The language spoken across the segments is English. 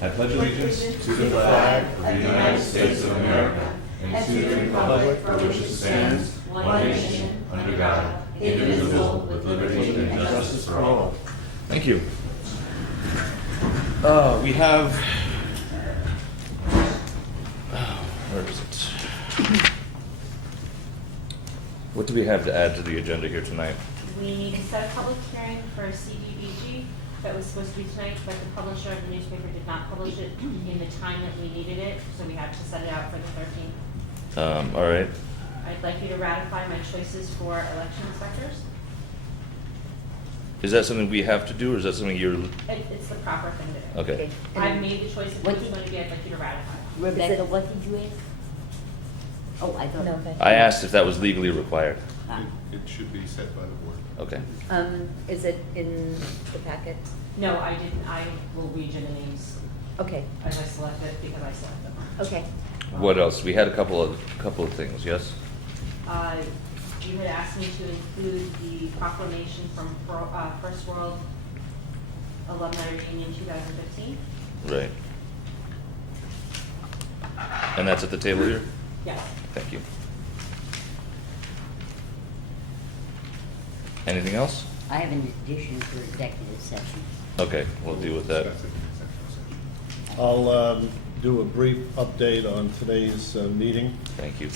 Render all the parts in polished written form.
I pledge allegiance to the flag of the United States of America and to the republic for which it stands, one nation, under God, indivisible, with liberty and justice for all. Thank you. We have... where is it? What do we have to add to the agenda here tonight? We need to set a public hearing for CDBG that was supposed to be tonight, but the publisher of the newspaper did not publish it in the time that we needed it, so we have to set it out for the 13th. All right. I'd like you to ratify my choices for election inspectors. Is that something we have to do, or is that something you're... It's the proper thing to do. Okay. I've made the choice of who's going to be. I'd like you to ratify. Rebecca, what did you ask? Oh, I thought. No. I asked if that was legally required. It should be set by the board. Okay. Is it in the packet? No, I didn't. I will read you the names Okay, as I select it because I select them. okay. What else? We had a couple of things, yes? You had asked me to include the proclamation from First World Alumni Reunion 2015. Right. And that's at the table here? Yes. Thank you. Anything else? I have an addition for executive session. Okay, we'll deal with that. That's it, executive session. I'll do a brief update on today's meeting. Thank you.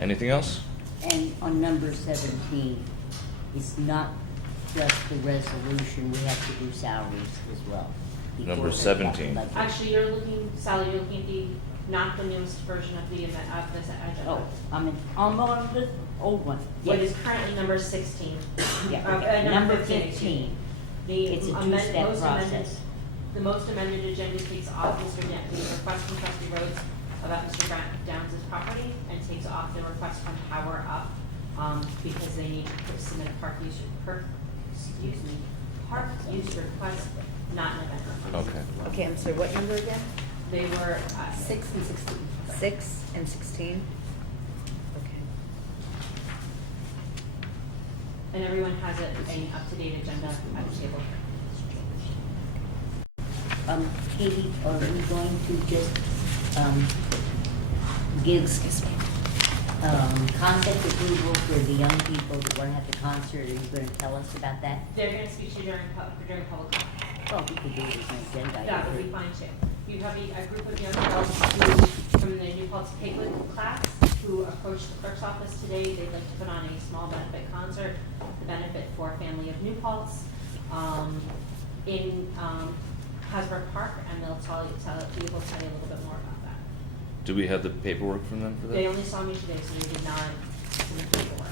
Anything else? And on number 17, it's not just the resolution, we have to do salaries as well. before Number we get 17. budget. Actually, Sally, you're looking at not the newest version of the event of this agenda. Oh, I'm on the old one. What Yes. is currently number 16. Yeah, okay. Number 15. 15. The It's a amend- two-step most amended- process. The most amended agenda takes off Mr. Dan's request from trustee Rhodes about Mr. Downs' property and takes off the request from Power Up because they need to submit a park use request, not an event request. Okay. Okay, I'm sorry, what number again? They were 6 and 16. 6 and 16? Okay. and everyone has an up-to-date agenda at the table. Katie, are we going to just give concept approval for the young people that weren't at the concert? Are you going to tell us about that? They're going to speak to you during public comment. Well, we could do it as an agenda. That would be fine too. You have a group of young adults who, from the New Paltz Piglet class, who approached the clerk's office today. They'd like to put on a small benefit concert, the benefit for a family of New Paltz, in Hasbrook Park, and they'll be able to tell you a little bit more about that. Do we have the paperwork from them for that? They only saw me today, so they did not submit paperwork.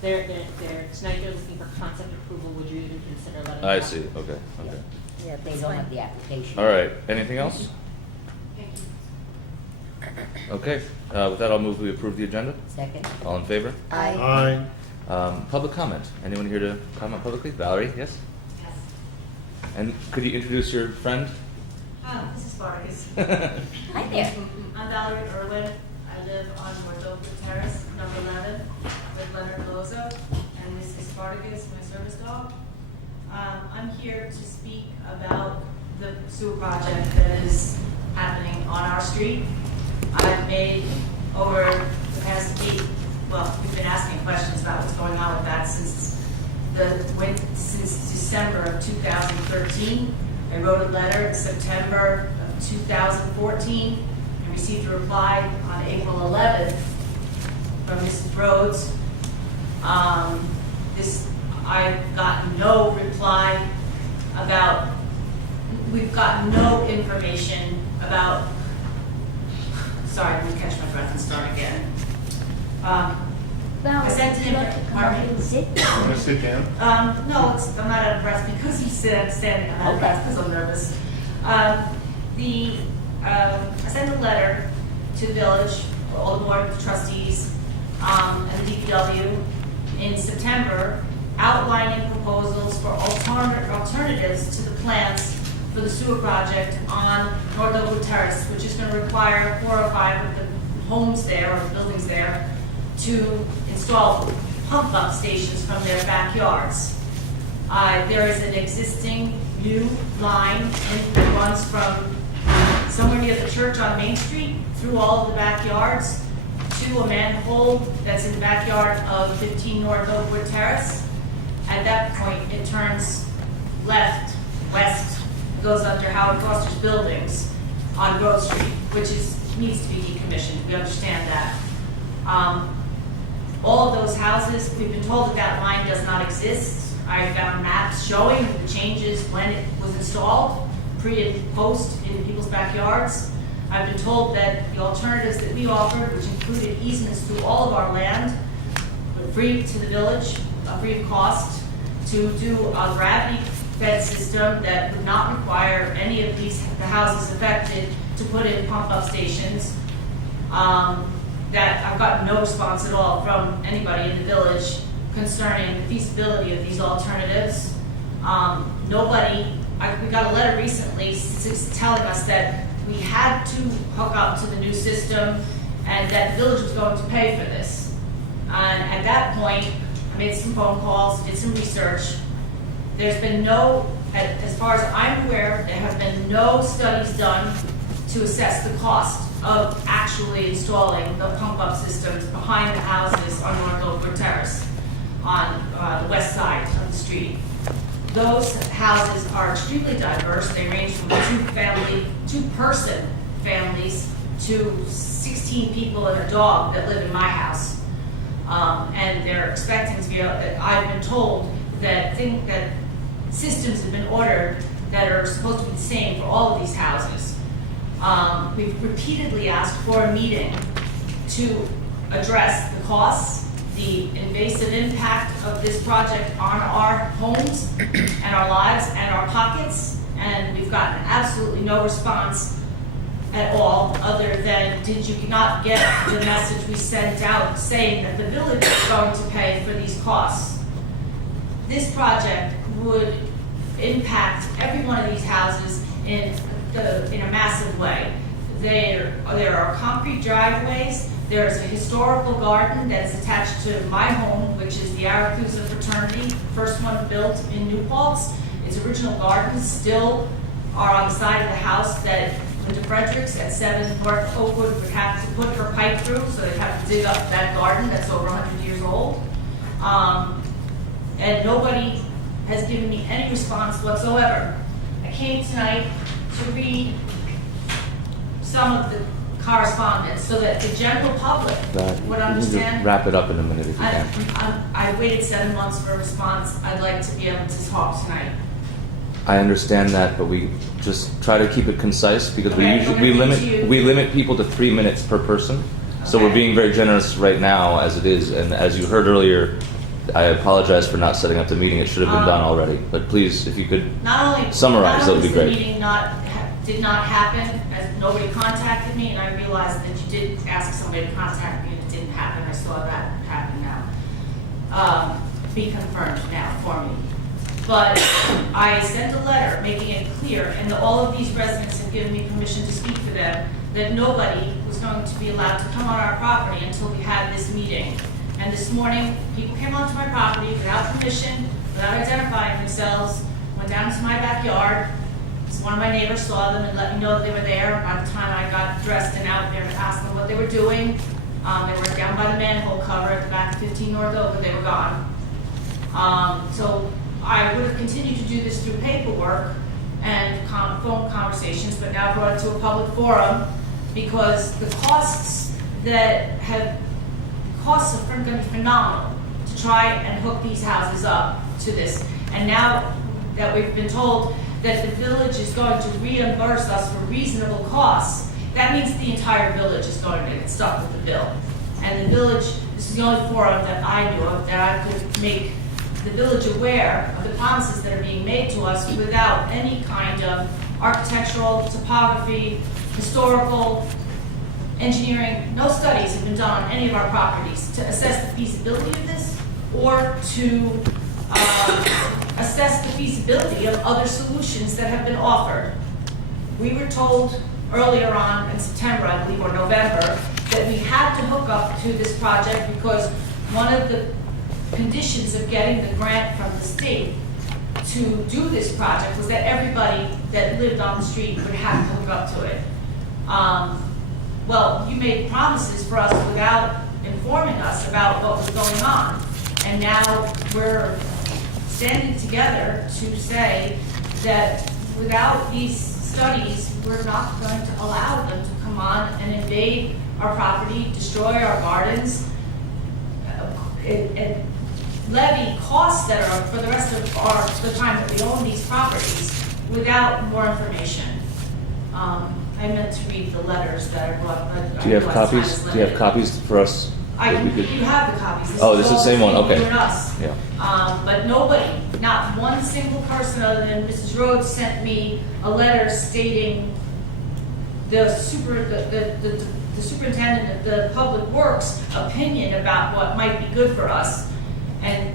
Tonight they're looking for concept approval. Would you even consider letting them? I see, okay, okay. Yeah, They that's don't fine. have the application. All right, anything else? Thank you. Okay, with that, I'll move we approve the agenda. Second? All in favor? Aye. Public comment. Anyone here to comment publicly? Valerie, yes? Yes. And could you introduce your friend? This is Vargas. Hi there. I'm Valerie Irwin. I live on Mordova Terrace, number 11, with Leonard Lozo, and this is Vargas, my service dog. I'm here to speak about the sewer project that is happening on our street. I've made over the past we've been asking questions about what's going on with that since December of 2013. I wrote a letter in September of 2014 and received a reply on April 11th from Mrs. Rhodes. I've gotten no reply about, we've gotten no information about, sorry, let me catch my breath and start again. I sent Would you like to come up and sit? Want to sit down? No, I'm not out of breath because he's standing. I'm out of breath because I'm nervous. I sent a letter to the village, all the board of trustees, and the DPW in September, outlining proposals for alternatives to the plans for the sewer project on North Oakwood Terrace, which is going to require 4 or 5 of the homes there, or buildings there, to install pump-up stations from their backyards. There is an existing new line that runs from somewhere near the church on Main Street through all of the backyards to a manhole that's in the backyard of 15 North Oakwood Terrace. At that point, it turns left, west, goes under Howard Foster's buildings on Grove Street, which needs to be decommissioned. We understand that. All of those houses, we've been told that that line does not exist. I found maps showing the changes when it was installed, pre and post in people's backyards. I've been told that the alternatives that we offered, which included easements through all of our land, were free to the village, free of cost, to do a gravity fed system that would not require any of the houses affected to put in pump-up stations. That I've gotten no response at all from anybody in the village concerning the feasibility of these alternatives. We got a letter recently telling us that we had to hook up to the new system and that the village was going to pay for this. And at that point, I made some phone calls, did some research. There's been as far as I'm aware, there have been no studies done to assess the cost of actually installing the pump-up systems behind the houses on North Oakwood Terrace on the west side of the street. Those houses are extremely diverse. They range from two-person families to 16 people and a dog that live in my house. And they're expecting to be able, I've been told that systems have been ordered that are supposed to be the same for all of these houses. We've repeatedly asked for a meeting to address the costs, the invasive impact of this project on our homes and our lives and our pockets, and we've gotten absolutely no response at all other than, did you not get the message we sent out saying that the village is going to pay for these costs? This project would impact every one of these houses in a massive way. There are concrete driveways. There's a historical garden that is attached to my home, which is the Arethusa Fraternity, first one built in New Paltz. Its original gardens still are on the side of the house that Linda Fredericks at 7 North Oakwood would have to put her pipe through, so they'd have to dig up that garden that's over 100 years old. And nobody has given me any response whatsoever. I came tonight to read some of the correspondence so that the general public would understand. Wrap it up in a minute if you can. I waited 7 months for a response. I'd like to be able to talk tonight. I understand that, but we just try to keep it concise because Okay, we limit people to 3 minutes per person. So we're being very generous right now as it is, and as you heard earlier, I apologize for not setting up the meeting. It should have been done already. But please, if you could summarize, that would be great. The meeting did not happen, as nobody contacted me, and I realized that you did ask somebody to contact me, and it didn't happen. I saw that happen now. Be confirmed now for me. But I sent a letter making it clear, and all of these residents have given me permission to speak for them, that nobody was going to be allowed to come on our property until we had this meeting. And this morning, people came onto my property without permission, without identifying themselves, went down into my backyard. So one of my neighbors saw them and let me know that they were there. By the time I got dressed and out there to ask them what they were doing, they were down by the manhole cover at the back of 15 North Oakwood. They were gone. So I would have continued to do this through paperwork and phone conversations, but now brought it to a public forum because the costs are going to be phenomenal to try and hook these houses up to this. And now that we've been told that the village is going to reimburse us for reasonable costs, that means the entire village is going to get stuck with the bill. And the village, this is the only forum that I knew of that I could make the village aware of the promises that are being made to us without any kind of architectural, topography, historical, engineering. No studies have been done on any of our properties to assess the feasibility of this or to assess the feasibility of other solutions that have been offered. We were told earlier on in September, I believe, or November, that we had to hook up to this project because one of the conditions of getting the grant from the state to do this project was that everybody that lived on the street would have to hook up to it. Well, you made promises for us without informing us about what was going on. And now we're standing together to say that without these studies, we're not going to allow them to come on and invade our property, destroy our gardens, and levy costs that are for the rest of the time that we own these properties without more information. I meant to read the letters that I brought. But Do you have I realized copies? time is Do you have limited. copies for us? that we could- You have the copies. Oh, this is the same one, all between okay. You and us. Yeah. But nobody, not one single person other than Mrs. Rhodes sent me a letter stating the superintendent of the Public Works opinion about what might be good for us. And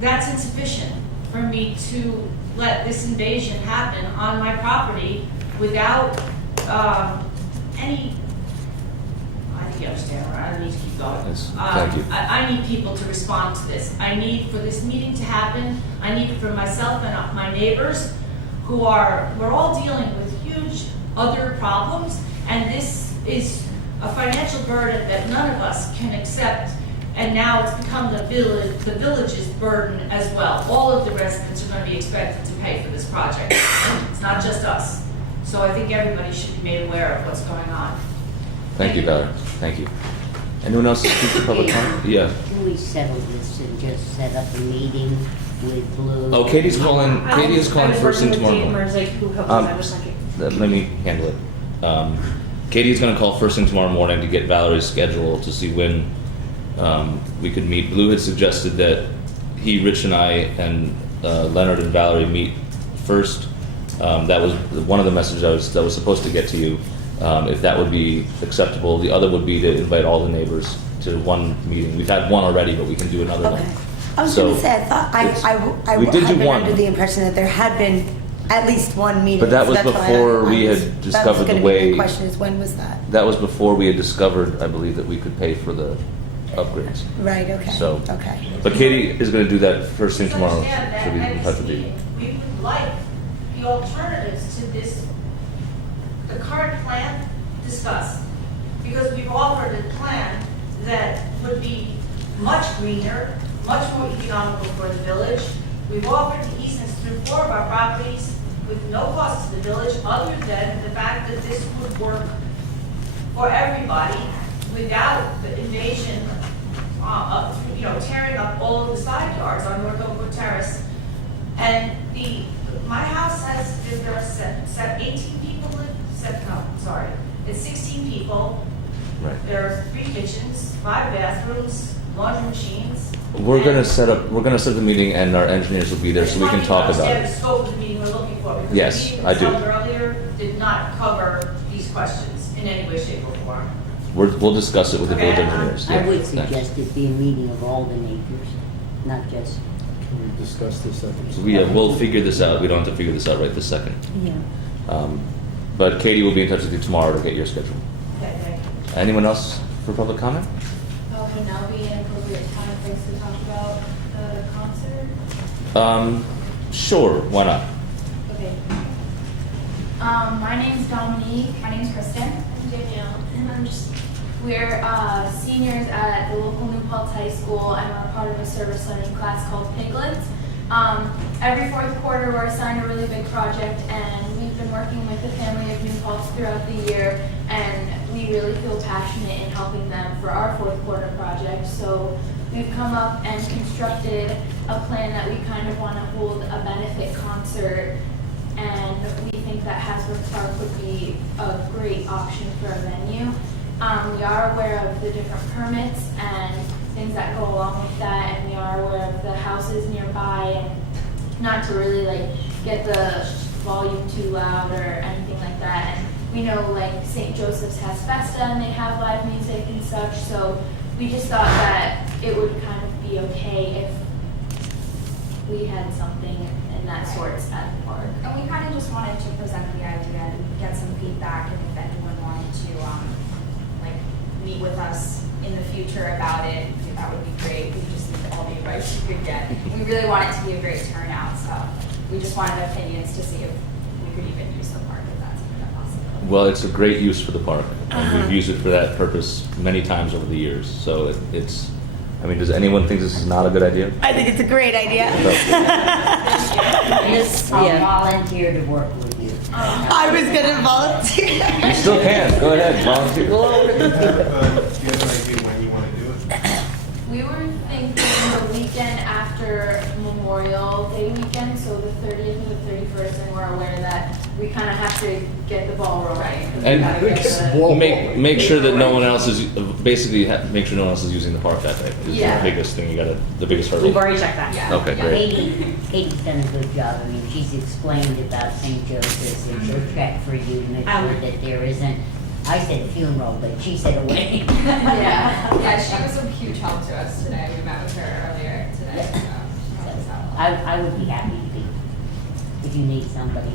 that's insufficient for me to let this invasion happen on my property without any, I think you understand, right? I don't need to keep going. Yes, thank you. I need people to respond to this. I need for this meeting to happen. I need it for myself and my neighbors we're all dealing with huge other problems, and this is a financial burden that none of us can accept, and now it's become the village's burden as well. All of the residents are going to be expected to pay for this project. It's not just us. So I think everybody should be made aware of what's going on. Thank you, Valerie. Thank you. Anyone else to speak to public comment? Yeah. Can we settle this and just set up a meeting with Blue? Oh, Katie's calling. Katie is calling first thing tomorrow morning. Who helped Um, us, I was like, Let me handle it. Katie's going to call first thing tomorrow morning to get Valerie's schedule to see when we could meet. Blue had suggested that he, Rich, and I, and Leonard and Valerie meet first. That was one of the messages that was supposed to get to you. If that would be acceptable, the other would be to invite all the neighbors to one meeting. We've had one already, but we can do another Okay. one. I was So, going to say, I thought I we did had do been one. under the impression that there had been at least one meeting. But that so was that's why before we was- had discovered the That was going to way- be my question, is when was that? That was before we had discovered, I believe, that we could pay for the upgrades. Right, okay. So- Okay. But Katie is going to do that first thing Please tomorrow. understand that She'll be in at touch this with you. meeting, we would like the alternatives to this, the current plan discussed. Because we've offered a plan that would be much greener, much more economical for the village. We've offered the easements through 4 of our properties with no cost to the village, other than the fact that this would work for everybody without the invasion of, tearing up all of the side yards on North Oakwood Terrace. And my house there are 18 people it's 16 people. Right. There are 3 kitchens, 5 bathrooms, laundry machines. We're gonna set up the meeting, and our engineers will be there, so we can talk about Understand the it. scope of the meeting we're looking for, because Yes, the meeting I do. that was held earlier did not cover these questions in any way, shape, or form. We'll discuss it with the village Okay, engineers. I Yeah, would thanks. suggest it be a meeting of all the neighbors, not just, Can we discuss this after? So we'll figure this out. We don't have to figure this out right this second. yeah. But Katie will be in touch with you tomorrow to get your schedule. Okay, thank you. Anyone else for public comment? Would now be an appropriate time and place to talk about the concert? Sure. Why not? Okay. My name's Dominique. My name's Kristen. I'm Danielle. And we're seniors at the local New Paltz High School, and we're part of a service learning class called Piglets. Every 4th quarter, we're assigned a really big project, and we've been working with the family of New Paltz throughout the year, and we really feel passionate in helping them for our 4th quarter project. So we've come up and constructed a plan that we kind of want to hold a benefit concert, and we think that Hasbrook Park would be a great option for a venue. We are aware of the different permits and things that go along with that, and we are aware of the houses nearby, and not to really get the volume too loud or anything like that. And we know St. Joseph's has Festa and they have live music and such, so we just thought that it would kind of be okay if we had something in that sorts at the park. And we kind of just wanted to present the idea and get some feedback, and if anyone wanted to meet with us in the future about it, that would be great. We just need all the advice we could get. We really want it to be a great turnout, so we just wanted opinions to see if we could even use the park, if that's even a possibility. Well, it's a great use for the park. And we've used it for that purpose many times over the years. So it's, I mean, does anyone think this is not a good idea? I think it's a great idea. I'll volunteer to work with you. I was gonna volunteer. You still can. Go ahead, volunteer. Do you have an idea when you want to do it? We were thinking the weekend after Memorial Day weekend, so the 30th and the 31st, and we're aware that we kind of have to get the ball rolling. And make sure that no one else is make sure no one else is using the park that day. Is Yeah. the biggest thing the biggest hurdle. We've already checked that. Yeah. Okay, great. Katie's done a good job. I mean, she's explained about St. Joseph's, and she'll check for you to make sure that there isn't, I said funeral, but she said a wedding. Yeah, she was a huge help to us today. We met with her earlier today, so she helped us out. I would be happy to be, if you need somebody.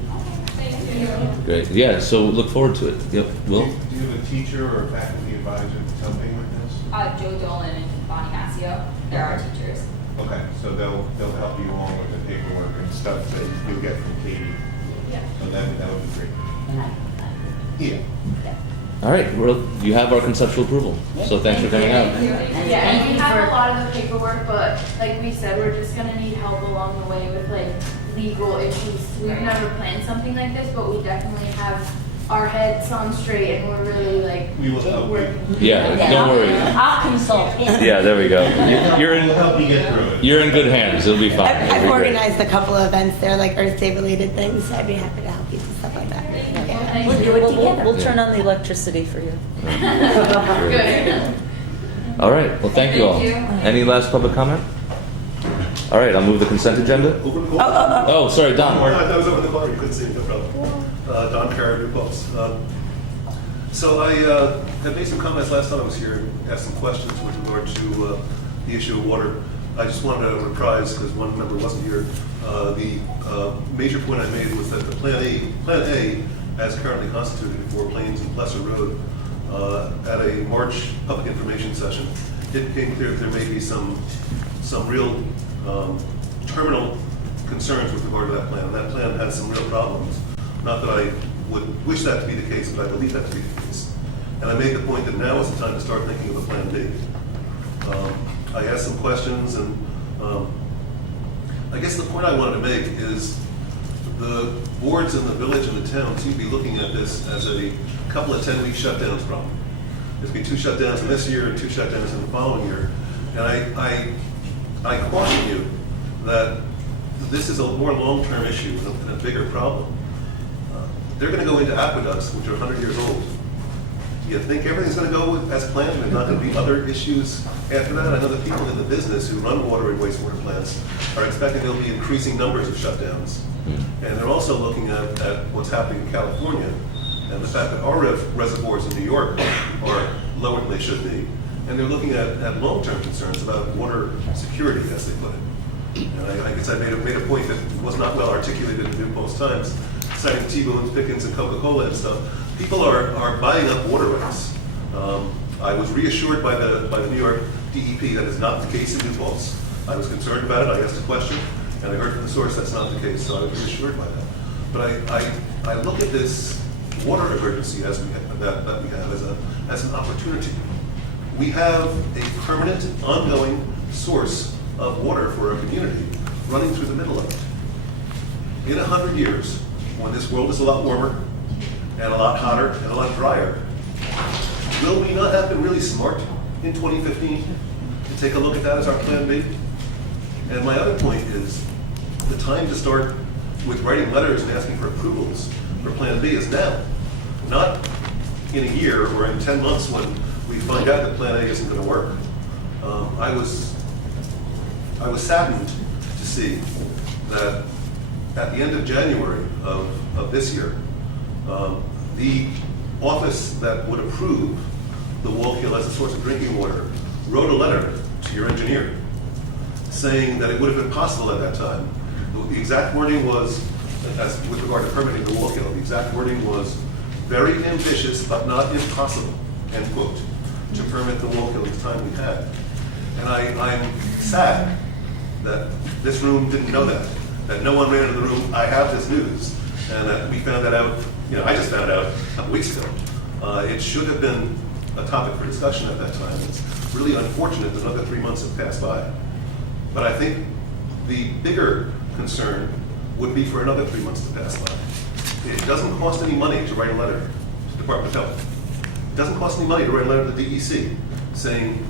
Thank you. Great. Yeah. So look forward to it. Yep. Will. Do you have a teacher or a faculty advisor that's helping with this? Joe Dolan and Bonnie Massio, they're our teachers. Okay, so they'll help you along with the paperwork and stuff that you'll get from Katie. Yeah. So that would be great. And Yeah. yeah. All right. Well, you have our conceptual approval. So thanks for coming out. Yeah, and we have a lot of the paperwork, but like we said, we're just gonna need help along the way with like legal issues. We've Right. never planned something like this, but we definitely have our heads on straight, and we're really like We will help you. working. Yeah. Don't worry. I'll consult him. Yeah. There we go. You're We'll in. help you get through it. You're in good hands. It'll be fine. It'll I've be great. organized a couple of events there, like Earth Day related things. So I'd be happy to help you with stuff like that. Yeah. We'll do it together. We'll Yeah. turn on the electricity for you. Good. All right. Well, thank you all. Thank you. Any last public comment? All right. I'll move the consent agenda. Over the call. Oh, sorry, Don. I was over the car, you couldn't see me, no problem. Don Carey, New Paltz. So I had made some comments last time I was here, asked some questions with regard to the issue of water. I just wanted to reprise, because one member wasn't here, the major point I made was that the Plan A, as currently constituted for Plains and Plesser Road, at a March public information session, it became clear that there may be some real terminal concerns with regard to that plan. And that plan has some real problems. Not that I would wish that to be the case, but I believe that to be the case. And I made the point that now is the time to start thinking of a Plan B. I asked some questions, and I guess the point I wanted to make is the boards in the village and the town seem to be looking at this as a couple of 10-week shutdowns problem. There's been 2 shutdowns in this year and 2 shutdowns in the following year. And I caution you that this is a more long-term issue and a bigger problem. They're going to go into aqueducts, which are 100 years old. You think everything's going to go as planned, and there's not going to be other issues after that? I know the people in the business who run water and wastewater plants are expecting there'll be increasing numbers of shutdowns. And they're also looking at what's happening in California and the fact that our reservoirs in New York are lower than they should be. And they're looking at long-term concerns about water security, as they put it. And I guess I made a point that was not well articulated in the New Post Times, citing T-Bones, Pickens, and Coca-Cola and stuff. People are buying up water rights. I was reassured by the New York DEP that is not the case in New Paltz. I was concerned about it. I asked a question, and I heard from the source that's not the case. So I was reassured by that. But I look at this water emergency that we have as an opportunity. We have a permanent, ongoing source of water for our community running through the middle of it. In 100 years, when this world is a lot warmer and a lot hotter and a lot drier, will we not have been really smart in 2015 to take a look at that as our Plan B? And my other point is the time to start with writing letters and asking for approvals for Plan B is now, not in a year or in 10 months when we find out that Plan A isn't going to work. I was saddened to see that at the end of January of this year, the office that would approve the Wallkill as a source of drinking water wrote a letter to your engineer saying that it would have been possible at that time. The exact wording was, as with regard to permitting the Wallkill, the exact wording was very ambitious but not impossible, end quote. to permit the wall killing time we had. And I'm sad that this room didn't know that no one ran into the room, I have this news, and that we found that out, I just found out a couple weeks ago. It should have been a topic for discussion at that time. It's really unfortunate that another 3 months have passed by. But I think the bigger concern would be for another 3 months to pass by. It doesn't cost any money to write a letter to the Department of Health. It doesn't cost any money to write a letter to the DEC saying,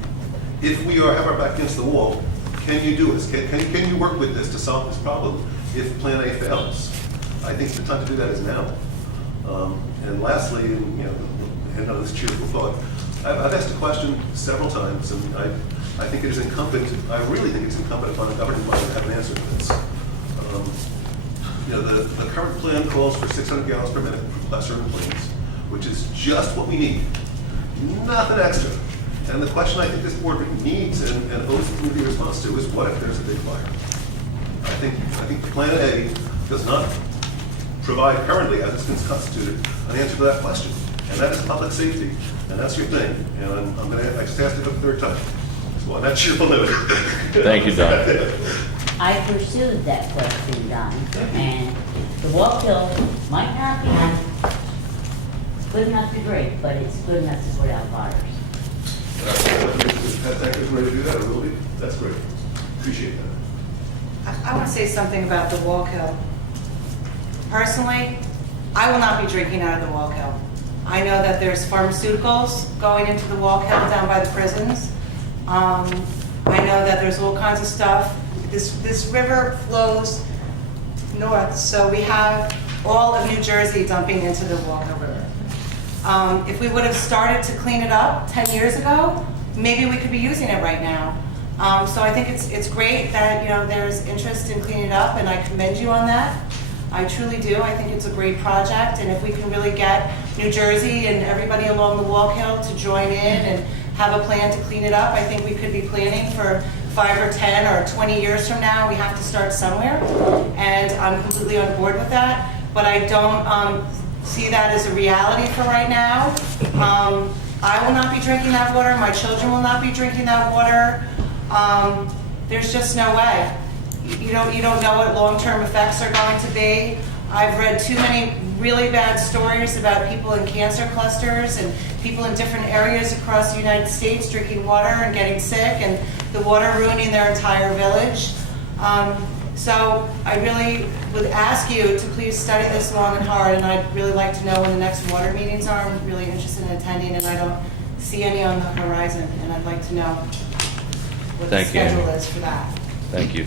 if we have our back against the wall, can you do this? Can you work with this to solve this problem if Plan A fails? I think the time to do that is now. And lastly, end on this cheerful thought, I've asked a question several times, and I think it is incumbent, I really think it's incumbent upon the governing body to have an answer to this. The current plan calls for 600 gallons per minute for classroom planes, which is just what we need, nothing extra. And the question I think this board needs and owes the community response to is, what if there's a big fire? I think Plan A does not provide currently, as it's been constituted, an answer to that question. And that is public safety. And that's your thing. And I just asked it a third time. So on that cheerful note. Thank you, Don. I pursued that question, Don, and the wall kill might not be good enough to great, but it's good enough to put out fires. Thank you for ready to do that, or will be? That's great. Appreciate that. I want to say something about the wall kill. Personally, I will not be drinking out of the wall kill. I know that there's pharmaceuticals going into the wall kill down by the prisons. I know that there's all kinds of stuff. This river flows north, so we have all of New Jersey dumping into the Walker River. If we would have started to clean it up 10 years ago, maybe we could be using it right now. So I think it's great that there's interest in cleaning it up, and I commend you on that. I truly do. I think it's a great project, and if we can really get New Jersey and everybody along the Wallkill to join in and have a plan to clean it up, I think we could be planning for 5 or 10 or 20 years from now. We have to start somewhere, and I'm completely on board with that, but I don't see that as a reality for right now. I will not be drinking that water. My children will not be drinking that water. There's just no way. You don't know what long-term effects are going to be. I've read too many really bad stories about people in cancer clusters and people in different areas across the United States drinking water and getting sick, and the water ruining their entire village. So I really would ask you to please study this long and hard, and I'd really like to know when the next water meetings are. I'm really interested in attending, and I don't see any on the horizon, and I'd like to know what the schedule is for that. Thank you.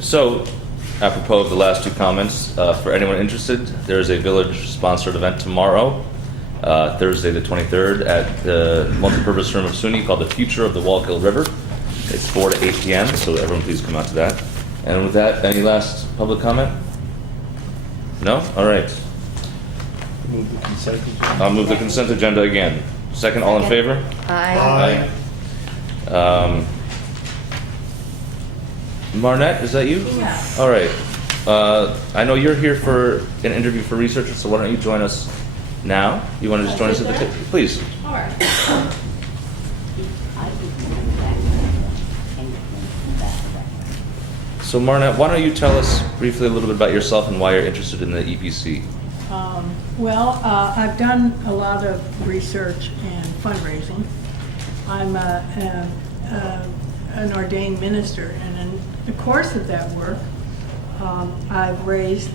So, apropos of the last two comments, for anyone interested, there is a village-sponsored event tomorrow, Thursday the 23rd, at the multipurpose room of SUNY called The Future of the Wallkill River. It's 4 to 8 p.m., so everyone please come out to that. And with that, any last public comment? No? All right. Move the consent agenda. I'll move the consent agenda again. Second, all in favor? Aye. Marnette, is that you? Yeah. All right. I know you're here for an interview for researchers, so why don't you join us now? You want to just join us at the table? Please. All right. So Marnette, why don't you tell us briefly a little bit about yourself and why you're interested in the EPC? I've done a lot of research and fundraising. I'm an ordained minister, and in the course of that work, I've raised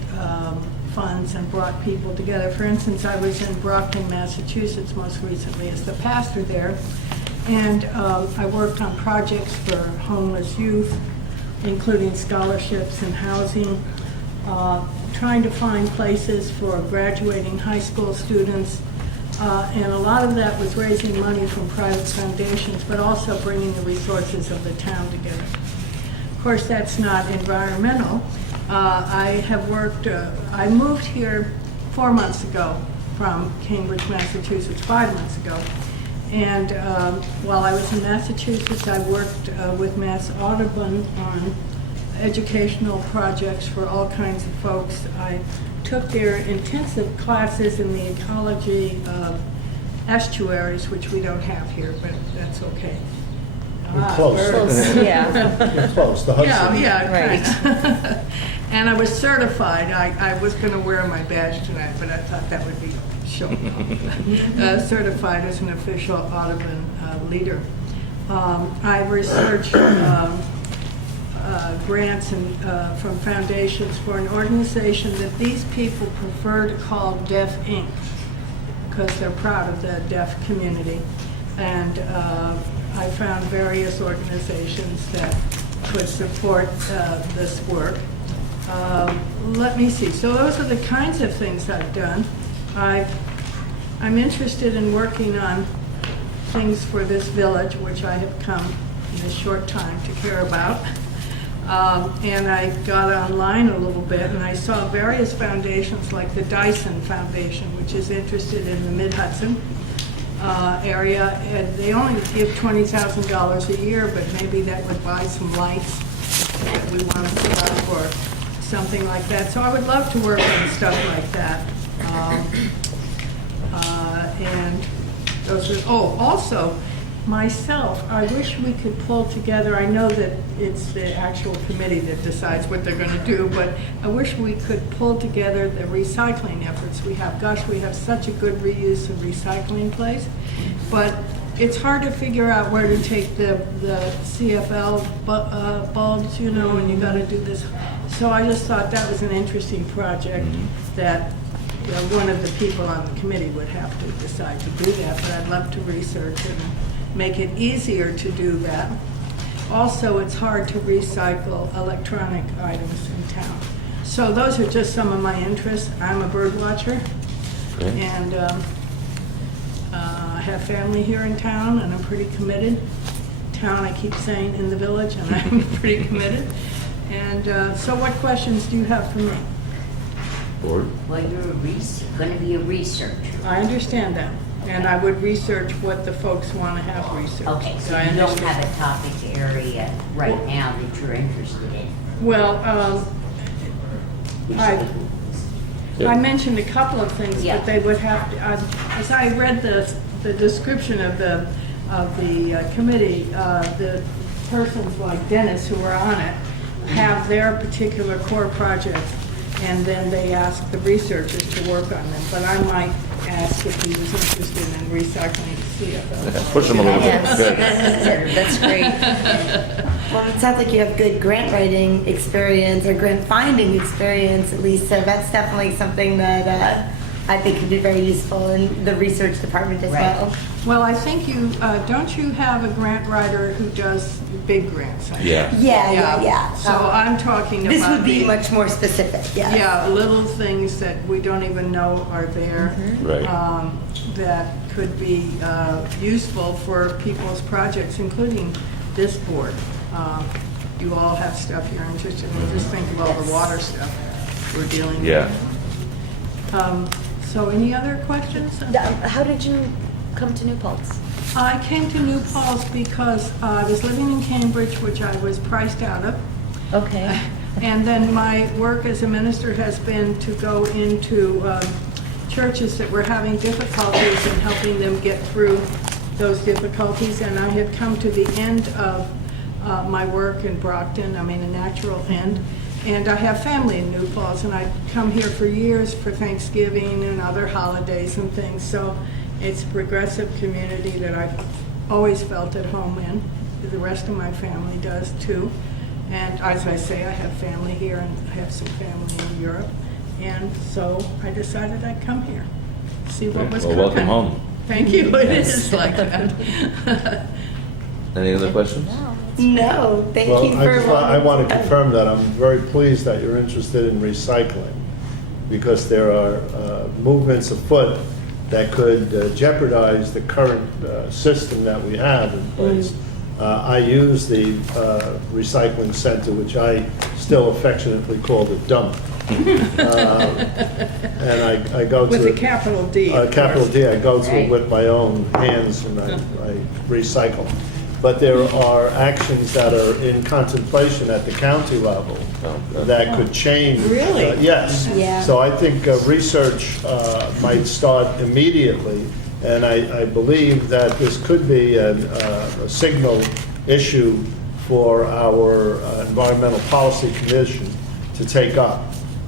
funds and brought people together. For instance, I was in Brockton, Massachusetts most recently as the pastor there, and I worked on projects for homeless youth, including scholarships and housing, trying to find places for graduating high school students, and a lot of that was raising money from private foundations, but also bringing the resources of the town together. Of course, that's not environmental. I have worked, I moved here 4 months ago from Cambridge, Massachusetts, 5 months ago. And while I was in Massachusetts, I worked with Mass Audubon on educational projects for all kinds of folks. I took their intensive classes in the ecology of estuaries, which we don't have here, but that's okay. You're close. Close, yeah. You're close, the Hudson. Yeah, kinda. And I was certified. I was going to wear my badge tonight, but I thought that would be showing off. Certified as an official Audubon leader. I've researched grants and, from foundations for an organization that these people prefer to call Deaf Inc. because they're proud of the deaf community. And I found various organizations that could support this work. Let me see. So those are the kinds of things I've done. I'm interested in working on things for this village, which I have come in a short time to care about. And I got online a little bit, and I saw various foundations like the Dyson Foundation, which is interested in the Mid-Hudson area. And they only give $20,000 a year, but maybe that would buy some lights that we want to put up or something like that. So I would love to work on stuff like that. And those are, also, myself, I wish we could pull together, I know that it's the actual committee that decides what they're going to do, but I wish we could pull together the recycling efforts we have. Gosh, we have such a good reuse and recycling place, but it's hard to figure out where to take the CFL bulbs, you know, and you got to do this. So I just thought that was an interesting project that, you know, one of the people on the committee would have to decide to do that, but I'd love to research and make it easier to do that. Also, it's hard to recycle electronic items in town. So those are just some of my interests. I'm a bird watcher, and I have family here in town, and I'm pretty committed. Town, I keep saying, in the village, and I'm pretty committed. And so what questions do you have for me? Well, you're going to be a researcher. I understand that. And I would research what the folks want to have researched. Okay, so I you don't understand. have a topic area right now that you're interested in? Well, I mentioned a couple of things, Yeah. but they would have to, as I read the description of the committee, the persons like Dennis who are on it have their particular core projects, and then they ask the researchers to work on them. But I might ask if he was interested in recycling CFL. Push him a little bit. Yes, Good. that's great. Well, it sounds like you have good grant writing experience or grant finding experience, at least. So that's definitely something that I think could be very useful in the research department as well. Well, I think you, don't you have a grant writer who does big grants? I think? Yeah. So I'm talking about. This would be the- much more specific, yeah. Yeah, little things that we don't even know are there. Right. That could be useful for people's projects, including this board. You all have stuff you're interested in. Just think of all the water stuff we're dealing with. Yeah. So any other questions? How did you come to New Paltz? I came to New Paltz because I was living in Cambridge, which I was priced out of. Okay. And then my work as a minister has been to go into churches that were having difficulties and helping them get through those difficulties. And I had come to the end of my work in Brockton, I mean a natural end. And I have family in New Paltz, and I've come here for years for Thanksgiving and other holidays and things. So it's a progressive community that I've always felt at home in. The rest of my family does too. And as I say, I have family here and I have some family in Europe. And so I decided I'd come here, see what was Well, cooking. welcome home. Thank you, it is like that. Any other questions? No, thank you for. I want to confirm that I'm very pleased that you're interested in recycling, because there are movements afoot that could jeopardize the current system that we have in place. I use the recycling center, which I still affectionately call the dump. And I go to With a capital D. of Capital course. D, I go to it Right. with my own hands and I recycle. But there are actions that are in contemplation at the county level that could change. Really? Yes. Yeah. So I think research might start immediately, And I believe that this could be a signal issue for our Environmental Policy Commission to take up.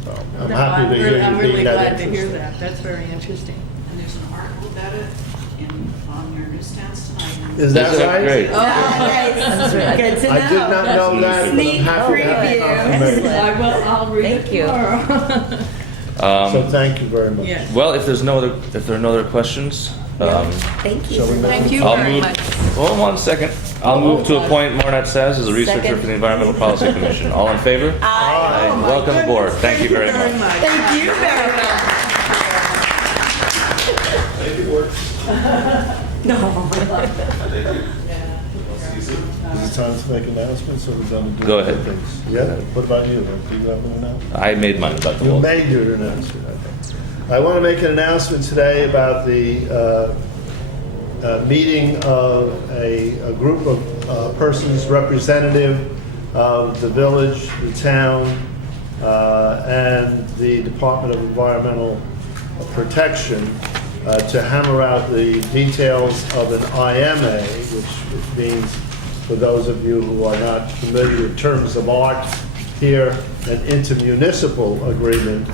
So I'm happy to hear you I'm really being glad to hear interested. that. That's very interesting. And there's an article about it on your newsstands tonight. Is that right? Great. Good to know. I did not know that, but I'm Sneak happy to have preview. that information. I'll read it Thank you. tomorrow. So thank you very much. Yes. Well, if there are no other questions, Thank you. Shall we move? Thank you I'll very move. much. Hold on 1 second. I'll move to appoint Marnette Saz as a researcher Second. for the Environmental Policy Commission. All in favor? Aye. Welcome aboard. Thank you very much. Thank you very much. Maybe it works. No. Thank you. See you soon. Is it time to make announcements, or are we going to do Go other ahead. things? Yeah, what about you? Do you have an announcement? I made mine about the You whole. made your announcement, okay. I want to make an announcement today about the meeting of a group of persons representative of the village, the town, and the Department of Environmental Protection to hammer out the details of an IMA, which means, for those of you who are not familiar with terms of art here, an intermunicipal agreement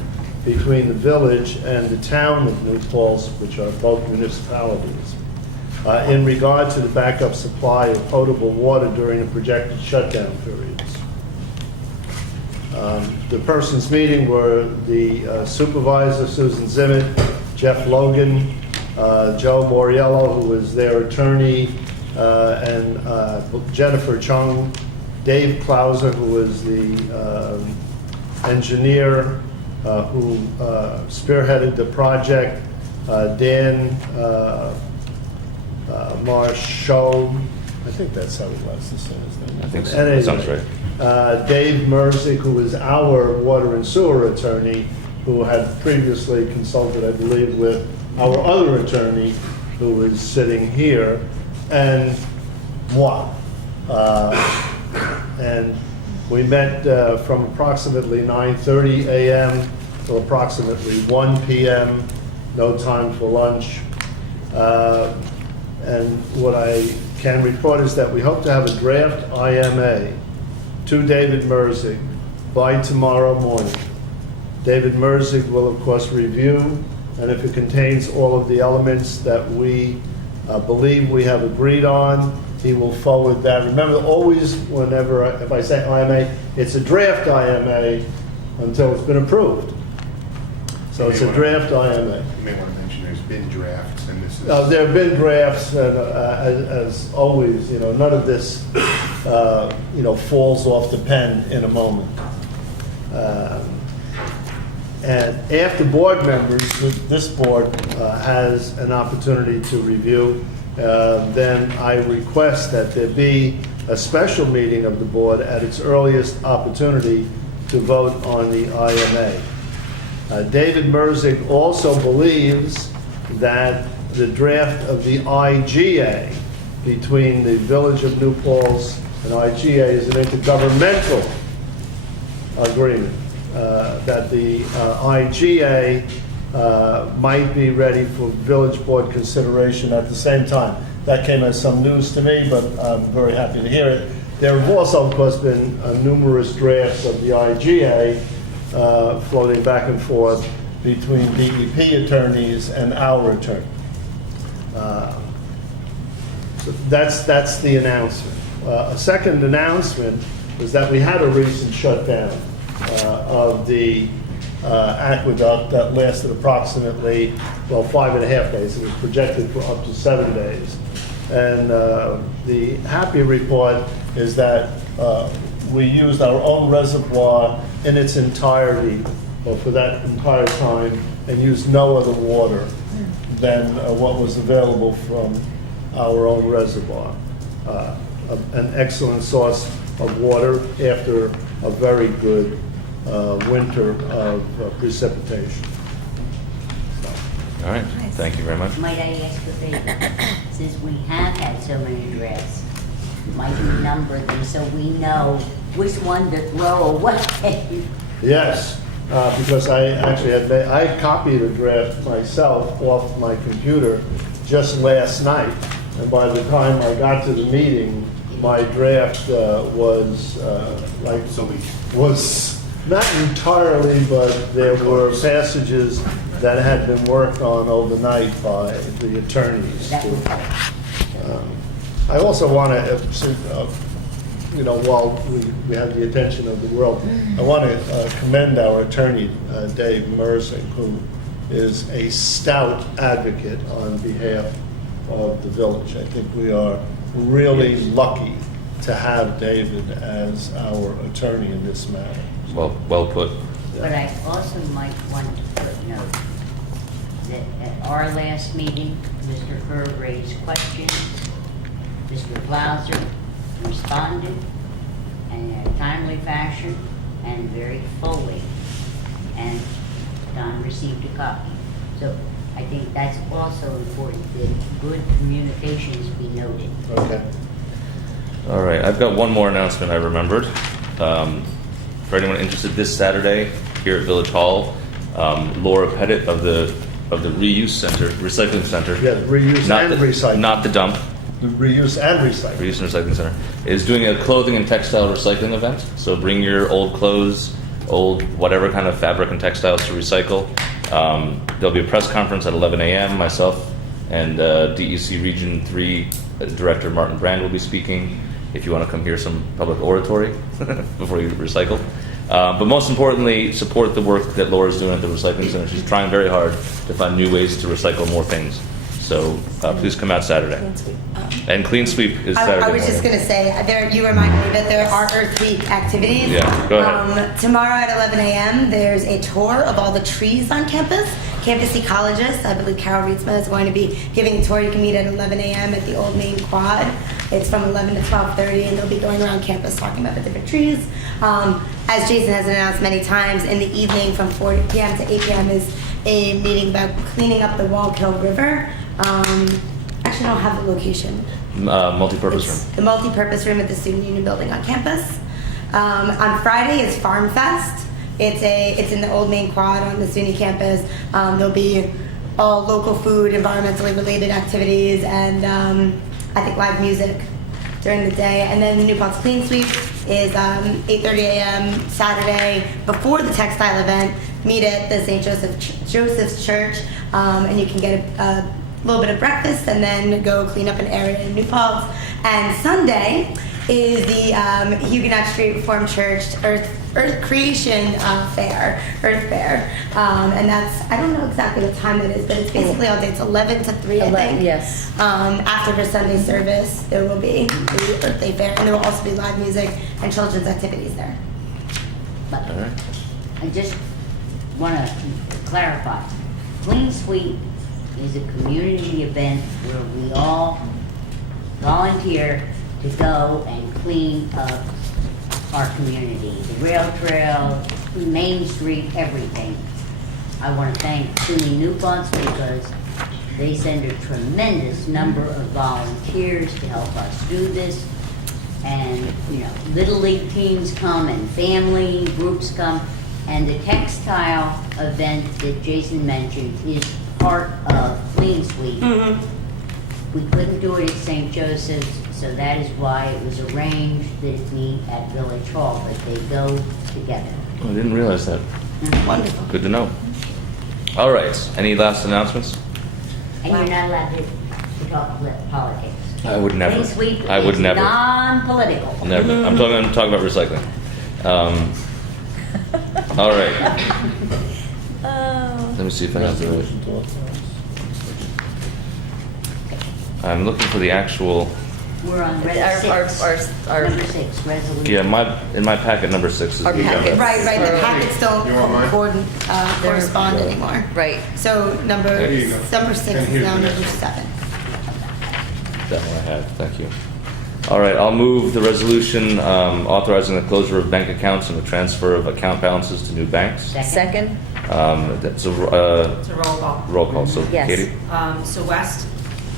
between the village and the town of New Paltz, which are both municipalities, in regard to the backup supply of potable water during the projected shutdown periods. The persons meeting were the supervisor, Susan Zimmett, Jeff Logan, Joe Moriello, who was their attorney, and Jennifer Chung, Dave Clauser, who was the engineer who spearheaded the project, Dan Marchot, I think that's how he was to say his name. I think so. Anyway, That sounds right. Dave Merzick, who was our water and sewer attorney, who had previously consulted, I believe, with our other attorney, who is sitting here, and moi. And we met from approximately 9:30 a.m. to approximately 1 p.m., no time for lunch. And what I can report is that we hope to have a draft IMA to David Merzick by tomorrow morning. David Merzick will, of course, review, and if it contains all of the elements that we believe we have agreed on, he will forward that. Remember, always, whenever, if I say IMA, it's a draft IMA until it's been approved. So it's a draft IMA. You may want to mention there's been drafts, and this is... There have been drafts, and as always, none of this, falls off the pen in a moment. And after board members, this board has an opportunity to review, then I request that there be a special meeting of the board at its earliest opportunity to vote on the IMA. David Merzick also believes that the draft of the IGA between the Village of New Paltz and IGA is an intergovernmental agreement, that the IGA might be ready for village board consideration at the same time. That came as some news to me, but I'm very happy to hear it. There have also, of course, been numerous drafts of the IGA floating back and forth between DEP attorneys and our attorney. So that's the announcement. A second announcement is that we had a recent shutdown of the aqueduct that lasted approximately, 5.5 days. It was projected for up to 7 days. And the happy report is that we used our own reservoir in its entirety, or for that entire time, and used no other water than what was available from our own reservoir. An excellent source of water after a very good winter of precipitation. All right. Thank you very much. Might I ask a favor? Since we have had so many drafts, might we number them so we know which one to throw away? Yes, because I actually I copied a draft myself off my computer just last night, and by the time I got to the meeting, my draft was was not entirely, but there were passages that had been worked on overnight by the attorneys. I also want to, while we have the attention of the world, I want to commend our attorney, Dave Mersing, who is a stout advocate on behalf of the village. I think we are really lucky to have David as our attorney in this matter. Well put. But I also might want to footnote that at our last meeting, Mr. Kerr raised questions. Mr. Glauser responded in a timely fashion and very fully, and Don received a copy. So I think that's also important, that good communications be noted. Okay. All right, I've got one more announcement I remembered. For anyone interested, this Saturday here at Village Hall, Laura Pettit of the Reuse Center, Recycling Center. Yeah, reuse and recycling. Not the dump. The reuse and recycling. Reuse and Recycling Center is doing a clothing and textile recycling event. So bring your old clothes, old whatever kind of fabric and textiles to recycle. There'll be a press conference at 11 a.m. Myself and DEC Region 3 Director Martin Brand will be speaking. If you want to come hear some public oratory before you recycle. But most importantly, support the work that Laura's doing at the Recycling Center. She's trying very hard to find new ways to recycle more things. So please come out Saturday. Clean Sweep. And Clean Sweep is Saturday I was just going to say, you reminded me that there are Earth Week activities. Yeah, go ahead. Tomorrow at 11 a.m., there's a tour of all the trees on campus. Campus ecologists, I believe Carol Rietzma is going to be giving a tour. You can meet at 11 a.m. at the Old Main Quad. It's from 11 to 12:30, and they'll be going around campus talking about the different trees. As Jason has announced many times, in the evening from 4 p.m. to 8 p.m. is a meeting about cleaning up the Wallkill River. Actually, I don't have the location. Multi-purpose It's room. the multi-purpose room at the Student Union building on campus. On Friday is Farm Fest. It's in the Old Main Quad on the SUNY campus. There'll be all local food, environmentally related activities, and I think live music during the day. And then the New Paltz Clean Sweep is 8:30 a.m. Saturday before the textile event. Meet at the St. Joseph's Church, and you can get a little bit of breakfast and then go clean up an area in New Paltz. And Sunday is the Huguenot Street Reformed Church Earth Creation Fair, Earth Fair. And that's, I don't know exactly what time it is, but it's basically all day. It's 11 to 3, I think. Yes. After the Sunday service, there will be the Earth Day Fair, and there will also be live music and children's activities there. But I just want to clarify. Clean Sweep is a community event where we all volunteer to go and clean up our community. The rail trail, Main Street, everything. I want to thank SUNY New Paltz because they send a tremendous number of volunteers to help us do this. And, Little League teams come and family groups come. And the textile event that Jason mentioned is part of Clean Sweep. Mm-hmm. We couldn't do it at St. Joseph's, so that is why it was arranged that it meet at Village Hall, but they go together. Oh, I didn't realize that. Wonderful. Good to know. All right. Any last announcements? And you're not allowed to talk politics. I would never. Clean Sweep I would is never. non-political. Never. I'm talking about recycling. All right. Let me see if I have the right. I'm looking for the actual. We're on number 6, resolution. Yeah, in my packet, number 6 is the agenda. Right. The packets don't correspond anymore. Right. So number 6 is now number 7. That one I had. Thank you. All right, I'll move the resolution authorizing the closure of bank accounts and the transfer of account balances to new banks. Second? That's It's a roll call. roll call. So, Yes. Katie? So West,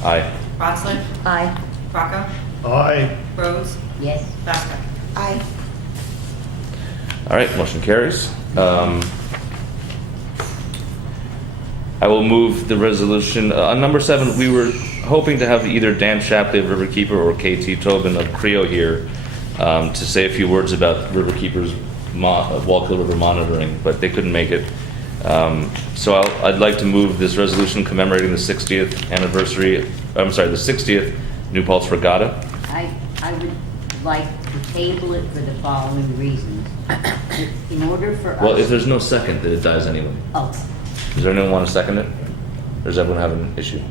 Aye. Rotsler, Aye. Rocco, Aye. Rhodes, Yes. Vasca. Aye. All right, motion carries. I will move the resolution. On number 7, we were hoping to have either Dan Shapley of Riverkeeper or KT Tobin of Creo here to say a few words about Riverkeeper's Wallkill River monitoring, but they couldn't make it. So I'd like to move this resolution commemorating the 60th anniversary, I'm sorry, the 60th New Paltz Regatta. I would like to table it for the following reasons. In order for us. Well, if there's no second, then it dies anyway. Okay. Does there anyone want to second it? Or does everyone have an issue?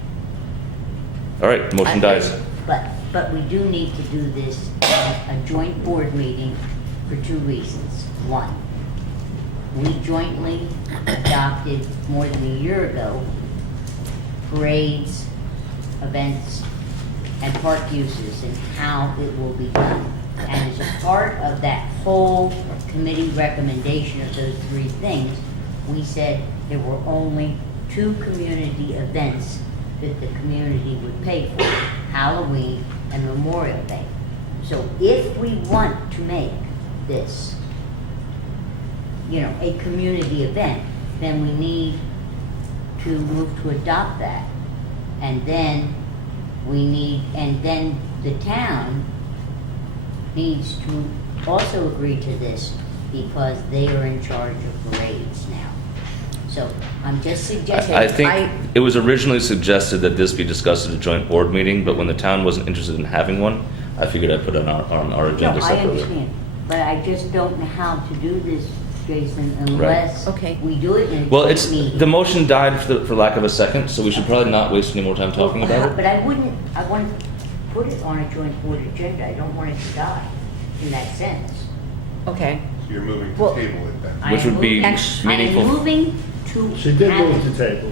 All right, the motion dies. But we do need to do this at a joint board meeting for 2 reasons. One, we jointly adopted more than a year ago parades, events, and park uses and how it will be done. And as a part of that whole committee recommendation of those 3 things, we said there were only 2 community events that the community would pay for, Halloween and Memorial Day. So if we want to make this, a community event, then we need to move to adopt that. And then the town needs to also agree to this because they are in charge of parades now. So I'm just suggesting. I think it was originally suggested that this be discussed at a joint board meeting, but when the town wasn't interested in having one, I figured I'd put it on our agenda No, I separately. understand, but I just don't know how to do this, Jason, unless we do it in a Well, joint meeting. the motion died for lack of a second, so we should probably not waste any more time talking about it. But I want to put it on a joint board agenda. I don't want it to die in that sense. Okay. So you're moving to Well, table it then? Which would be I meaningful. am moving to She did have move it, to table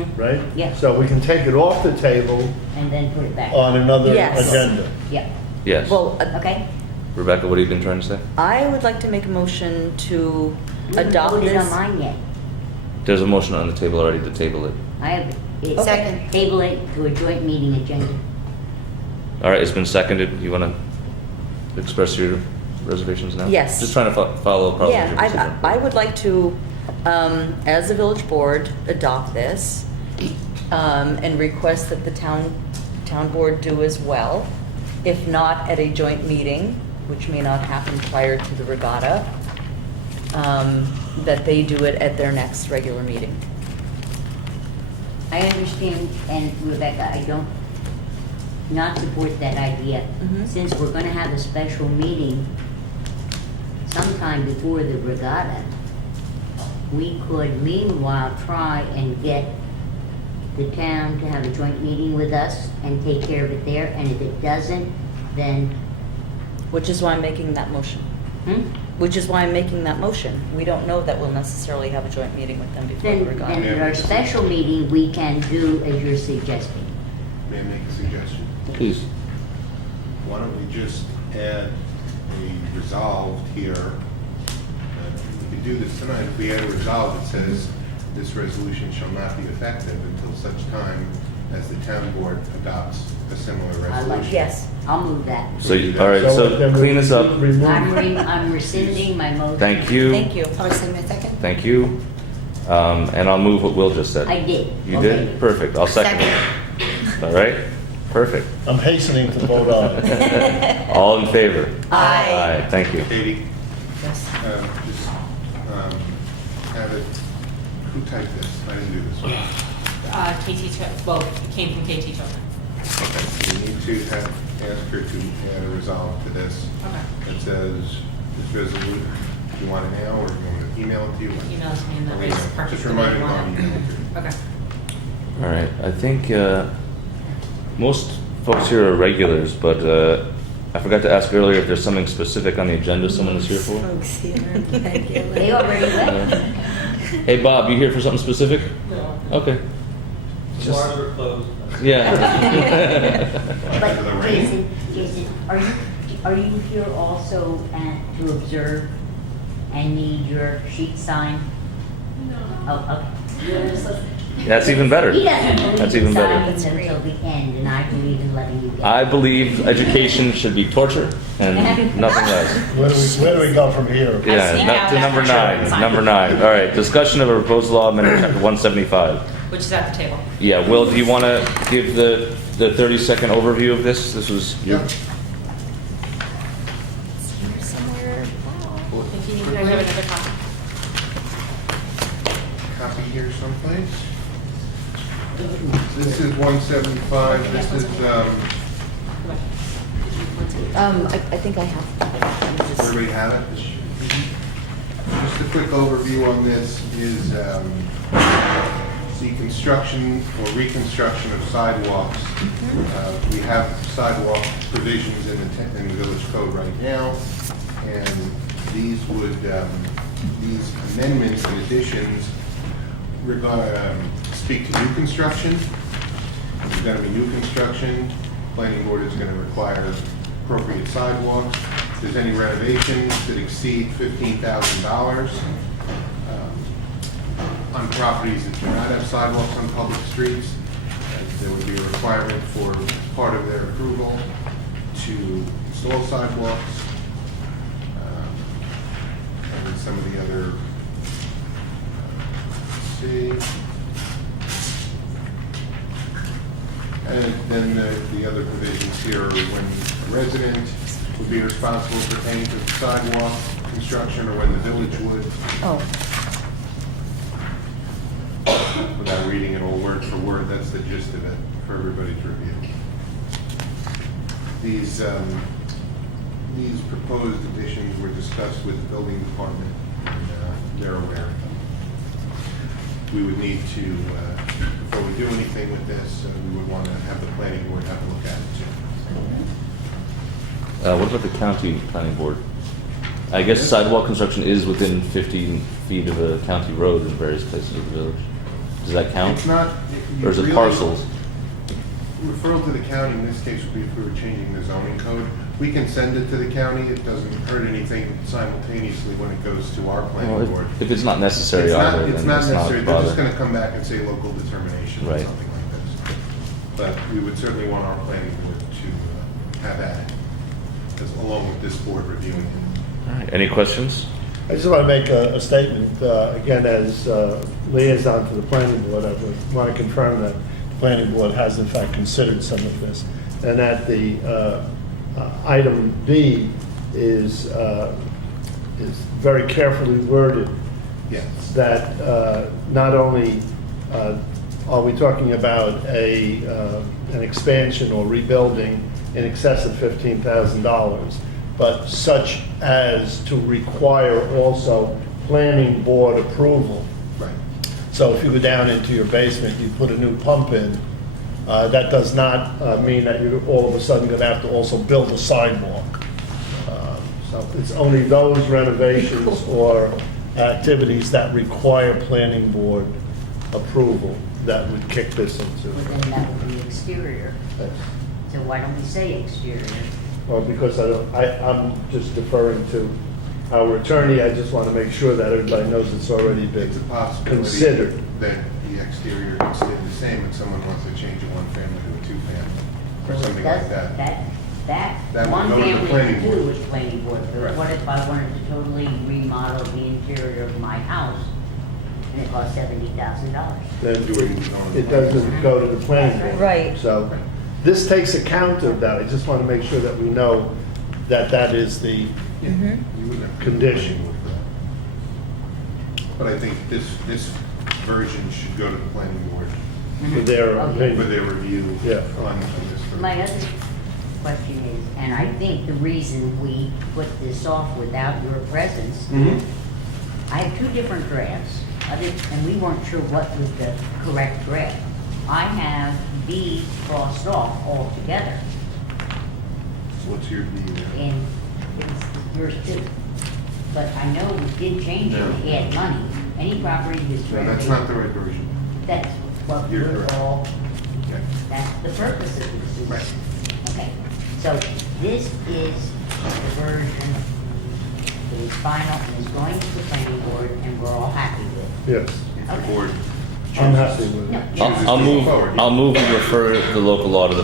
it, right? Yeah. So we can take it off the table and then put it back. on another Yes. agenda. Yeah, Yes. Well, okay? Rebecca, what have you been trying to say? I would like to make a motion to We haven't adopt voted this. on mine yet. There's a motion on the table already to table it. I have, Second. table it to a joint meeting agenda. All right, it's been seconded. You want to express your reservations now? Yes. Just trying to follow a procedure. Yeah, I would like to, as the village board, adopt this and request that the town board do as well. If not at a joint meeting, which may not happen prior to the regatta, that they do it at their next regular meeting. I understand, and Rebecca, I don't not support that idea. Mhm. Since we're gonna have a special meeting sometime before the regatta, we could meanwhile try and get the town to have a joint meeting with us and take care of it there, and if it doesn't, then, Which is why I'm making that motion. hmm? Which is why I'm making that motion. We don't know that we'll necessarily have a joint meeting with them before the Then regatta. at our special meeting, we can do as you're suggesting. May I make a suggestion? Please. Why don't we just add a resolved here? We could do this tonight. If we add a resolve that says this resolution shall not be effective until such time as the town board adopts a similar resolution. Yes. I'll move that. So, all right, so then we clean this up. remove- I'm rescinding my motion. Thank you. Thank you. I'll rescind my second. Thank you. And I'll move what Will just said. I did. You Okay. did? Perfect. I'll second it. All right? Perfect. I'm hastening to vote on it. All in favor? Aye. Aye, thank you. Katie, Yes. just have it, who typed this? I didn't do this one. Well, it came from KT Tobin. Okay, you need to ask her to add a resolve to this. Okay. That says, this resolution, do you want it now, or do you want me to email it to you? Email it to me and then I'll raise email it. purchase Just the remind me name when on you it. email it to you. Okay. All right, I think most folks here are regulars, but I forgot to ask earlier if there's something specific on the agenda someone is here for? They already went. Hey, Bob, you here for something specific? No. Okay. The bars are closed. Yeah. But Jason, are you here also to observe and need your sheet signed? No. Oh, okay. That's even better. He doesn't believe That's in even better. signing them until the end, and I believe in letting you get. I believe education should be torture and nothing less. Where do we go from here? Yeah, to number 9. Number 9. All right, discussion of a proposed law amending chapter 175, which is at the table. Yeah, Will, do you want to give the 30-second overview of this? This was your... Yep. Somewhere. If you need to have another copy. Copy here someplace. This is 175, this is, I think I have. everybody have it? Just a quick overview on this is the construction or reconstruction of sidewalks. We have sidewalk provisions in the village code right now, and these would, these amendments and additions speak to new construction. If there's going to be new construction, planning board is going to require appropriate sidewalks. If there's any renovations that exceed $15,000 on properties that do not have sidewalks on public streets, there would be a requirement for part of their approval to install sidewalks. And then some of the other, let's see. And then the other provisions here are when a resident would be responsible for paying for the sidewalk construction, or when the village would. Oh. Without reading it all word for word, that's the gist of it for everybody's review. These proposed additions were discussed with the building department, and they're aware of them. We would need to, before we do anything with this, we would want to have the planning board have a look at it too. What about the county planning board? I guess sidewalk construction is within 15 feet of a county road in various places of the village. Does that count? It's not. Or is it really- parcels? Referral to the county in this case would be if we were changing the zoning code. We can send it to the county. It doesn't hurt anything simultaneously when it goes to our planning Well, board. if it's not necessary It's not, either, it's then not it's necessary. not They're just bother. going to come back and say local determination or Right. something like this. But we would certainly want our planning board to have at it, along with this board reviewing it. All right, any questions? I just want to make a statement, again, as liaison to the planning board, I would want to confirm that the planning board has in fact considered some of this, and that the item B is very carefully worded. Yes. That not only are we talking about an expansion or rebuilding in excess of $15,000, but such as to require also planning board approval. Right. So if you go down into your basement, you put a new pump in, that does not mean that you're all of a sudden going to have to also build a sidewalk. So it's only those renovations or activities that require planning board approval that would kick this into. Well, then that would be exterior. Yes. So why don't we say exterior? Well, because I'm just deferring to our attorney, I just want to make sure that everybody knows it's already been It's a possibility considered. that the exterior can stay the same and someone wants to change a one-family to a two-family or So something does- like that. That That would one go to the family planning could do board. with planning board, but Right. what if I wanted to totally remodel the interior of my house and it cost $70,000? Then Doing it doesn't go to the planning board. Right. So this takes account of that. I just want to make sure that we know that that is the Yeah, you wouldn't have to condition. But I think this version should go to the planning board For their Okay. for opinion. their review Yeah. on this. My other question is, and I think the reason we put this off without your presence, Mhm. I have two different drafts, and we weren't sure what was the correct draft. I have B crossed off altogether, What's your view there? and it's yours too. But I know we did change it to add money. Any property that's No, renovated. that's not the right version. That's what You're we're correct. all, Okay. that's the purpose of this. is- Right. Okay, so this is the version that is final and is going to the planning board and we're all happy with. Yes, If the Okay. board I'm chooses- happy with No, it. chooses I'll to move. forward. I'll move and refer the local law to the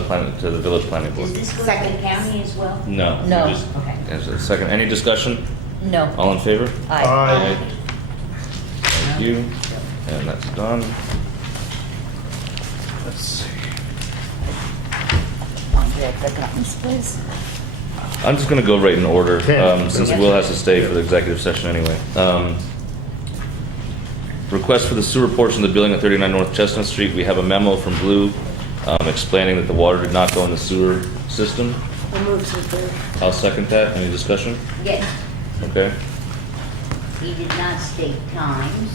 village planning Does board. this go to the county as well? No. No. just- Okay. as a second. Any discussion? No. All in favor? Aye. Aye. Thank you. And that's done. Let's see. Andre, economics, please. I'm just gonna go right in order, Okay. since Will has to stay for the executive session anyway. Request for the sewer portion of the building at 39 North Chestnut Street. We have a memo from Blue explaining that the water did not go in the sewer system. I'll move to approve. I'll second that. Any discussion? Yes, Okay. he did not state times.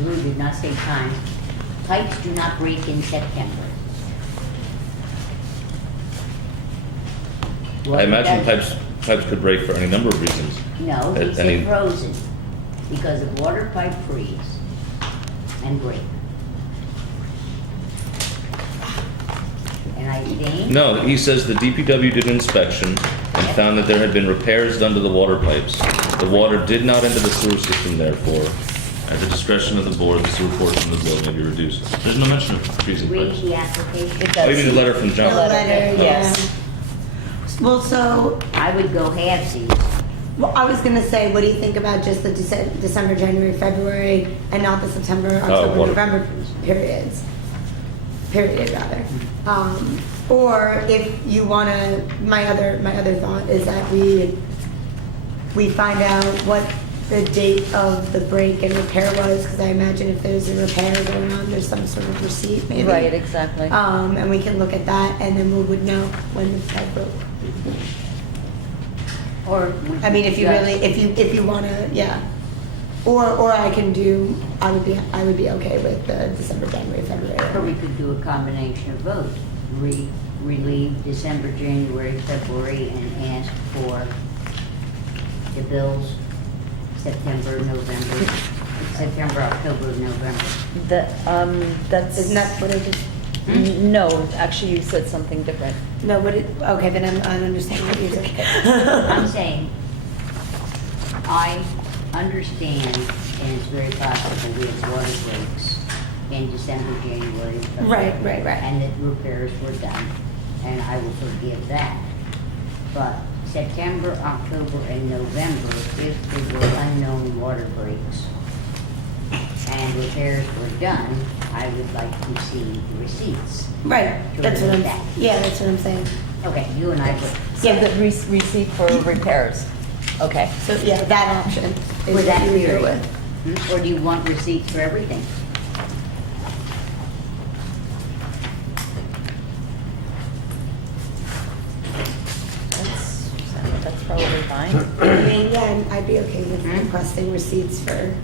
Blue did not state times. Pipes do not break in September. I Water imagine does- pipes could break for any number of reasons. No, he Any- said frozen, because of water pipe freeze and break. And I think. No, he says the DPW did an inspection and found that there had been repairs done to the water pipes. The water did not enter the sewer system, therefore, at the discretion of the board, the sewer portion of the bill may be reduced. There's no mention of freezing Read pipes. the application. Oh, you mean the letter from The John? letter, yes. yeah. Well, so, I would go halvesies. well, I was gonna say, what do you think about just the December, January, February, and not the September, October, water. November periods? Period, rather. Or if you wanna, my other thought is that we find out what the date of the break and repair was, because I imagine if there's a repair going on, there's some sort of receipt, maybe. Right, exactly. And we can look at that, and then we would know when the pipe broke. Or. I mean, if you really, if you wanna, yeah. Or I can do, I would be okay with the December, January, Or February. we could do a combination of both. Relieve December, January, February, and ask for the bills September, November, October, November. That's. Isn't that what I just? No, actually, you said something different. No, okay, then I don't understand what you're saying. I'm saying, I understand, and it's very possible we have water breaks in December, January, February. Right. And that repairs were done, and I will forgive that. But September, October, and November, if there were unknown water breaks and repairs were done, I would like to see the receipts. Right, that's what That. that's what I'm saying. Okay, you and I would. So the receipt for repairs. Okay. So, yeah, that option is For what that you would go period. with. Or do you want receipts for everything? That's probably fine. I mean, yeah, I'd be okay with requesting receipts for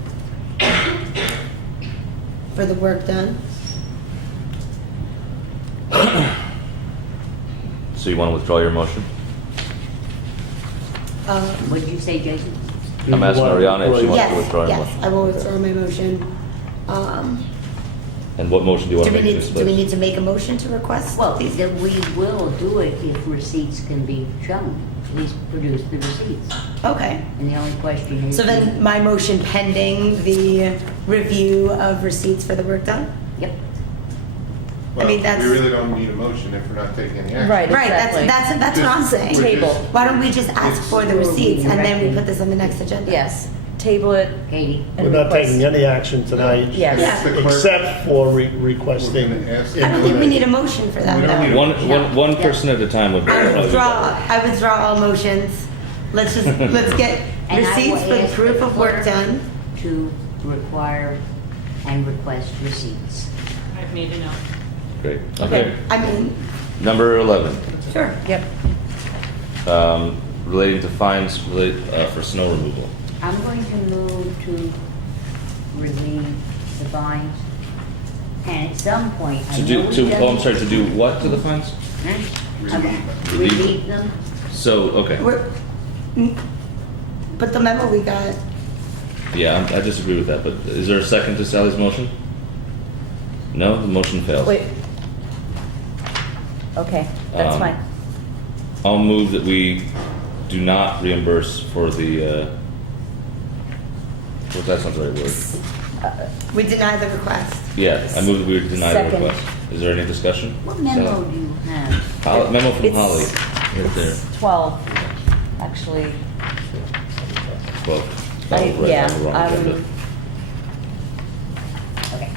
the work done. So you want to withdraw your motion? What'd you say, Jason? I'm asking Ariana if she wants to Yes, withdraw her yes, motion. I will withdraw my motion. And what motion do you want Do to we make in need, this do we place? need to make a motion to request Well, these? then we will do it if receipts can be shown. Please produce the receipts. Okay. And the only question is. So then my motion pending the review of receipts for the work done? Yep. Well, mean, that's- we really don't need a motion if we're not taking any action. Right. Right, Exactly. that's what I'm saying. Table. Why don't we just ask for the receipts and then we put this on the next agenda? Yes. Table it. Katie? and We're not request. taking any action tonight. Yes. Yeah. The clerk- Except for We're requesting. gonna ask- I don't think we need a motion for that, We don't though. need One person at a time would I probably be better. I withdraw all motions. Let's get And I will receipts for the ask proof the of work clerk done. To require and request receipts. I've made a note. Great, okay. I mean, Number 11, sure. Yep. relating to fines for snow removal. I'm going to move to relieve the fines. And at some point, I To know do, we've to, done- oh, I'm sorry, to do what to the fines? Relieve them. So, okay, But the memo we got, yeah, I disagree with that, but is there a second to Sally's motion? No, the motion fails. Wait. Okay, that's Um, fine. I'll move that do not reimburse for the, well, that's not the right word. we deny the request. Yeah, I move that we deny the Second. request. Is there any discussion? What memo Sally? do you have? Memo from It's- Holly, right there. 12, actually. Well, that was right yeah, on the wrong agenda. Okay.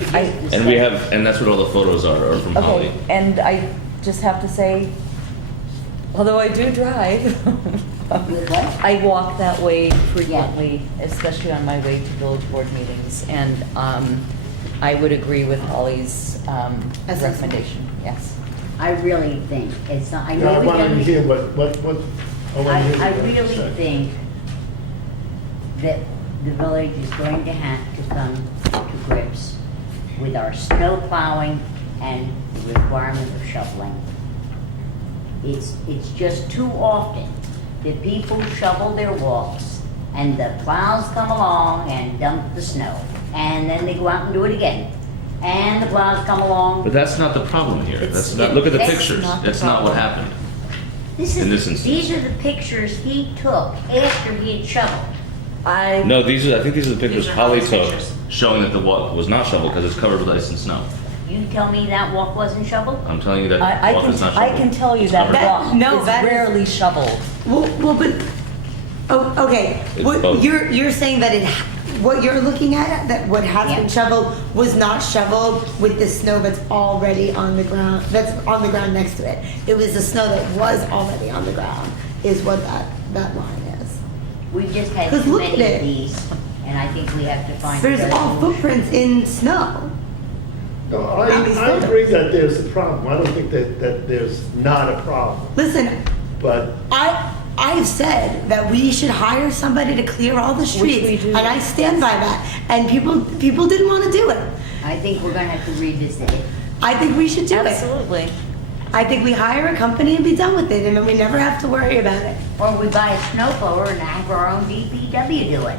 And we have, and that's what all the photos are from Holly. Okay, and I just have to say, although I do drive, I walk that way frequently, especially on my way to village board meetings, and I would agree with Holly's recommendation, yes. I really think, it's not, I No, know I we wanted to can, hear what, I wanted to hear I what you really said. think that the village is going to have to come to grips with our snow plowing and the requirement of shoveling. It's just too often that people shovel their walks and the plows come along and dump the snow. And then they go out and do it again. And the plows come along. But that's not the problem here. It's- That's not, look at the that's pictures. not the That's not what problem. happened. This in this is, instance. these are the pictures he took after he had shoveled. No, these are, I think these are the pictures These are Holly Holly's took pictures. showing that the walk was not shoveled because it's covered with ice and snow. You tell me that walk wasn't shoveled? I'm telling you that I walk is not shoveled. I can tell you It's that covered. walk no, is that is- rarely shoveled. Well, but, oh, okay, It's what, both. you're saying that what you're looking at, that what has Yeah. been shoveled was not shoveled with the snow that's already on the ground, that's on the ground next to it. It was the snow that was already on the ground, is what that line is. We just had 'Cause too look at many it. of these, and I think we have to find. There's a all resolution. footprints in snow. No, I agree that there's a problem. I don't think that there's not a problem, Listen, but I've said that we should hire somebody to clear all the streets, we do. and I stand by that. And people didn't want to do it. I think we're gonna have to revisit it. I think we should do it. Absolutely. I think we hire a company and be done with it, and then we never have to worry about it. Or we buy a snow blower and have our own DPW do it.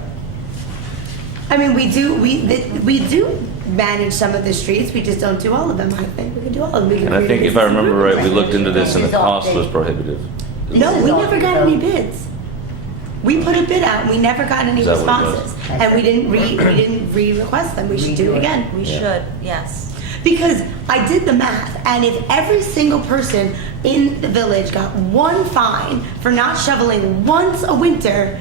I mean, we do manage some of the streets. We just don't do all of them. I think we can do all of them. We can And I create think a if I business remember group. right, we looked into this and the This is all cost was they- prohibitive. No, This we is never all- got any bids. We put a bid out, and we never got any Is that what it was? responses, and we didn't re-request them. We should do Redo it it. again. We Yeah. should, yes. Because I did the math, and if every single person in the village got one fine for not shoveling once a winter,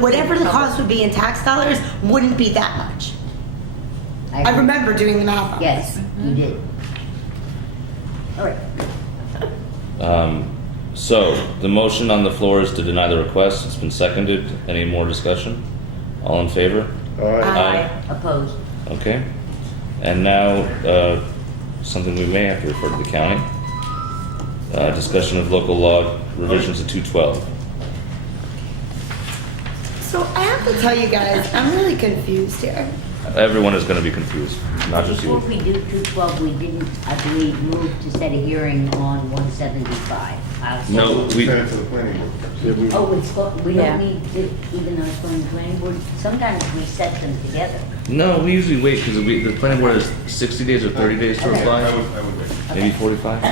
whatever the cost would be in tax dollars wouldn't be that much. I remember doing the math on Yes, this. you did. All right. So, the motion on the floor is to deny the request. It's been seconded. Any more discussion? All in favor? all right. Aye. Opposed. Okay. And now, something we may have to refer to the county. Discussion of local law revisions to 212. So I have to tell you guys, I'm really confused here. Everyone is gonna be confused, not just Before you. we do 212, we didn't, I believe, move to set a hearing on 175. No, we, Send it to the planning board. Yeah, we- Oh, we Yeah. don't need, even though it's going to planning board, sometimes we set them together. no, we usually wait, because the planning board has 60 days or 30 days to Okay. reply. I would wait. Maybe 45?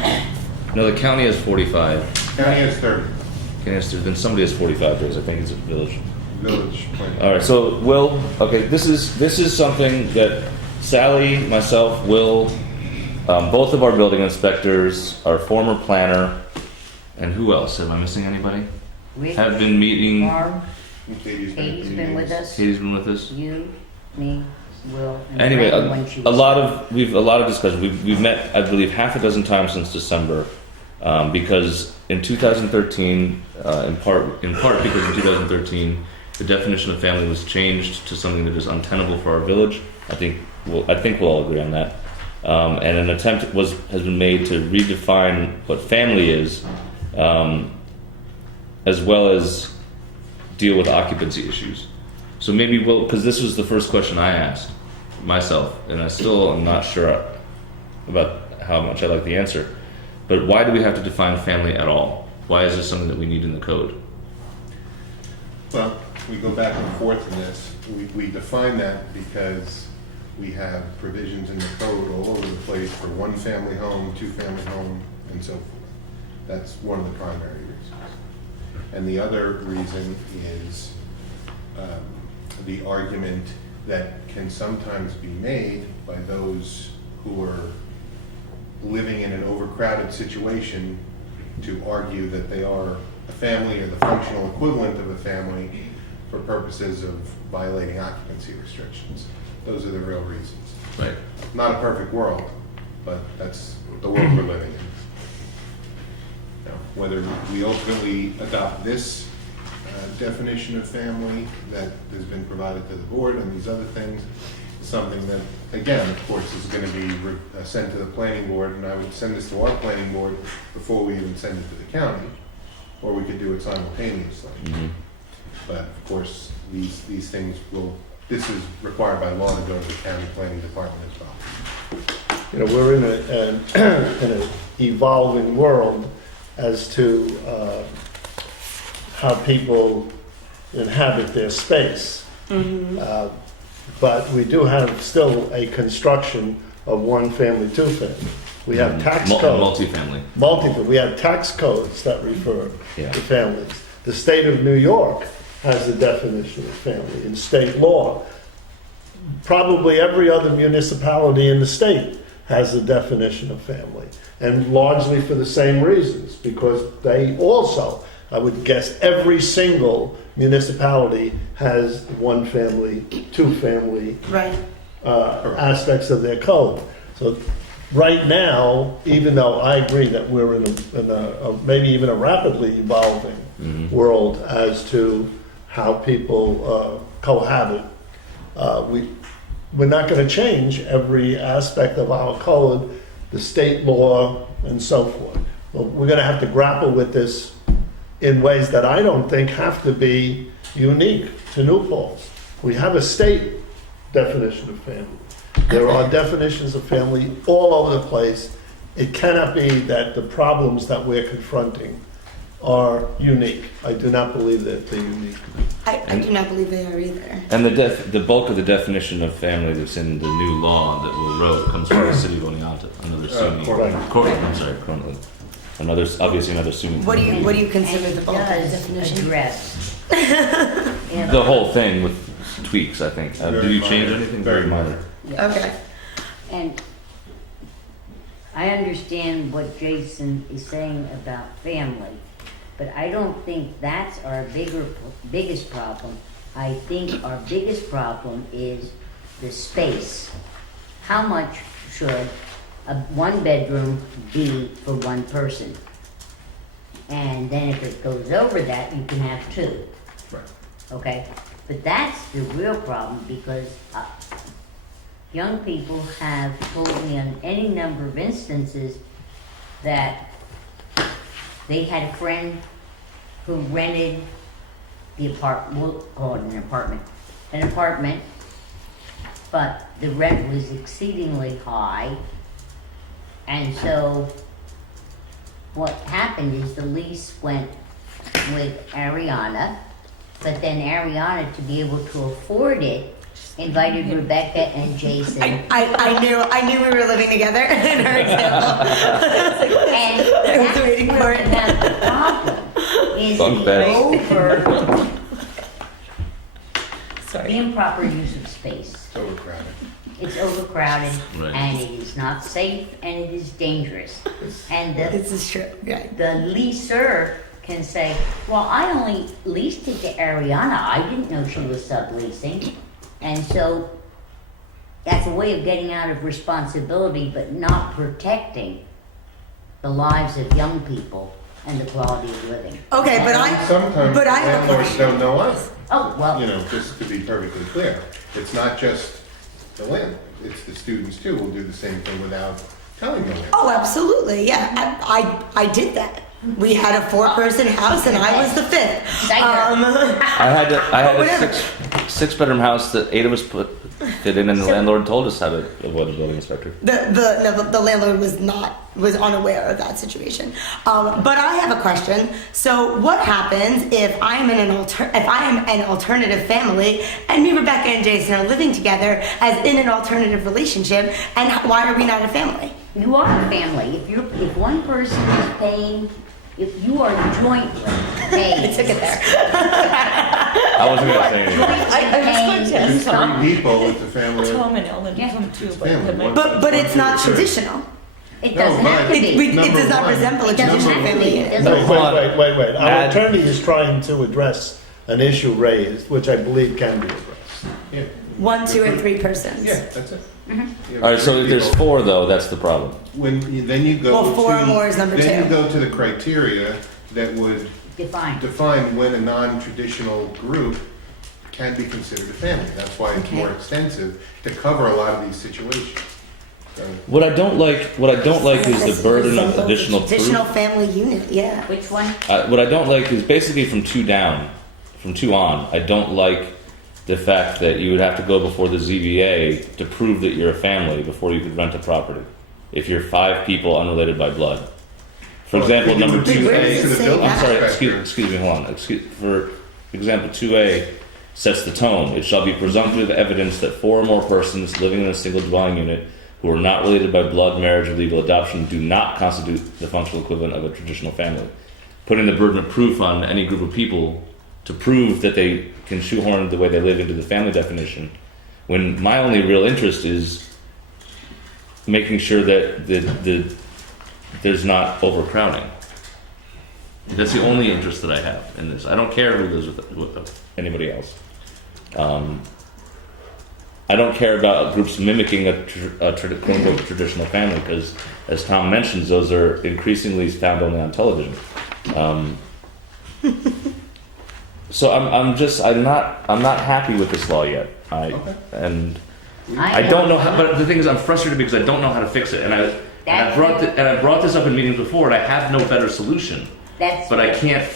No, the county has 45. County has 30, County has 30, then somebody has 45 days, I think it's a village. village planning. All right, so Will, okay, this is something that Sally, myself, Will, both of our building inspectors, our former planner, and who else? Am I missing anybody? Rick, Have been meeting. Barb, Katie's Katie's been with us, Katie's been with us. you, me, Will, and Anyway, Fran when she a was- lot of discussion. We've met, I believe, half a dozen times since December, because in 2013, in part because in 2013 the definition of family was changed to something that is untenable for our village. I think we'll all agree on that. And an attempt has been made to redefine what family is, as well as deal with occupancy issues. So maybe we'll, because this was the first question I asked myself, and I still am not sure about how much I like the answer. But why do we have to define family at all? Why is this something that we need in the code? Well, we go back and forth in this. We define that because we have provisions in the code all over the place for one family home, two family home, and so forth. That's one of the primary reasons. And the other reason is the argument that can sometimes be made by those who are living in an overcrowded situation to argue that they are a family or the functional equivalent of a family for purposes of violating occupancy restrictions. Those are the real reasons. Right. Not a perfect world, but that's the world we're living in. Now, whether we ultimately adopt this definition of family that has been provided to the board and these other things, is something that, again, of course, is going to be sent to the planning board, and I would send this to our planning board before we even send it to the county, or we could do it simultaneously. But of course, these things this is required by law to go to the county planning department as well. You know, we're in an evolving world as to how people inhabit their space. But we do have still a construction of one family, two family. We have tax codes. Multifamily. We have tax codes that refer Yeah. to families. The state of New York has a definition of family in state law. Probably every other municipality in the state has a definition of family, and largely for the same reasons, because they also, I would guess, every single municipality has one family, two family Right. aspects of their code. So right now, even though I agree that we're in a maybe even a rapidly evolving world as to how people cohabit, we're not going to change every aspect of our code, the state law, and so forth. Well, we're going to have to grapple with this in ways that I don't think have to be unique to New Paltz. We have a state definition of family. There are definitions of family all over the place. It cannot be that the problems that we're confronting are unique. I do not believe that they're unique. I do not believe they are either. And the bulk of the definition of family that's in the new law that we wrote comes from the city of Oneonta, another SUNY. Cortland. Obviously another SUNY. What do you consider the bulk of the Does definition? address The whole thing with tweaks, I think. Do you change anything? Very minor. Okay. And I understand what Jason is saying about family, but I don't think that's our biggest problem. I think our biggest problem is the space. How much should a one bedroom be for one person? And then if it goes over that, you can have two. Right. Okay? But that's the real problem, because young people have told me on any number of instances that they had a friend who rented the apartment, we'll call it an apartment, but the rent was exceedingly high. And so what happened is the lease went with Ariana, but then Ariana, to be able to afford it, invited Rebecca and Jason. I knew we were living together in her example. And I was waiting for it. Now the problem is Bunk the beds. the improper use of space. It's overcrowded. It's overcrowded, Right. and it is not safe, and it is dangerous. And This is true. Right. the leaser can say, well, I only leased it to Ariana. I didn't know she was subleasing. And so that's a way of getting out of responsibility, but not protecting the lives of young people and the quality of living. Okay, but Sometimes but I have a landlords question. don't know either. Oh, well, You know, just to be perfectly clear, it's not just the landlord, it's the students too who will do the same thing without telling the landlord. Oh, absolutely. Yeah, I did that. We had a 4-person house, and I was the 5th. I had a whatever. six bedroom house that 8 of us fit in, and the landlord told us how to avoid a building inspector. The landlord was unaware of that situation. But I have a question. So what happens if I am an alternative family, and me, Rebecca, and Jason are living together as in an alternative relationship, and why are we not a family? you are a family. If one person is paying, if you are jointly paying. I took it there. I wasn't going to say anything. If it's Paying 3 something. people, it's a family. Tom and Ellen do them too, but family. had my- But it's not traditional. It No, doesn't have to mine- be. It Number does not one. resemble a It doesn't traditional have to be. family. It doesn't- Wait. Our Add- attorney is trying to address an issue raised, which I believe can be addressed. Yeah. 1, 2, or 3 persons. Yeah, that's it. All right, so if there's 4 though, that's the problem. Then you go Well, 4 to, or more is number Then 2. you go to the criteria that would define when a non-traditional group can be considered a family. That's why it's more extensive to cover a lot of these situations. So, What I don't like is the burden of additional Traditional proof. family unit, yeah. Which one? What I don't like is basically from 2 down, from 2 on. I don't like the fact that you would have to go before the ZBA to prove that you're a family before you could rent a property. If you're 5 people unrelated by blood. For example, number 2A. I'm sorry, excuse me, hold on. For example, 2A sets the tone. It shall be presumptive evidence that 4 or more persons living in a single dwelling unit who are not related by blood, marriage, or legal adoption do not constitute the functional equivalent of a traditional family. Putting the burden of proof on any group of people to prove that they can shoehorn the way they live into the family definition, when my only real interest is making sure that there's not overcrowding. That's the only interest that I have in this. I don't care who lives with anybody else. I don't care about groups mimicking a quote-unquote traditional family, because, as Tom mentions, those are increasingly found only on television. So I'm not happy with this law yet. I don't know how, but the thing is, I'm frustrated because I don't know how to fix it, and I brought this up in meetings before, and I have no better solution. But I can't.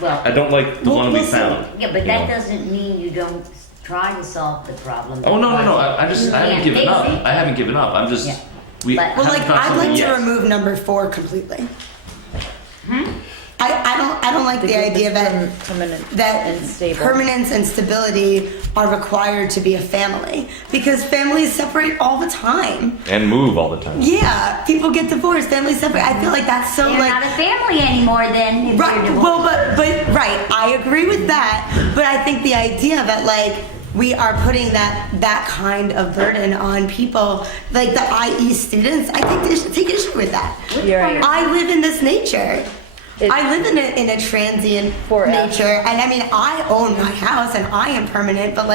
Well, I don't like the one we found. Yeah, but that doesn't mean you don't try to solve the problem. Oh no! I haven't given up. I haven't given up. I'm just. Yeah. I'd like to remove number 4 completely. I don't like the idea that permanence and stability are required to be a family, because families separate all the time. And move all the time. Yeah, people get divorced, families separate. I feel like that's so They're not a family anymore then. If right. you're divorced. Well, but right, I agree with that. But I think the idea that we are putting that kind of burden on people, like the IE students, I think they should take issue with that. I live in this nature. I live in a transient nature, and I mean, I own my house and I am permanent, but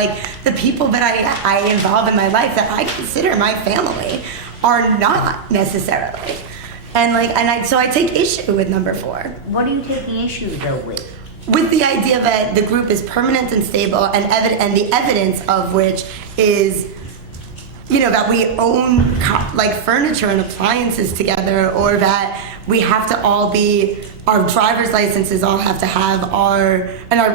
the people that I involve in my life that I consider my family are not necessarily. So I take issue with number 4. What are you taking issue though with? With the idea that the group is permanent and stable, and the evidence of which is, that we own furniture and appliances together, or that we have to all be, our driver's licenses all have to have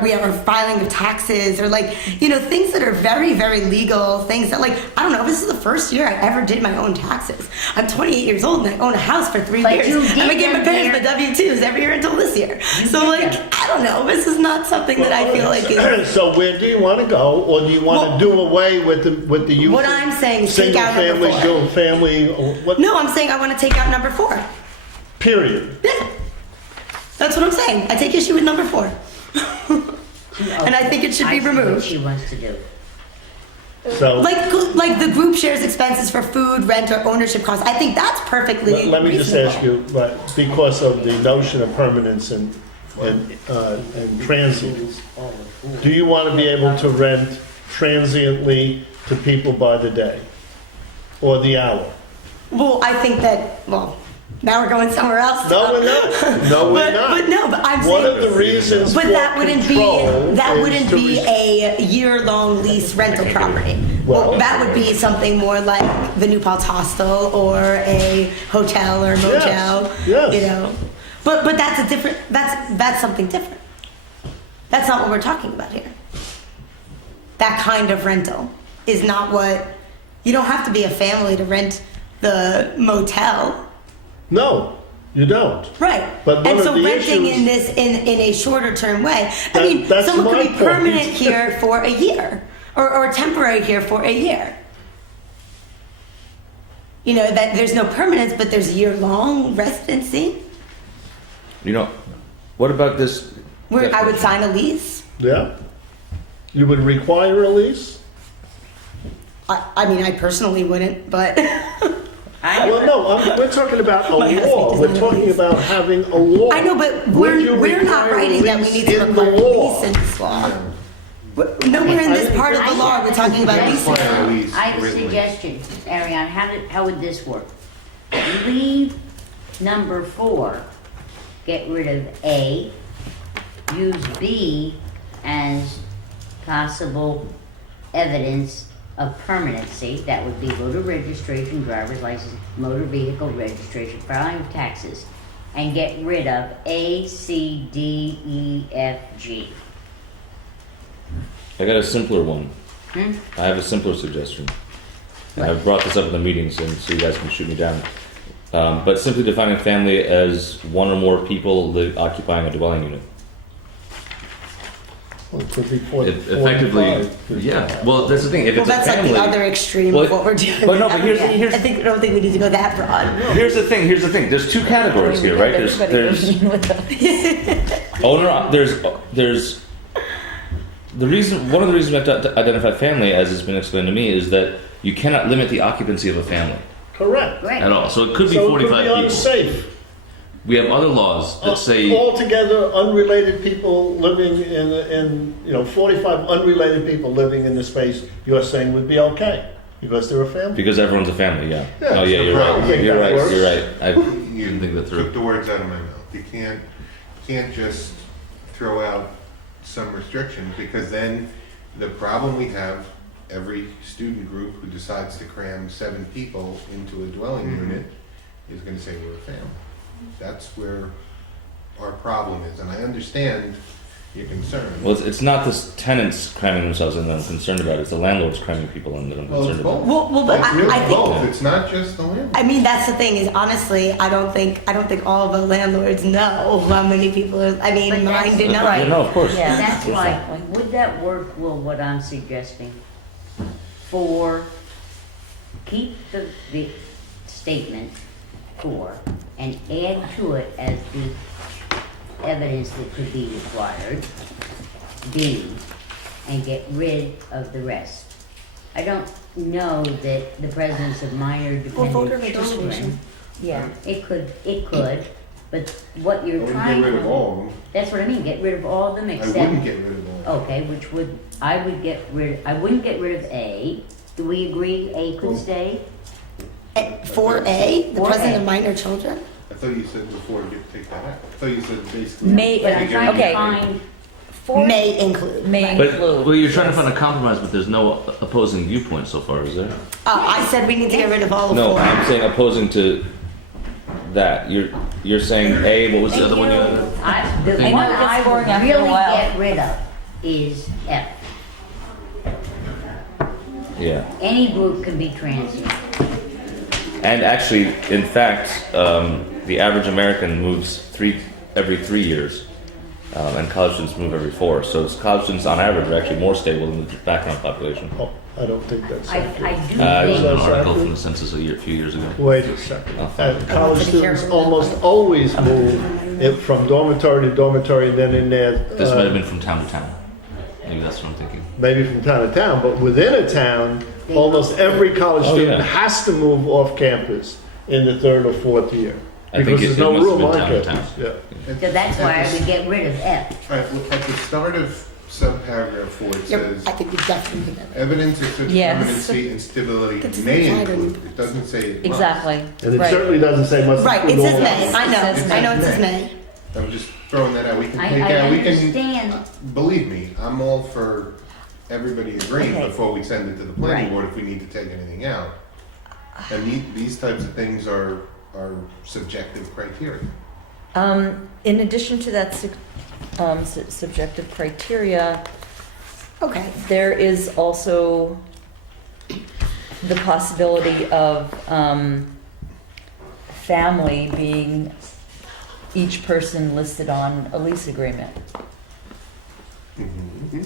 we have our filing of taxes, or things that are very, very legal, things that I don't know, this is the first year I ever did my own taxes. I'm 28 years old and I own a house for 3 years. And I gave my parents my W-2s every year until this year. So I don't know, this is not something that I feel like is... So where do you want to go, or do you want to do away with the use what I'm saying is take out number 4. Single family, what? No, I'm saying I want to take out number 4. Period. Yeah. That's what I'm saying. I take issue with number 4. And I think it should be removed. What she wants to do. So, like the group shares expenses for food, rent, or ownership costs. I think that's perfectly let me just reasonable. ask you, because of the notion of permanence and transience, do you want to be able to rent transiently to people by the day or the hour? Well, I think that, now we're going somewhere else. No, we're not. No, we're not. But I'm one saying, of the reasons. But for that wouldn't be a year-long lease rental property. Well, that would be something more like the New Paltz Hostel or a hotel or motel. Yes. But that's a different. That's something different. That's not what we're talking about here. That kind of rental is not what. You don't have to be a family to rent the motel. No, you don't. Right. But and so renting in this in a shorter term way. Someone could be permanent here for a year, or temporary here for a year. That there's no permanence, but there's year-long residency. What about this? Where I would sign a lease. Yeah. You would require a lease? I personally wouldn't, but. Well, No, we're talking about a My husband law. does We're not talking lease. about having a law. I know, but Would you we're not require writing that we lease need to in the require law? lease in this law. Nowhere in this part of the law we're talking about leasing. Lease, I have a written lease. suggestion, Ariane, how would this work? Leave number 4, get rid of A, use B as possible evidence of permanency, that would be voter registration, driver's license, motor vehicle registration, filing of taxes, and get rid of A, C, D, E, F, G. I got a simpler one. Hmm? I have a simpler suggestion. And I've brought this up in the meetings, and so you guys can shoot me down. But simply defining family as one or more people occupying a dwelling unit. Well, it could be 40, Effectively, 45. yeah. Well, that's the thing. If Well, it's a that's family, like the other extreme Well, of what we're doing. but no, but here's I don't think we need to go that broad. here's the thing. There's two categories here, right? There's owner. There's the reason. One of the reasons we have to identify family, as has been explained to me, is that you cannot limit the occupancy of a family Correct. Right. at all. So it could be So it 45 could be people. unsafe. We have other laws that say Altogether unrelated people living in 45 unrelated people living in the space you're saying would be okay because they're a family. because everyone's a family. Yeah. Yeah, Oh yeah, so you're I don't right. think You're that right. works. You're right. I You didn't think that took through. the words out of my mouth. You can't just throw out some restrictions, because then the problem we have, every student group who decides to cram 7 people into a dwelling unit is going to say we're a family. That's where our problem is, and I understand your concern. Well, it's not the tenants cramming themselves in that I'm concerned about. It's the landlords cramming people in that I'm Well, concerned it's about. both. Well, but It's really I think both. It's not just the landlord. I mean, that's the thing is, honestly, I don't think all of the landlords know how many people are, I mean, But mine that's- did not. Yeah, no, of course. Yeah, that's why, Exactly. would that work, Will, what I'm suggesting? For, keep the statement 4 and add to it as the evidence that could be required, B, and get rid of the rest. I don't know that the presence of minor voter dependent children, registration. yeah, it could, but what I you're wouldn't trying get rid of to, all of them. that's what I mean, get rid of all of them I except. wouldn't get rid of all of them. Okay, I wouldn't get rid of A. Do we agree A could Cool. stay? 4A, the 4A. presence of minor children? I thought you said before, take that out. I thought you said basically. May- But I'm take trying everything to out. find, May include. May But include. well, you're trying to yes. find a compromise, but there's no opposing viewpoint so far, is there? I said we need to get rid of all of No, 4. I'm saying opposing to that. You're saying A. What was the other one you had? the Think- one I know it gets I boring would after a really while. get rid of is F. Yeah. Any group can be transient. And actually, in fact, the average American moves every 3 years, and college students move every 4. So college students, on average, are actually more stable than the background population. Oh, I don't think that's I accurate. do It was an think, article from the census a few years ago. Wait a second. Oh. College students almost always move from dormitory to dormitory and then in there. This might have been from town to town. Maybe that's what I'm thinking. Maybe from town to town, but within a town, almost every college Oh, student yeah. has to move off campus in the 3rd or 4th year. I think Because it there's no must have room been on town to campus. town. Yeah. so that's why I would get rid of F. All right, well, at the start of subparagraph 4, it says, I think we definitely need that. evidence of such Yes. permanency and stability That's may implied include. in- It doesn't say it must. Exactly. And it Right. certainly doesn't say must. Right, it include says all May, of I know, It says I know it May. says May. I'm just throwing that out. We can I take out, we can, understand, believe me, I'm all for everybody agreeing Okay. before we send it to the planning Right. board if we need to take anything out. And these types of things are subjective criteria. In addition to that subjective criteria, Okay. there is also the possibility of family being each person listed on a lease agreement. Mm-hmm.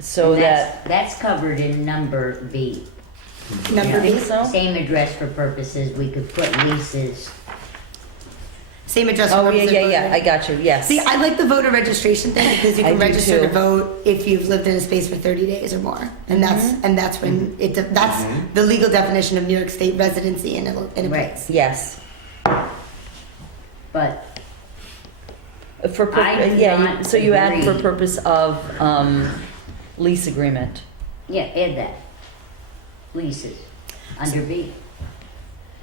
So and that, that's covered in number B. Number you B. think so? Same address for purposes, we could put leases. Same address. Oh, whoever's yeah, their yeah, yeah, voter. I got you, yes. See, I like the voter registration thing because you I can do register to too. vote if you've lived in a space for 30 days or more, and that's when that's Mhm. the legal definition of New York State residency in a Right. place. Yes. But For I do yeah, not so you add for agree. purpose of lease agreement. yeah, add that. Leases under B.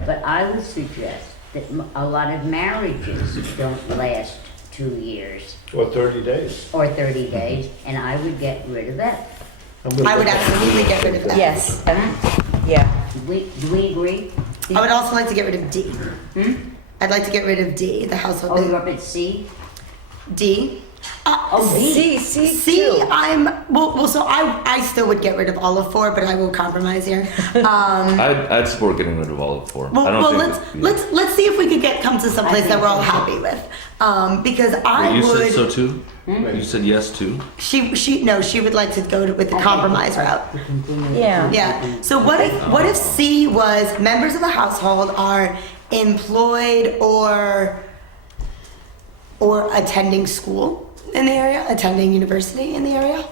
But I would suggest that a lot of marriages don't last 2 years Or 30 days. or 30 days, and I would get rid of that. I would absolutely get rid of that. Yes. Huh? Yeah. Do we agree? I would also like to get rid of D. Hmm? I'd like to get rid of D, the household. Oh, name. you're up at C? D. Oh, D. C, well, so I still would get rid of all of 4, but I will compromise here. I'd support getting rid of all of 4. I Well, don't well think let's see if we could come to some place that we're all happy with. Because I Wait, you would. said so too? Hmm? You said yes too? She would like to go with the compromise route. Yeah. Yeah. So what if C was members of the household are employed or attending school in the area, attending university in the area?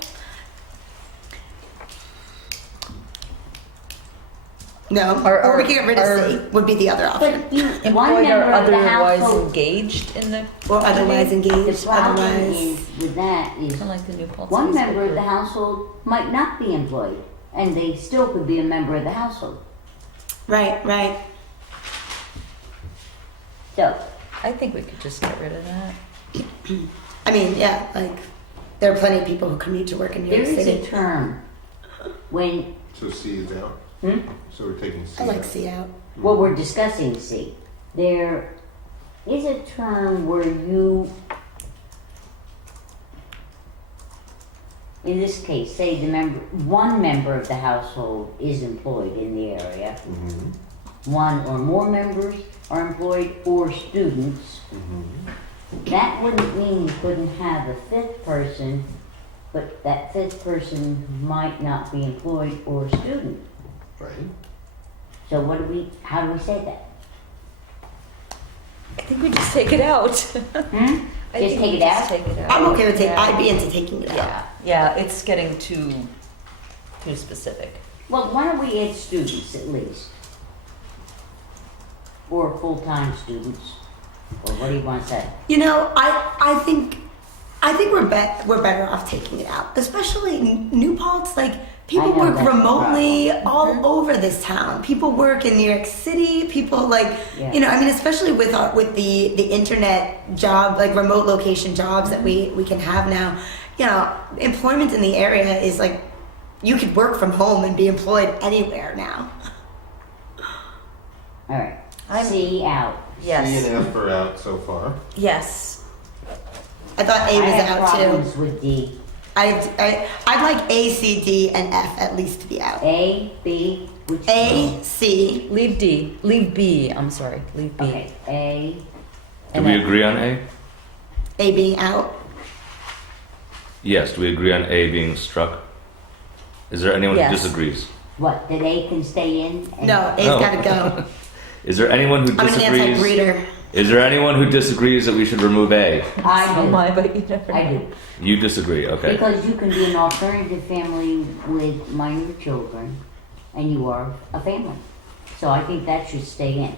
No. Or we could get rid of C would be the other option. But you, one Employed or member of the otherwise household. engaged in the. Or otherwise The engaged, problem otherwise. is with that is Kind of like the new Paltz one High member School. of the household might not be employed, and they still could be a member of the household. Right. So, I think we could just get rid of that. I mean, yeah, like there are plenty of people who commute to work in New there York is City. a term when So C is out. hmm? So we're taking C I like out. C out. Well, we're discussing C. There is a term where you, in this case, say one member of the household is employed in the area, Mhm. one or more members are employed, or students. That wouldn't mean you couldn't have a 5th person, but that 5th person might not be employed or a student. Right. So how do we say that? I think we just take it out. Hmm? I Just think take we it just out? Take it out. I'm okay with Yeah. I'd be into taking it out. Yeah, it's getting too specific. Well, why don't we add students at least? Or full-time students? Or what do you want to say? You know, I think we're better off taking it out, especially in New Paltz. Like people I know work that's the remotely problem. all over this town. People work in New York City. People Yeah. I mean, especially with the internet job, like remote location jobs that we can have now. You know, employment in the area is like you could work from home and be employed anywhere now. All right. C out. Yes. C and F are out so far. Yes. I thought A I was have out problems too. with D. I'd like A, C, D, and F at least to be out. A, B, which A, C. Leave D. Leave B. I'm sorry. Leave B. Okay, A. Do And we then- agree on A? A being out. Yes. Do we agree on A being struck? Is there anyone Yes. who disagrees? What, that A can stay in? and- No, A's No. gotta go. Is there anyone who I'm an disagrees? anti-breeder. Is there anyone who disagrees that we should remove A? I So do. am I, but you never know. I do. You disagree, okay. Because you can be an alternative family with minor children, and you are a family. So I think that should stay in.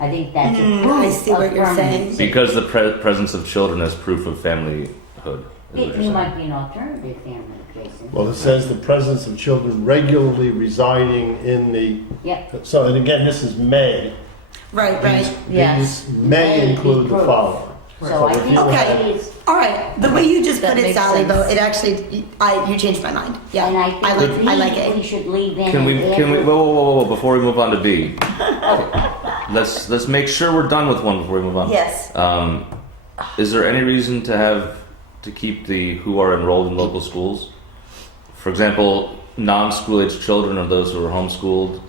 I think that's a proof I see what of you're saying. permanency. Because the presence of children is proof of familyhood. Is what you're You saying. might be an alternative family, Jason. Well, it says the presence of children regularly residing in the, Yep. so, and again, this is may. Right, right. Yes. These may include the following. So I if think you Okay. had- it is, All right. The way you just That put it, makes Sally, sense. though, it actually, you changed my mind. Yeah, and I think I like we it. should leave in. Can we after- whoa, before we move on to B. Let's make sure we're done with one before we move on. Yes. Is there any reason to keep the who are enrolled in local schools? For example, non-school age children or those who are homeschooled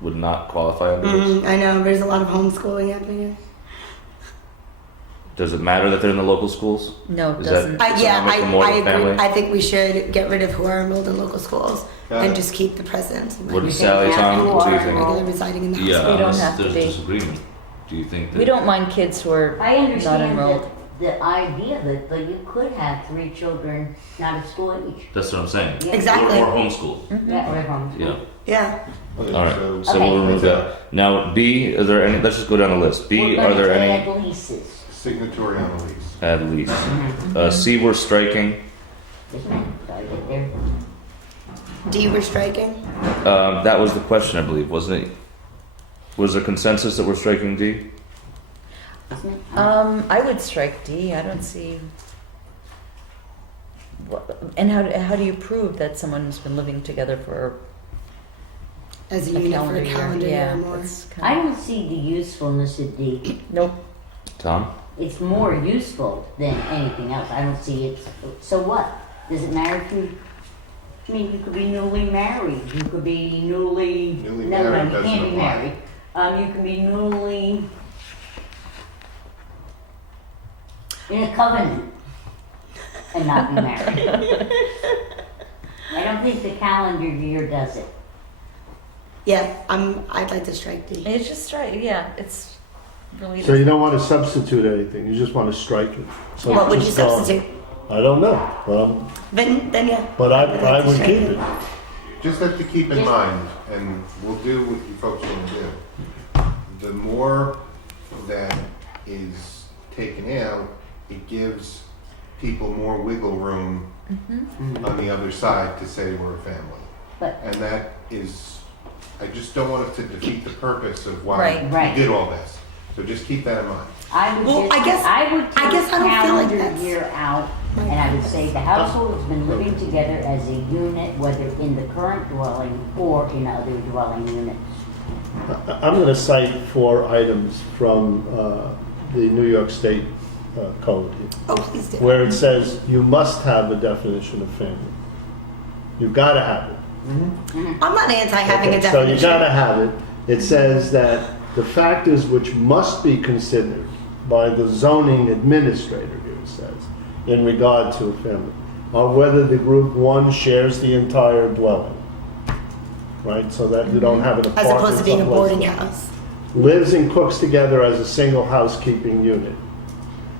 would not qualify under this. I know there's a lot of homeschooling happening here. Does it matter that they're in the local schools? No, it Is doesn't. that- Yeah, Does that make them more I of a agree. family? I think we should get rid of who are enrolled in local schools Got and it. just keep the president What You is think Sally that's Tom? who What do you are think? regular residing in the Yeah, household. We don't unless have to there's be. disagreement. Do you think that? We don't mind kids who are I not understand enrolled. the idea of it, but you could have 3 children not at school each. That's what I'm saying. Yeah. Exactly. Or homeschool. Yeah, or home. Yeah. Yeah. Okay, All right. So Okay. we'll remove that. Now, B, are there any, let's just go down the list. B, We're are going there to any? add leases. Signatory on the lease. Add lease. C, we're striking. Isn't it? So I get there. D, we're striking. That was the question, I believe, wasn't it? Was there consensus that we're striking D? Isn't it? I would strike D. I don't see. And how do you prove that someone's been living together for As a a unit for a calendar year Yeah, or more. that's I kind of, don't see the usefulness of D. nope. Tom? It's more useful than anything else. I don't see it. So what? Does it matter if you? I mean, you could be newly married. You could be newly. Newly no, married you doesn't can't be apply. married. You can be newly in a covenant and not be married. I don't think the calendar year does it. Yeah, I'd like to strike D. It's just strike. Yeah, it's really. So you don't want to substitute anything, you just want to strike it. So What it's would you just gone. substitute? I don't know, Then yeah. but I I'd like to would strike keep it. it. Just have to keep in mind, and we'll do what you folks want to do. The more that is taken out, it gives people more wiggle room on the other side to say we're a family. But And that is, I just don't want it to defeat the purpose of why Right. Right. we did all this. So just keep that in mind. I would Well, just, I guess- I would I take guess I don't feel like calendar that's- year out, and I would say the household has been living together as a unit, whether in the current dwelling or in other dwelling units. I'm going to cite 4 items from the New York State code here, Oh, please do. where it says you must have a definition of family. You've got to have it. I'm not anti having Okay, a so you definition. gotta have it. It says that the factors which must be considered by the zoning administrator, here it says, in regard to a family, are whether the group, 1, shares the entire dwelling. Right, so that you don't have an As apartment. opposed to being a someplace boarding else. house. Lives and cooks together as a single housekeeping unit.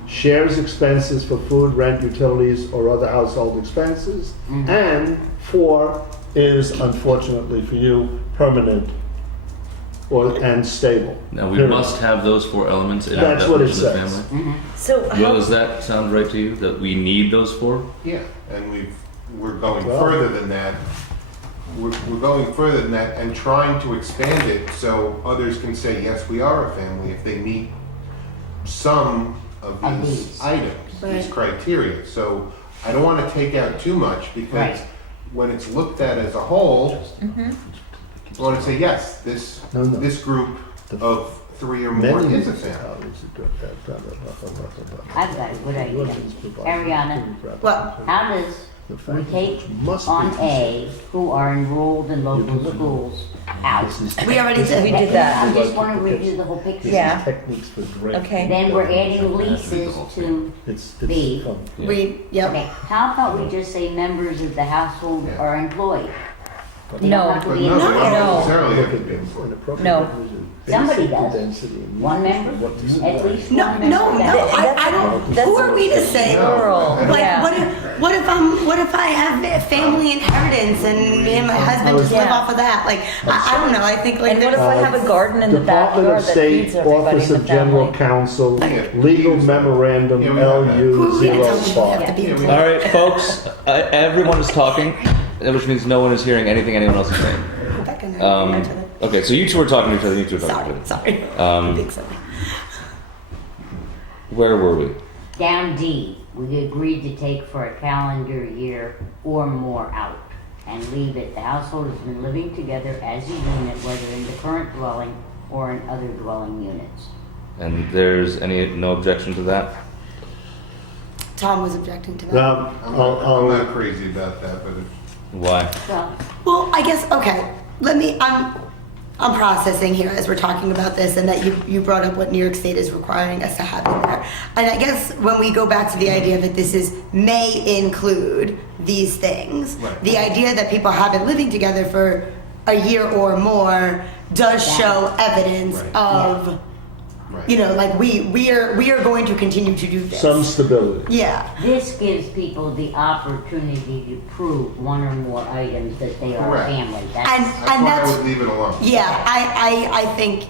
Shares expenses for food, rent, utilities, or other household expenses. And 4, is, unfortunately for you, permanent and stable. Now, we Period. must have those 4 elements in our That's what it definition of says. family. So Will, how? does that sound right to you, that we need those 4? Yeah. And we're going Well- further than that. We're going further than that and trying to expand it so others can say, yes, we are a family if they meet some of Of these these. items, these Right. criteria. So I don't want to take out too much because Right. when it's looked at as a whole, I want to say, yes, this No, no. this group of 3 or more Many is a municipalities family. are good. I've got a good idea. Ariana, What? how does The we factors take which must be on considered. A, who are enrolled in local schools, out? We already did. We did that. I just want to review the whole picture. Yeah. Techniques for granting. Okay. Then we're adding leases to, It's B. fun. Yep. okay, how about we just say members of the household Yeah. are employed? They No. don't have to But be no, they employed. don't No. necessarily have to Look be at employed. inappropriate No. division, Somebody basic does. density and One use member? of what is At least No, one no, member. no. I don't. That's- Who are we to say? No. Rural. Like, Yeah. what if I have a family inheritance and me and my husband just live Yeah. off of that? Like, I don't know. I think like And what if I there's- have a garden in the Department backyard of that State, feeds everybody Office in of the General family? Counsel, Yeah, legal use that. memorandum, Yeah, we have that. LU Who are we to 05. tell them they have to be Yeah, we- employed? All right, folks, everyone is talking, which means no one is hearing anything anyone else is saying. Back in there. Okay, so you 2 are talking to each other, you 2 are talking to Sorry, each other. sorry. Big sorry. Where were we? Down D, we agreed to take for a calendar year or more out and leave it, the household has been living together as a unit, whether in the current dwelling or in other dwelling units. And there's no objection to that? Tom was objecting to that. Now, I'm I'll, not crazy about that, but Why? So, Well, I guess okay. I'm processing here as we're talking about this, and that you brought up what New York State is requiring us to have in there. And I guess when we go back to the idea that this is may include these things, Right. the idea that people have been living together for a year or more does Yeah. show evidence Right. of Right. You know, like we are going to continue to do this. Some stability. Yeah. This gives people the opportunity to prove one or more items that they are a Correct. family. And That's why I that's, would leave it alone. yeah, I think,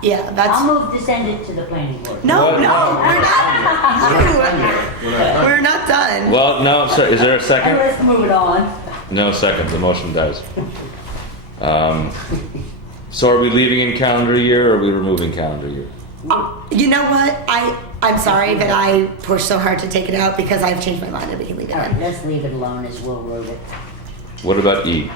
yeah, that's. I'll move to send it to the planning board. No, What? no, we're not. We're not done. We're not done. Well, no, so is there a And second? let's move it on. No second, the motion dies. So are we leaving in calendar year or are we removing calendar year? You know what? I'm sorry that I pushed so hard to take it out because I've changed my mind and we can leave it All right, in. let's leave it alone as Will wrote it. What about E?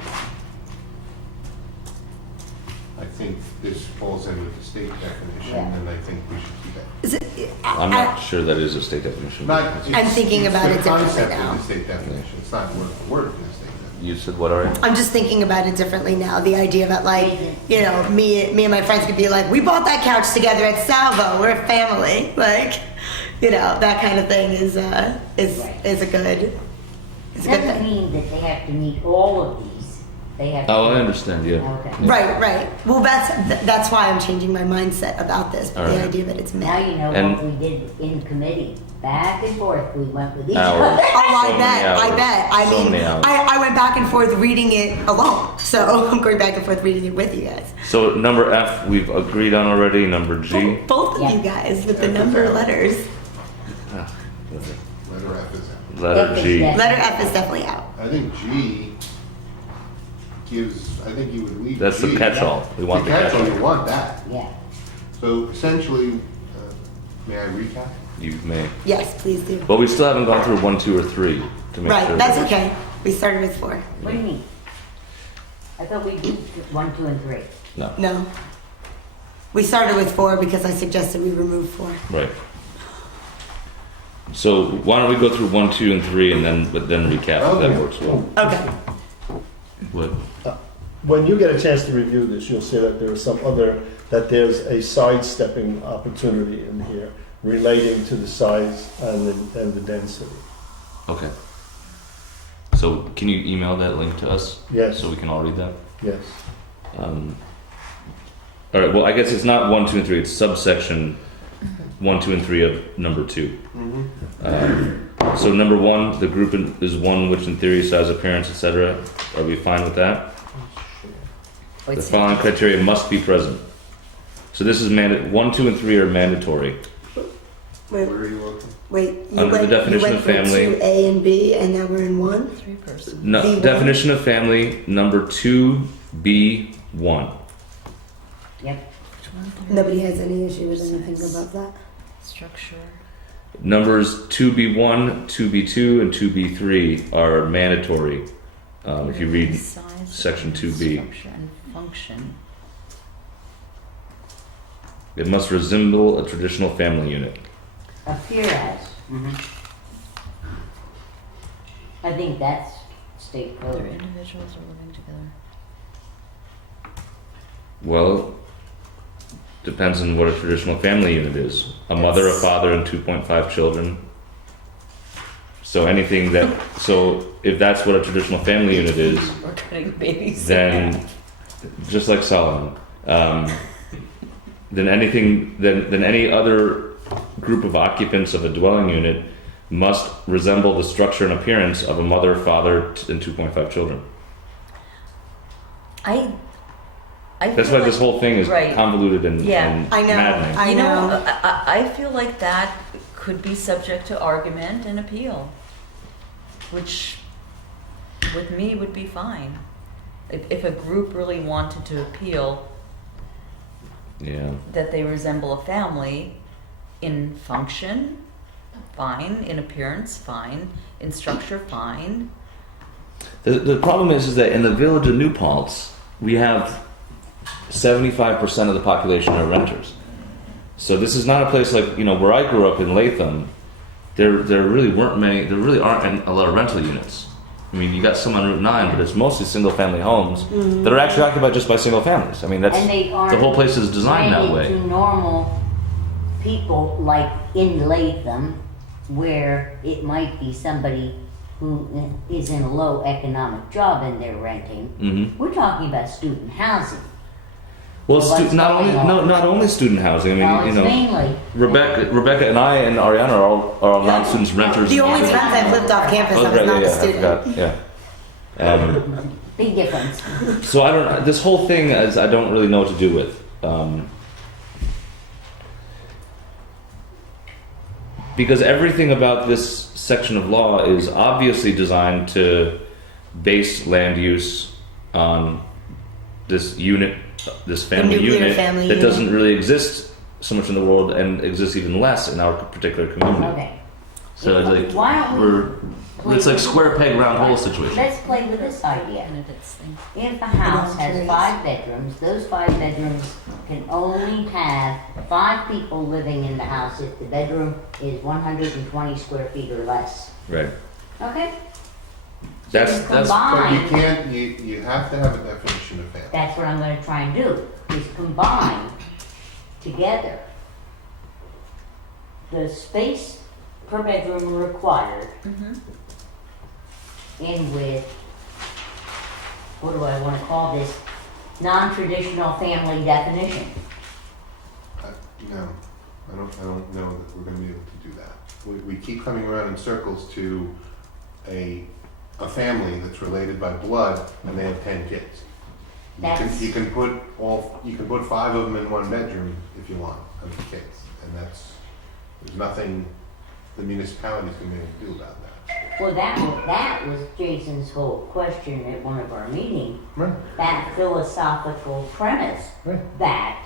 I think this falls in with the state definition, Yeah. and I think we should keep it. Is it, I'm not sure that is a state definition. Not, I'm thinking about it differently It's the concept now. of the state definition, it's not word for word in the state definition. You said what, already? I'm just thinking about it differently now. The idea that like, you know, me and my friends could be like, we bought that couch together at Salvo. We're a family. Like, you know, that kind of thing is a good Doesn't thing. mean that they have to meet all of these. They have to. Oh, I understand, yeah. Okay. Right. Well, that's why I'm changing my mindset about this. But All the right. idea that it's Now men. you know And- what we did in committee. Back and forth, we went with each Hours. other. Oh, So I many bet. I hours. bet. I So mean, many hours. I went back and forth reading it alone. So I'm going back and forth reading it with you guys. So number F, we've agreed on already, number G. Both of Yeah. you guys with the number of letters. Ah, Letter F is out. Letter F is G. dead. Letter F is definitely out. I think G gives, I think you would leave That's the G. catch-all. We want the catch-all. You want that. Yeah. So essentially, may I recap? You may. Yes, please do. But we still haven't gone through 1, 2, or 3 to make Right, sure. that's that- okay. We started with 4. What do you mean? I thought we did 1, 2, and 3. No, No. We started with 4 because I suggested we remove 4. right. So why don't we go through 1, 2, and 3 and then recap if that Okay. works well. Okay. What? When you get a chance to review this, you'll see that that there's a sidestepping opportunity in here relating to the size and the density. Okay. So can you email that link to us? Yes. So we can all read that? Yes. All right, well, I guess it's not 1, 2, and 3, it's subsection 1, 2, and 3 of number 2. So number 1, the group is one which in theory, size, appearance, etc. Are we fine with that? The following criteria must be present. So this is 1, 2, and 3 are mandatory. Wait, Where are you looking? you Under the went, definition you went of from family. 2A and B, and now we're in 1? 3 person. No, B1. definition of family, number 2B1. Yep. Nobody has any issue with anything about that? Structure. Numbers 2B1, 2B2, and 2B3 are mandatory. If you read Size, section 2B. Structure and function. It must resemble a traditional family unit. Appear as. I think that's state Other code. individuals are living together. Well, depends on what a traditional family unit is. A mother, a father, and 2.5 children. So if that's what a traditional family unit is, We're cutting babies. then just like Solomon, then any other group of occupants of a dwelling unit must resemble the structure and appearance of a mother, father, and 2.5 children. I That's feel why this whole thing is right. convoluted and, Yeah. and I know. maddening. I You know, know. I feel like that could be subject to argument and appeal, which with me would be fine. If a group really wanted to appeal Yeah. that they resemble a family in function, fine, in appearance, fine, in structure, fine. The problem is that in the village of New Paltz, we have 75% of the population are renters. So this is not a place like, where I grew up in Latham. There really aren't a lot of rental units. I mean, you got some on Route 9, but it's mostly single family homes that are actually occupied just by single families. I mean, that's And they aren't the whole place is designed that way. rented to normal people like in Latham, where it might be somebody who is in a low economic job and they're renting. Mm-hmm. We're talking about student housing. Well, What's not going only on? not only student housing. I mean, Well, you it's know, mainly. Rebecca and I and Ariana are all non-students, renters. The only times I've lived off campus, I was right, not yeah, a student. I forgot. Yeah. Big difference. So I don't. This whole thing is I don't really know what to do with. Because everything about this section of law is obviously designed to base land use on this unit, this family nuclear unit family that unit. doesn't really exist so much in the world and exists even less in our particular community. Okay. So it's like Why don't we it's like square peg round hole situation. Let's play with this idea. If a house has 5 bedrooms, those 5 bedrooms can only have 5 people living in the house if the bedroom is 120 square feet or less. Right. Okay? That's But Combine. you can't, you have to have a definition of family. That's what I'm gonna try and do, is combine together the space per bedroom required in with, what do I wanna call this, non-traditional family definition. No, I don't know that we're gonna be able to do that. We keep coming around in circles to a family that's related by blood and they have 10 kids. You can put 5 of them in one bedroom if you want, of the kids, and there's nothing the municipality's gonna be able to do about that. Well, that was Jason's whole question at one of our meetings. Right. That philosophical premise Right. that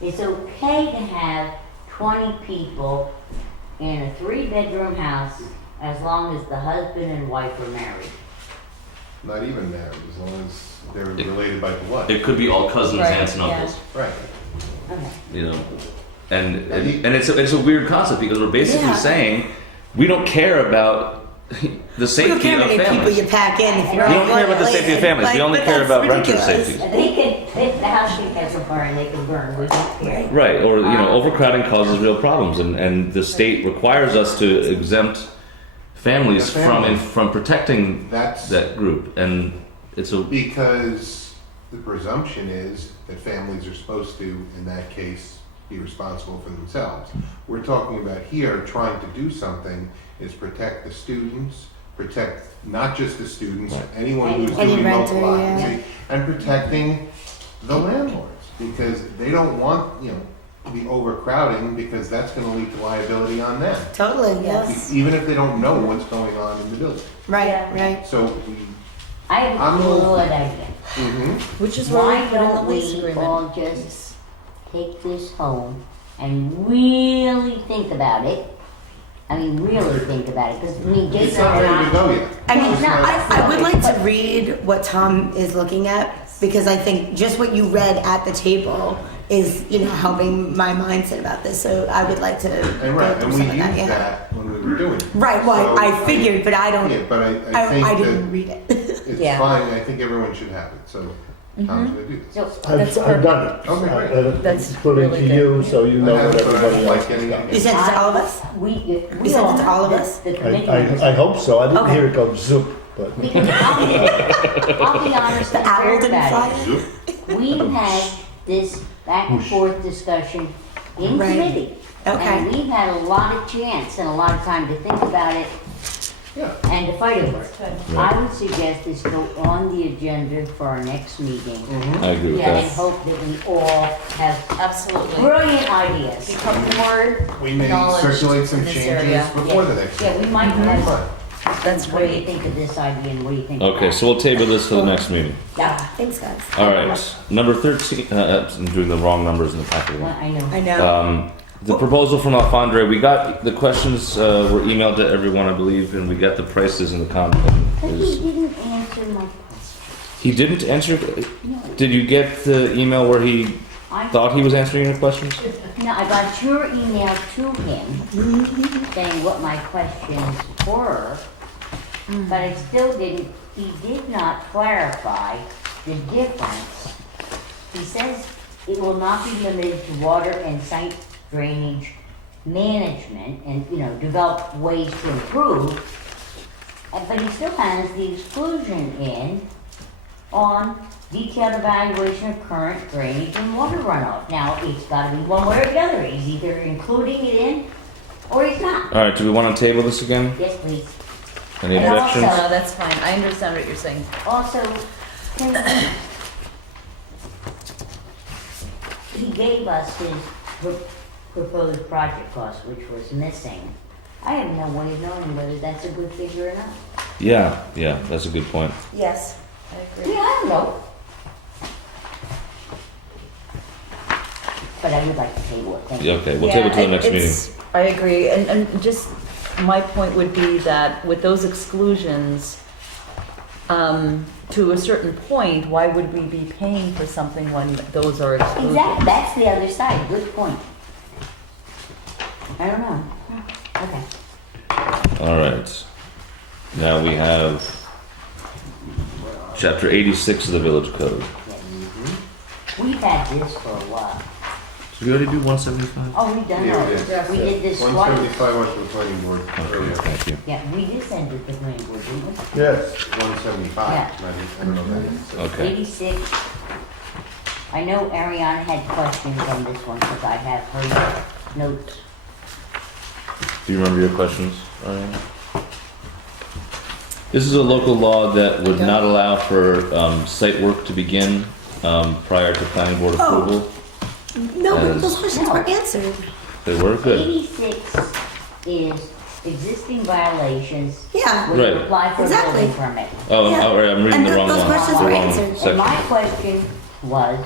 it's okay to have 20 people in a 3-bedroom house as long as the husband and wife are married. Not even married, as long as they're related by blood. It could be all cousins, Right, aunts, and yeah. uncles. Right. Okay. You know, and it's a weird concept because we're basically saying we don't care about the safety You don't care of how many people families. you pack in if you're We all don't care about the blood safety of related. families. We only but care that's about renter ridiculous. safety. They can, if the house can catch a fire, they can burn, we don't care. Right, or overcrowding causes real problems, and the state requires us to exempt families from protecting that group, and it's a Because the presumption is that families are supposed to, in that case, be responsible for themselves. We're talking about here, trying to do something is protect the students, protect not just the students, anyone who's Any doing renter, local yeah. occupancy, and protecting the landlords, because they don't want, to be overcrowding, because that's gonna lead to liability on them. Totally, yes. Even if they don't know what's going on in the building. Right, right. So I have I'm a a- good idea. Which is why Why we put in the don't lease we agreement. all just take this home and really think about it? I mean, really think about it, because It's Jason not and ready to go yet. I mean, It's not- I would like to read what Tom is looking at, because I think just what you read at the table is, helping my mindset about this. So I would like to And go right, through and we some of used that. Yeah. that when we were doing it. Right. Well, So- I figured, but I don't. Yeah, but I think I that didn't read it. it's Yeah. fine, I think everyone should have it, so Tom's gonna do this. So, I've done it. Okay, great. That's Including really to you, so you know I have what it, but I everybody don't else like getting has it. You sent it to all of us. we You sent all, it to all of us? the done. committee. I hope so. I didn't Okay. hear it go zoop, but. Because I'll be honest The and owl fair didn't about fly it. We've had this back and forth discussion in Right. committee. Okay. And we've had a lot of chance and a lot of time to think about it Yeah. and to fight over it. I would suggest this go on the agenda for our next meeting. Mm-hmm. I agree with And that. hope that we all have Absolutely. brilliant ideas. Become more We may knowledge circulate some in this changes area. before the next. Yeah, we might meeting. have, Fine. That's what do you great. think of this idea and what do you think of Okay, that? so we'll table this for the next meeting. Yeah, Thanks, guys. All right, number 13. I'm doing the wrong numbers in the packet. well, I know. I know. The proposal from Alfondre, we got the questions were emailed to everyone, I believe, and we got the prices and the But he didn't answer my question. He didn't answer. Did you get the email where he thought he was answering your questions? No, I got your email to him saying what my questions were, but I still didn't, he did not clarify the difference. He says it will not be limited to water and site drainage management and, develop ways to improve. But he still has the exclusion in on detailed evaluation of current drainage and water runoff. Now, it's gotta be one way or the other. He's either including it in, or he's not. All right, do we want to table this again? Yes, please. Any And objections? also- No, that's fine. I understand what you're saying. Also, he gave us his proposed project cost, which was missing. I have no way of knowing whether that's a good figure or not. Yeah, that's a good point. Yes, I agree. Yeah, I don't know. But I would like to table it. Thank you. Yeah, okay, we'll table till the next meeting. I agree, and just, my point would be that with those exclusions, to a certain point, why would we be paying for something when those are excluded? Exactly, that's the other side, good point. I don't know. Okay. All right. Now we have Chapter 86 of the Village Code. We've had this for a while. Did we already do 175? Oh, we've done Yeah, all we this. did. We did this twice. 175 went to the planning board Okay, earlier. thank you. Yeah, we did send it to the planning board, didn't we? Yes. 175, Yeah. I don't know that. Okay. 86. I know Ariana had questions on this one because I have her notes. Do you remember your questions, Ariana? This is a local law that would not allow for site work to begin prior to planning board approval. No, but As- those questions were answered. They were good. 86 is existing violations. Yeah. When you Right. apply for a Exactly. building permit. Oh, Yeah. all right, I'm reading And the wrong those one. questions The were wrong answered. And section. my question was,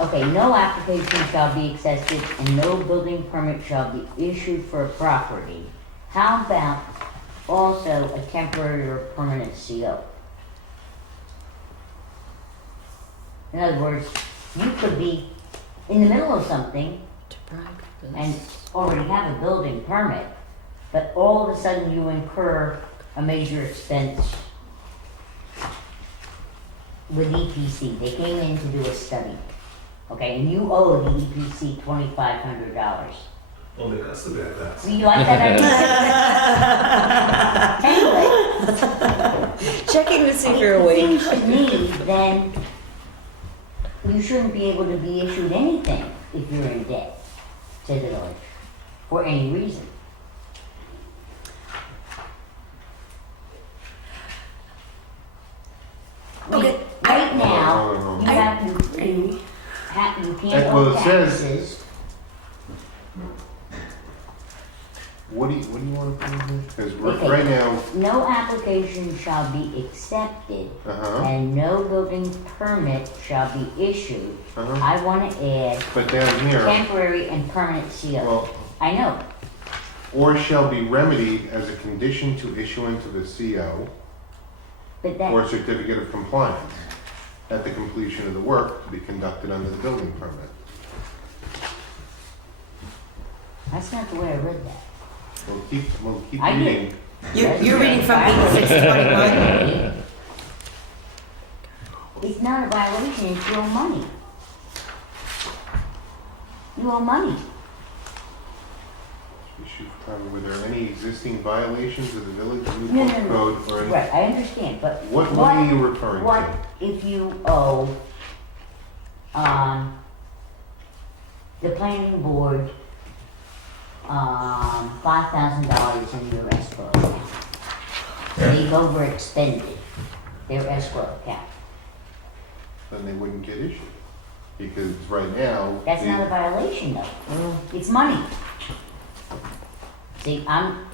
okay, no application shall be accepted and no building permit shall be issued for a property. How about also a temporary or permanent CO? In other words, you could be in the middle of something and already have a building permit, but all of a sudden you incur a major expense with EPC. They came in to do a study, okay, and you owe the EPC $2,500. Only that's the bad tax. So you like that idea? Anyway, Checking to see if you're it awake. seems to me then you shouldn't be able to be issued anything if you're in debt to the village for any reason. Okay. Right now, No. you have, you can't Well, owe it says- taxes. What do you want to put in here? Because Okay. right now, No application shall be accepted uh-huh, and no building permit shall be issued. uh-huh. I want to add But down here, temporary and permanent CO. well, I know, or shall be remedied as a condition to issuance of a CO but that, or certificate of compliance at the completion of the work to be conducted under the building permit. that's not the way I read that. We'll keep I did. reading. You're reading from 86 to 21. It's not a violation, it's you owe money. You owe money. Were there any existing violations of the village No, Newport code or any? Right, I understand, but What are you referring what to? if you owe, the planning board, $5,000 in your escrow account? They've overexpended their escrow account. Then they wouldn't get issued. Because right now. That's the- not a violation though. It's money. See, I'm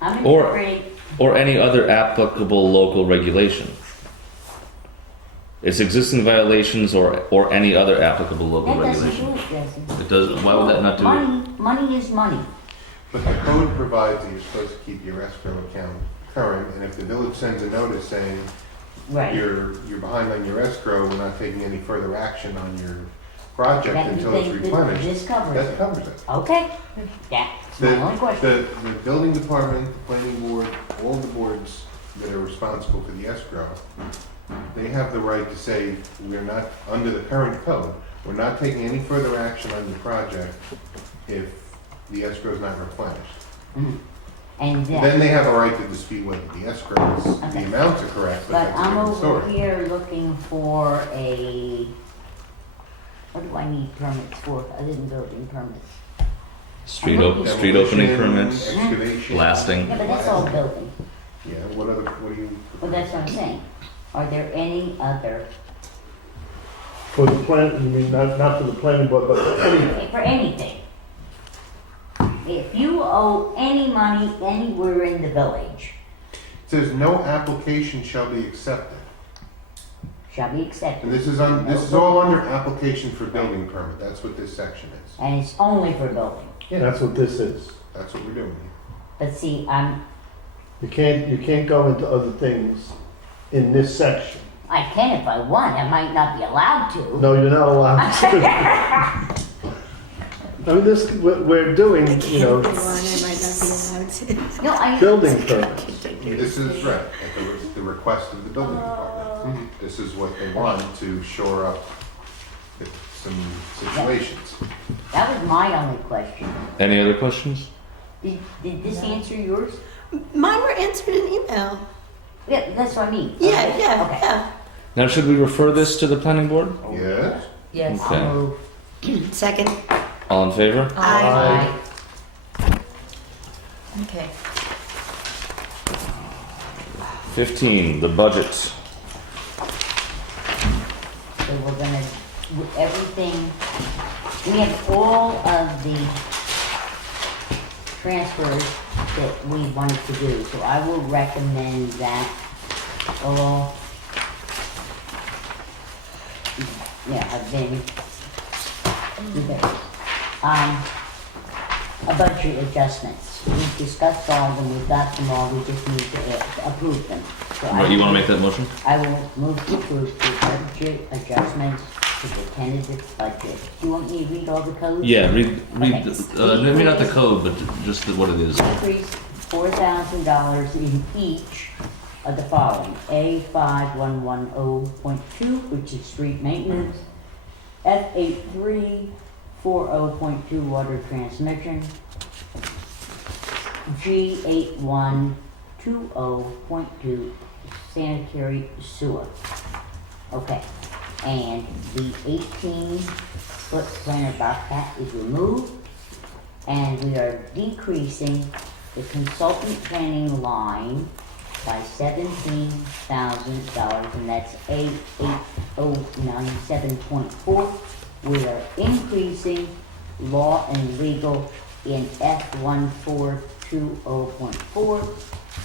interpreting, Or any other applicable local regulation. It's existing violations or any other applicable local that doesn't regulation. do it, Jesse. It does. Why would that not do it? Money is money. But the code provides that you're supposed to keep your escrow account current, and if the village sends a notice saying Right. you're behind on your escrow, we're not taking any further action on your project That- until it's replenished. This covers That it. covers it. Okay, that's my only question. The building department, the planning board, all the boards that are responsible for the escrow, they have the right to say, we're not, under the current code, we're not taking any further action on the project if the escrow is not replenished. Mhm. And Then they have a right to dispute whether the escrows, the Okay. amounts are correct, but But that's a I'm different over story. here looking for what do I need permits for, other than building permits? Street opening Demolition, permits, excavation. blasting. Yeah, but that's all building. Yeah, what do you? Well, that's what I'm saying. Are there any other, For the plan, you mean not for the planning board, but for any, for anything? If you owe any money anywhere in the village, It says no application shall be accepted. shall be accepted. And this is all under application for building permit, that's what this section is. And it's only for building. that's what this is. That's what we're doing But see, You can't go into other things in this section. I can if I want, I might not be allowed to. No, you're not allowed to. I mean, we're doing, I might not be allowed to. No, I. building permits. here. This is right, at the request of the building department. This is what they want to shore up some situations. That was my only question. Any other questions? Did this answer yours? Mine were answered in email. Yeah, that's what I mean. Yeah, Okay. yeah, Okay. yeah. Now, should we refer this to the planning board? Yes? Yes. Okay. I'll move. Second. All in favor? Aye. Okay. 15, the budget. So we're gonna, everything, we have all of the transfers that we wanted to do, so I will recommend that all, have been, a budget adjustments. We've discussed all of them, we've got them all, we just need to approve them. So I What, you want to will- make that motion? I will move to approve the budget adjustments to the tentative budget. Do you want me to read all the codes? Yeah, read, Okay. maybe not the code, but just what it is. Increase $4,000 in each of the following. A5110.2, which is street maintenance. F8340.2, water transmission. G8120.2, sanitary sewer. Okay, and the 18-foot planter bobcat is removed, and we are decreasing the consultant planning line by $17,000, and that's A8097.4. We are increasing law and legal in F1420.4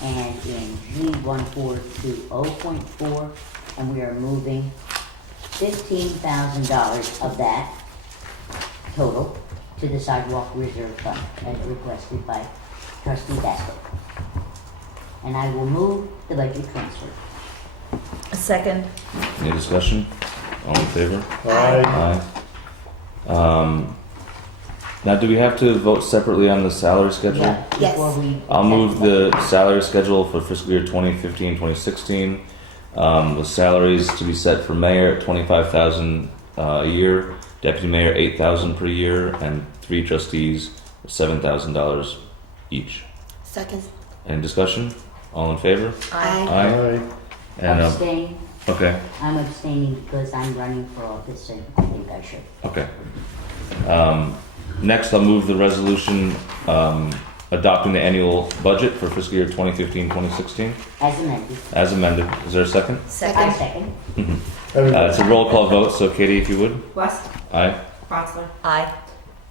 and in G1420.4, and we are moving $15,000 of that total to the sidewalk reserve fund as requested by trustee Basco. And I will move the budget transfer. A second. Any discussion? All in favor? Aye. Aye. Now, do we have to vote separately on the salary schedule? Yeah, Yes. before we. I'll move the salary schedule for fiscal year 2015, 2016. The salaries to be set for mayor at $25,000 a year, deputy mayor $8,000 per year, and 3 trustees $7,000 each. Second. Any discussion? All in favor? Aye. Aye. And Abstain. okay, I'm abstaining because I'm running for office and I think I should. okay. Next, I'll move the resolution adopting the annual budget for fiscal year 2015, 2016 As amended. as amended. Is there a second? I Second. second. It's a roll call vote, so Katie, if you would. West, Aye. Botzler, Aye.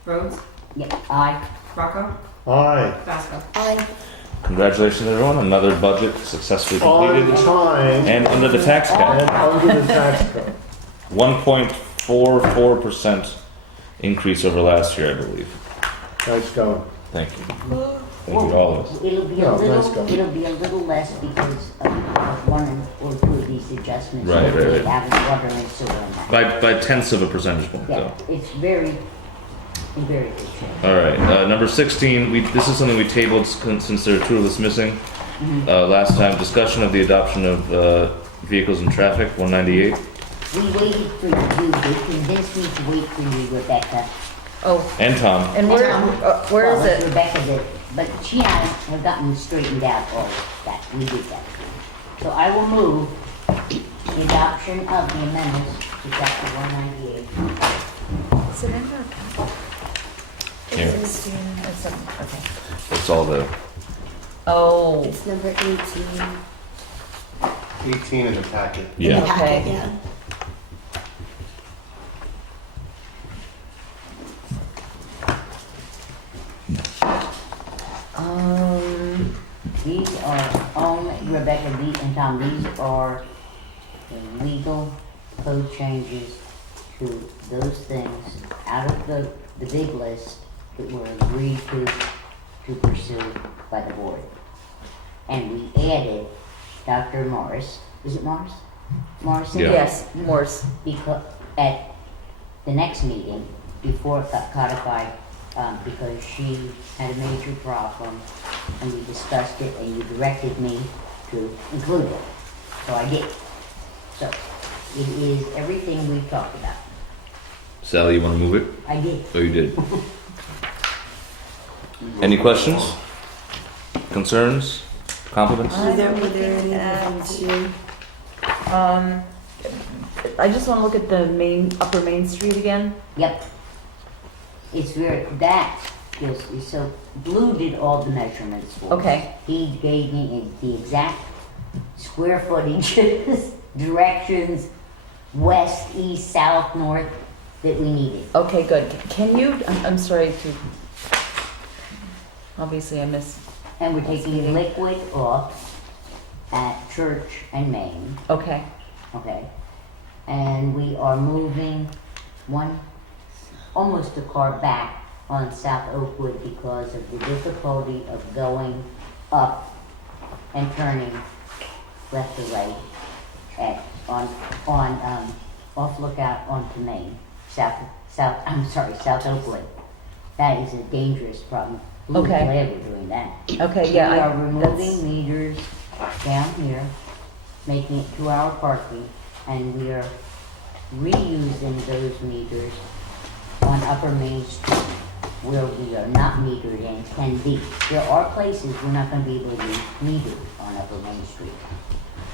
Rhodes, Yep, aye. Rocco, Aye. Vasco. Aye. Congratulations, everyone. Another budget successfully On completed time and under the tax and cap. under the tax code. 1.44% increase over last year, I believe. Nice going. Thank you. Thank you to all of us. It'll be No, a nice little, going. it'll be a little less because of one or two of these adjustments. Right, that we right. have in water and sewer and that. By tenths of a percentage point, Yeah, though. it's in very good shape. All right, number 16. This is something we tabled since there are 2 of us missing. Last time, discussion of the adoption of vehicles and traffic, 198. We waited for you, they convinced me to wait for you, Rebecca. Oh, And Tom. and where is Well, it's it? Rebecca that but she and I have gotten straightened out all that, we did that. So I will move the adoption of the amendments to chapter 198. Is it in there? Here. Okay. It's all the, Oh, It's number 18. 18 in the packet. In the yeah. packet, Okay. yeah. These are only, Rebecca, these, and Tom, these are the legal code changes to those things out of the big list that were agreed to pursue by the board. And we added Dr. Morris, is it Morris? Morrison? Yeah. yes, Morse. Because, at the next meeting, before it got codified, because she had a major problem, and we discussed it, and you directed me to include it. So I did. So, it is everything we talked about. Sally, you want to move it? I did. Oh, you did. Any questions? Concerns? Compliments? Were there any ones you? I just want to look at the Upper Main Street again. Yep. It's where that is, so Blue did all the measurements for us. Okay. He gave me the exact square footages, directions, west, east, south, north, that we needed. Okay, good. Can you, I'm sorry to, obviously I missed. And we're taking liquid off at Church and Main, Okay, okay? And we are moving almost a car back on South Oakwood because of the difficulty of going up and turning left or right off Lookout onto Main, South Oakwood. That is a dangerous problem. We're Okay. glad we're doing that. okay, yeah. We I- are removing meters down here, making it 2-hour parking, and we are reusing those meters on Upper Main Street where we are not metered and can be. There are places we're not gonna be able to be metered on Upper Main Street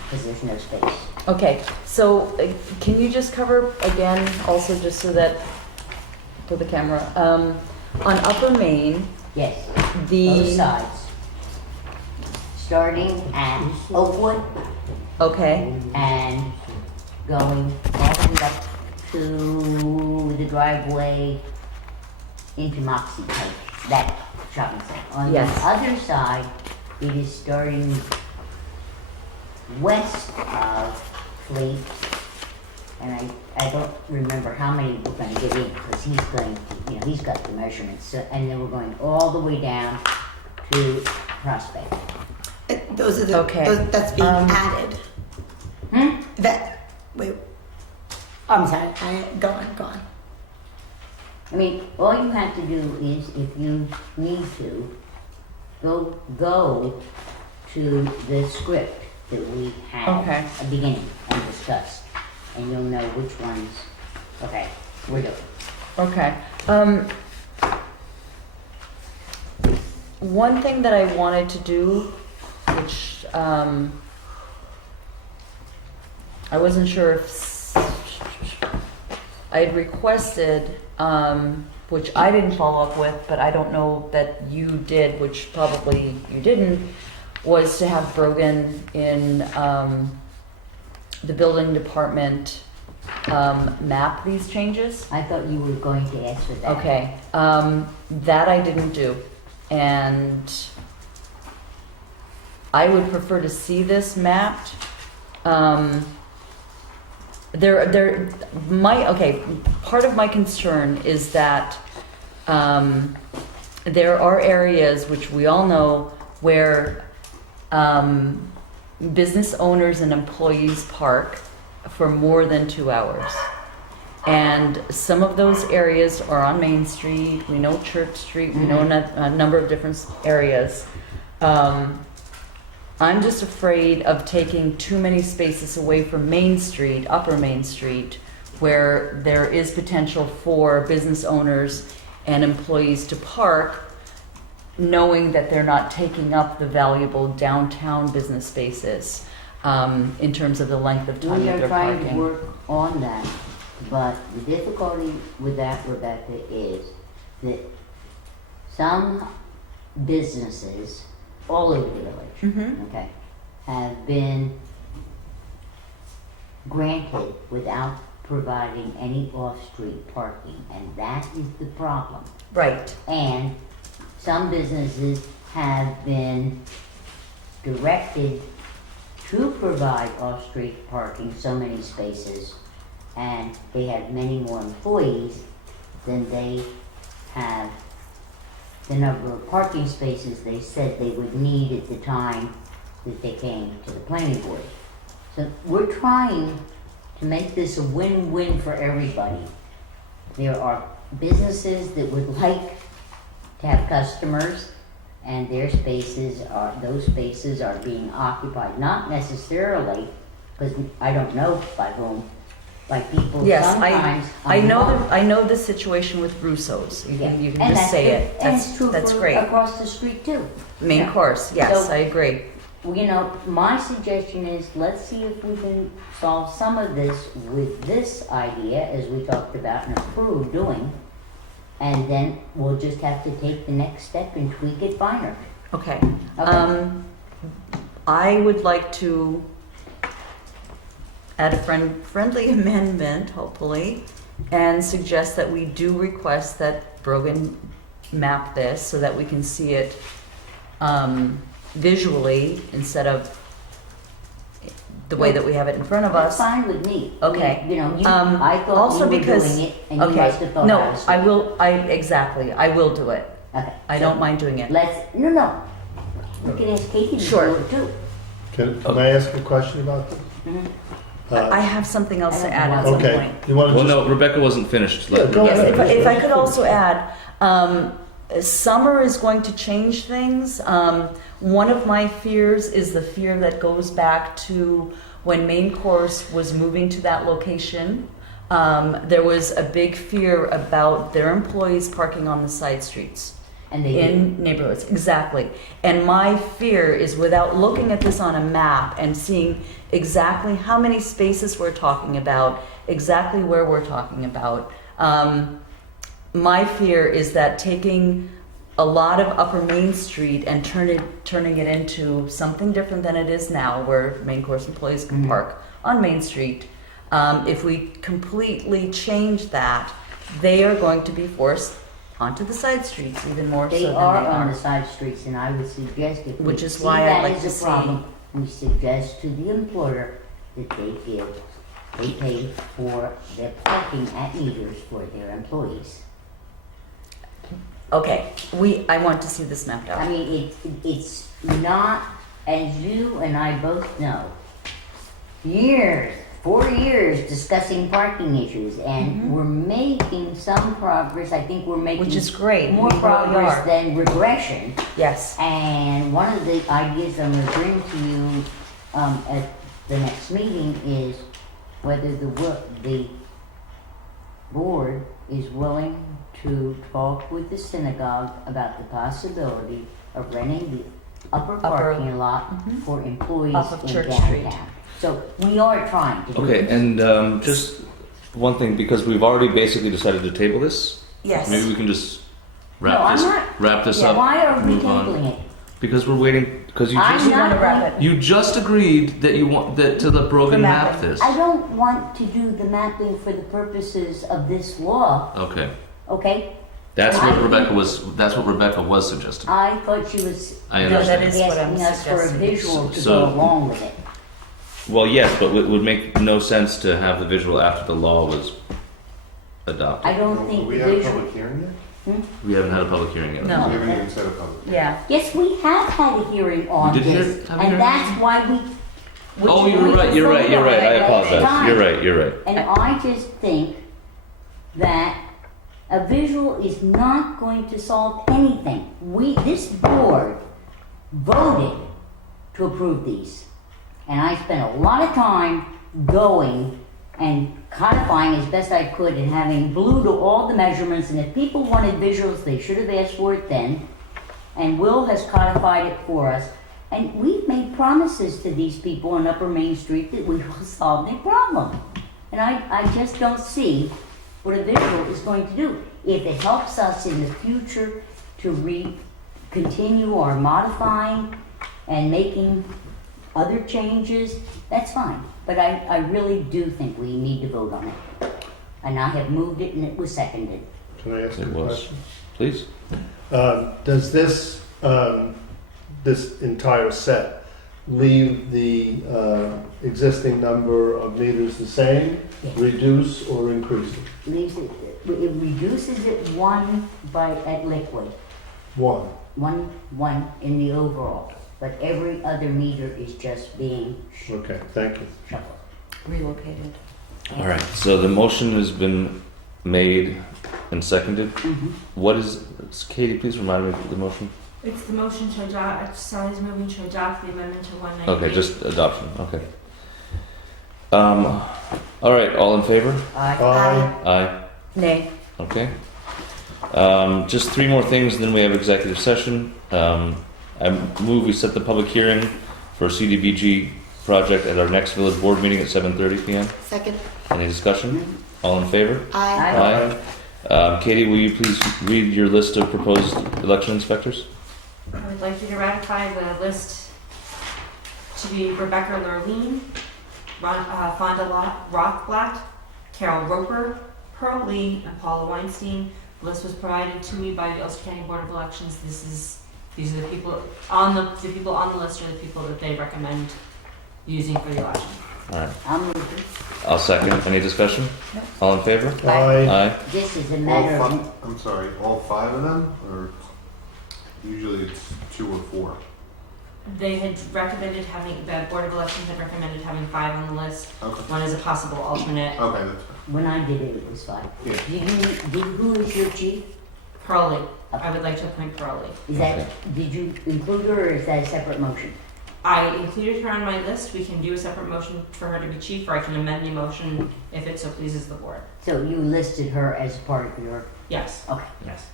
because there's no space. Okay, so can you just cover again, also just so that, for the camera, on Upper Main, Yes, both the, sides. Starting at Oakwood okay, and going all the way up to the driveway into Moxie Place, that shopping center. On the Yes. other side, it is starting west of Fleet, and I don't remember how many we're gonna get in, because he's going to, he's got the measurements, so, and then we're going all the way down to Prospect. Those are the, Okay. that's being added. Wait. I'm sorry, go on. I mean, all you have to do is, if you need to, go to the script that we had Okay. at the beginning and discussed, and you'll know which ones, okay, we're doing. okay. One thing that I wanted to do, which, I wasn't sure if I had requested, which I didn't follow up with, but I don't know that you did, which probably you didn't, was to have Brogan in the building department map these changes. I thought you were going to ask for that. Okay, that I didn't do, and I would prefer to see this mapped. Part of my concern is that there are areas which we all know where business owners and employees park for more than 2 hours. And some of those areas are on Main Street, we know Church Street, we know a number of different areas. I'm just afraid of taking too many spaces away from Main Street, Upper Main Street, where there is potential for business owners and employees to park knowing that they're not taking up the valuable downtown business spaces in terms of the length of time We that are they're trying to parking. work on that, but the difficulty with that, Rebecca, is that some businesses all over the village, Mhm. okay, have been granted without providing any off-street parking, and that is the problem. Right. And some businesses have been directed to provide off-street parking, so many spaces, and they have many more employees than they have the number of parking spaces they said they would need at the time that they came to the planning board. So we're trying to make this a win-win for everybody. There are businesses that would like to have customers, and those spaces are being occupied, not necessarily, because I don't know by whom, by people Yes, sometimes. I unknown. know the situation with Russo's. You can And just that's say good. it. And it's true That's for great. across the street too. Main Yeah. course, yes, So- I agree. You know, my suggestion is, let's see if we can solve some of this with this idea, as we talked about and approved doing, and then we'll just have to take the next step and tweak it finer. Okay. Okay. I would like to add a friendly amendment, hopefully, and suggest that we do request that Brogan map this so that we can see it visually instead of the way that we have it in front of That's us. fine with me. Okay. You know, I thought also you were because- doing it, and you Okay. must have thought No, I was. I will. Exactly. I will do it. Okay. I so don't mind doing it. No. We can ask Katie to Sure. do it too. Can I ask a question about that? Mhm. I have something else to add at Okay. some Okay, point. you wanna Well, just, no, Rebecca wasn't finished. Yeah, go Yes, ahead. if I could also add, summer is going to change things. One of my fears is the fear that goes back to when Main Course was moving to that location. There was a big fear about their employees parking on the side streets. And they In neighborhoods, exactly. And my fear is, without looking at this on a map and seeing exactly how many spaces we're talking about, exactly where we're talking about, my fear is that taking a lot of Upper Main Street and turning it into something different than it is now, where Main Course employees can park on Main Street, if we completely change that, they are going to be forced onto the side streets even more so They than are they on are. the side streets, and I would suggest if we Which is see why I'd that like as to a see- problem, we suggest to the employer that they pay for their parking at meters for their employees. Okay, I want to see this mapped I out. mean, it's not, as you and I both know, 4 years discussing parking issues, and we're making some progress. I think we're making Which is great. more We really progress are. than regression. Yes. And one of the ideas I'm going to bring to you at the next meeting is whether the board is willing to talk with the synagogue about the possibility of renting the upper parking lot for employees Off of in Church downtown. Street. So we are trying to do Okay, this. and just one thing, because we've already basically decided to table this. Yes. Maybe we can just No, I'm not- wrap this Yeah, up. why are we move on. tabling it? Because we're waiting. Because you I'm just not wrap it. you just agreed that you want that to let Brogan For map mapping. this. I don't want to do the mapping for the purposes of this law, Okay, okay? that's I what think- Rebecca was. That's what Rebecca was suggesting. I thought she was I No, that understand. is what I'm asking us for a suggesting. visual to So- go along with it. Well, yes, but it would make no sense to have the visual after the law was adopted. I don't Do think we the have a visual. public hearing yet? We haven't had a public hearing yet. No. We haven't even set a public hearing. Yeah. Yes, we have had a hearing on We did this, have a and hearing? that's why we. Oh, we you're right. You're right. You're right. I voted on it last apologize. time. You're right. You're right. And I just think that a visual is not going to solve anything. This board voted to approve these. And I spent a lot of time going and codifying as best I could and having blue to all the measurements. And if people wanted visuals, they should have asked for it then. And Will has codified it for us. And we've made promises to these people on Upper Main Street that we will solve their problem. And I just don't see what a visual is going to do. If it helps us in the future to continue our modifying and making other changes, that's fine. But I really do think we need to vote on it. And I have moved it and it was seconded. Can I ask you It a was. question? Please. Does this, this entire set leave the existing number of meters the same, Yes. reduce, or increase it? Leaves it reduces it one at Liquid, One. one in the overall. But every other meter is just being Okay, thank you. shuffled. Relocated. All right. So the motion has been made and seconded. What is, Katie, please remind me of the motion. It's the motion to adopt, Sally's moving to adopt the amendment to 198. Okay, just adoption. Okay. All right. All in favor? Aye. Aye. Nay. Okay. Just three more things, and then we have executive session. I move we set the public hearing for CDBG project at our next village board meeting at 7:30 p.m. Second. Any discussion? All in favor? Aye. Aye. Katie, will you please read your list of proposed election inspectors? I would like you to ratify the list to be Rebecca Lurleen, Fonda Rockblatt, Carol Roper, Pearl Lee, and Paula Weinstein. The list was provided to me by the Ulster County Board of Elections. These are the people on the people on the list are the people that they recommend using for the election. All right. I'll move it. I'll second. Any discussion? All in favor? Aye. Aye. This is a matter of, I'm sorry, all five of them, or usually it's 2 or 4? They had recommended the Board of Elections had recommended having 5 on the list. Okay. One is a possible alternate. Okay, that's fine. when I did it, it was fine. Yeah. Who is your chief? Pearl Lee. I would like to appoint Pearl Lee. Is that, did you include her or is that a separate motion? I included her on my list. We can do a separate motion for her to be chief, or I can amend the motion if it so pleases the board. So you listed her as part of your, Yes. okay. Yes.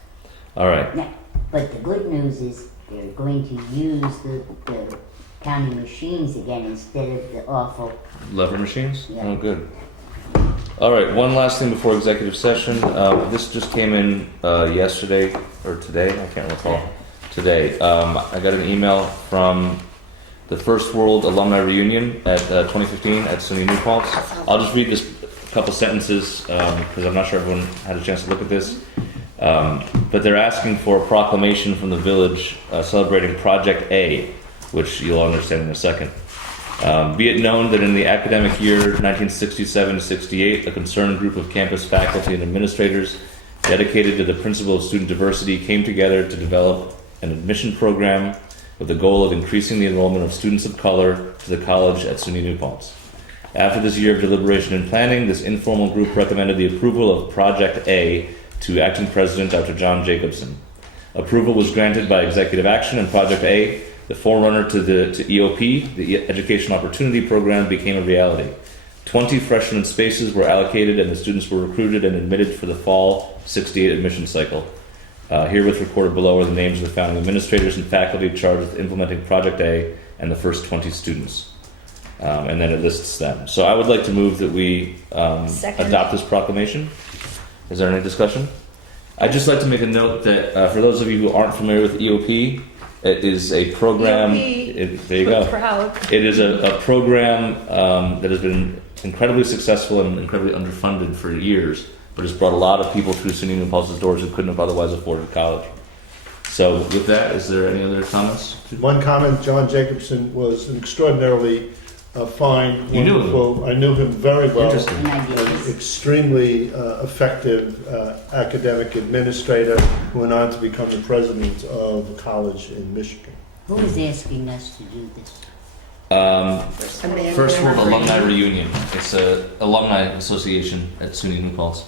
All right. Now, but the good news is they're going to use the county machines again instead of the awful. Lever machines? Yeah. Oh, good. All right, one last thing before executive session. This just came in yesterday or today. I can't recall. Today. I got an email from the First World Alumni Reunion at 2015 at SUNY New Paltz. I'll just read just a couple sentences because I'm not sure everyone had a chance to look at this. But they're asking for a proclamation from the village celebrating Project A, which you'll understand in a second. Be it known that in the academic year 1967-68, a concerned group of campus faculty and administrators dedicated to the principle of student diversity came together to develop an admission program with the goal of increasing the enrollment of students of color to the college at SUNY New Paltz. After this year of deliberation and planning, this informal group recommended the approval of Project A to Acting President Dr. John Jacobson. Approval was granted by executive action, and Project A, the forerunner to EOP, the Education Opportunity Program, became a reality. 20 freshman spaces were allocated and the students were recruited and admitted for the fall 68 admission cycle. Herewith recorded below are the names of the founding administrators and faculty charged with implementing Project A and the first 20 students. And then it lists them. So I would like to move that we adopt this proclamation. Is there any discussion? I'd just like to make a note that for those of you who aren't familiar with EOP, it is a program. There you go. Proud. It is a program that has been incredibly successful and incredibly underfunded for years, but has brought a lot of people through SUNY New Paltz's doors who couldn't have otherwise afforded college. So with that, is there any other comments? One comment, John Jacobson was an extraordinarily fine, You knew wonderful, I knew him very well. Interesting. And I did. An extremely effective academic administrator who went on to become the president of a college in Michigan. Who is asking us to do this? First World Alumni Reunion. It's a alumni association at SUNY New Paltz.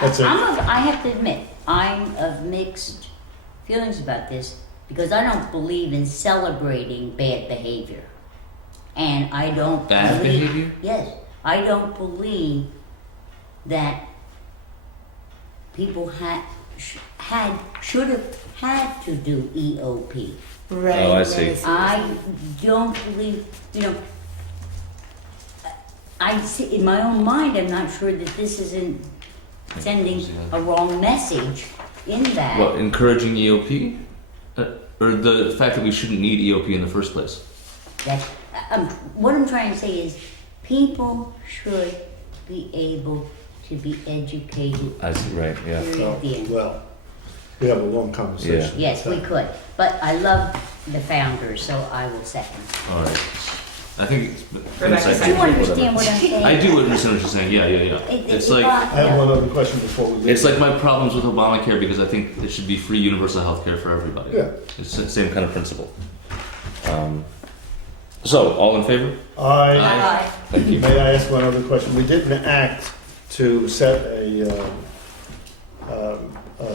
That's it. I have to admit, I'm of mixed feelings about this because I don't believe in celebrating bad behavior. And I don't Bad believe, behavior? Yes, I don't believe that people should have had to do EOP. Right. Oh, I see. I don't believe, I see, in my own mind, I'm not sure that this isn't sending a wrong message in that. Well, encouraging EOP? Or the fact that we shouldn't need EOP in the first place? That, what I'm trying to say is, people should be able to be educated. I see, right, yeah. Period, the end. Well, we have a long conversation. Yes, we could, but I love the founder, so I will second. All right. I think it's Rebecca, insightful, do you whatever. understand what I'm saying? I do understand what you're saying, yeah. It's like, I have one other question before we leave. it's like my problems with Obamacare because I think it should be free universal health care for everybody. Yeah. It's the same kind of principle. So, all in favor? Aye. Thank you. May I ask one other question? We didn't act to set a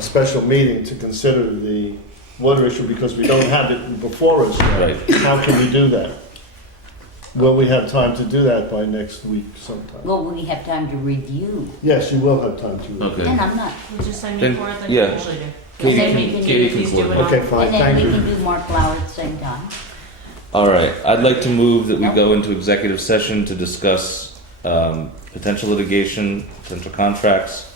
special meeting to consider the water issue because we don't have it before us yet. Right. How can we do that? Will we have time to do that by next week sometime? Well, we have time to review, Yes, you will have time to review. Okay. and I'm not, You just send me Then- for it like yeah. you usually do. Katie then can, we can Katie do- can please do it coordinate. Okay, fine, and then thank we you. can do Mark Flower at the same time. All right, I'd like to move that we Nope. go into executive session to discuss potential litigation, potential contracts,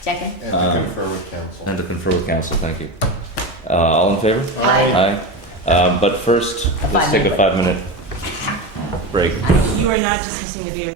Second? And to confer with council. and to confer with council. Thank you. All in favor? Aye. Aye. But first, let's take a 5-minute break. You are not dismissing the vehicle.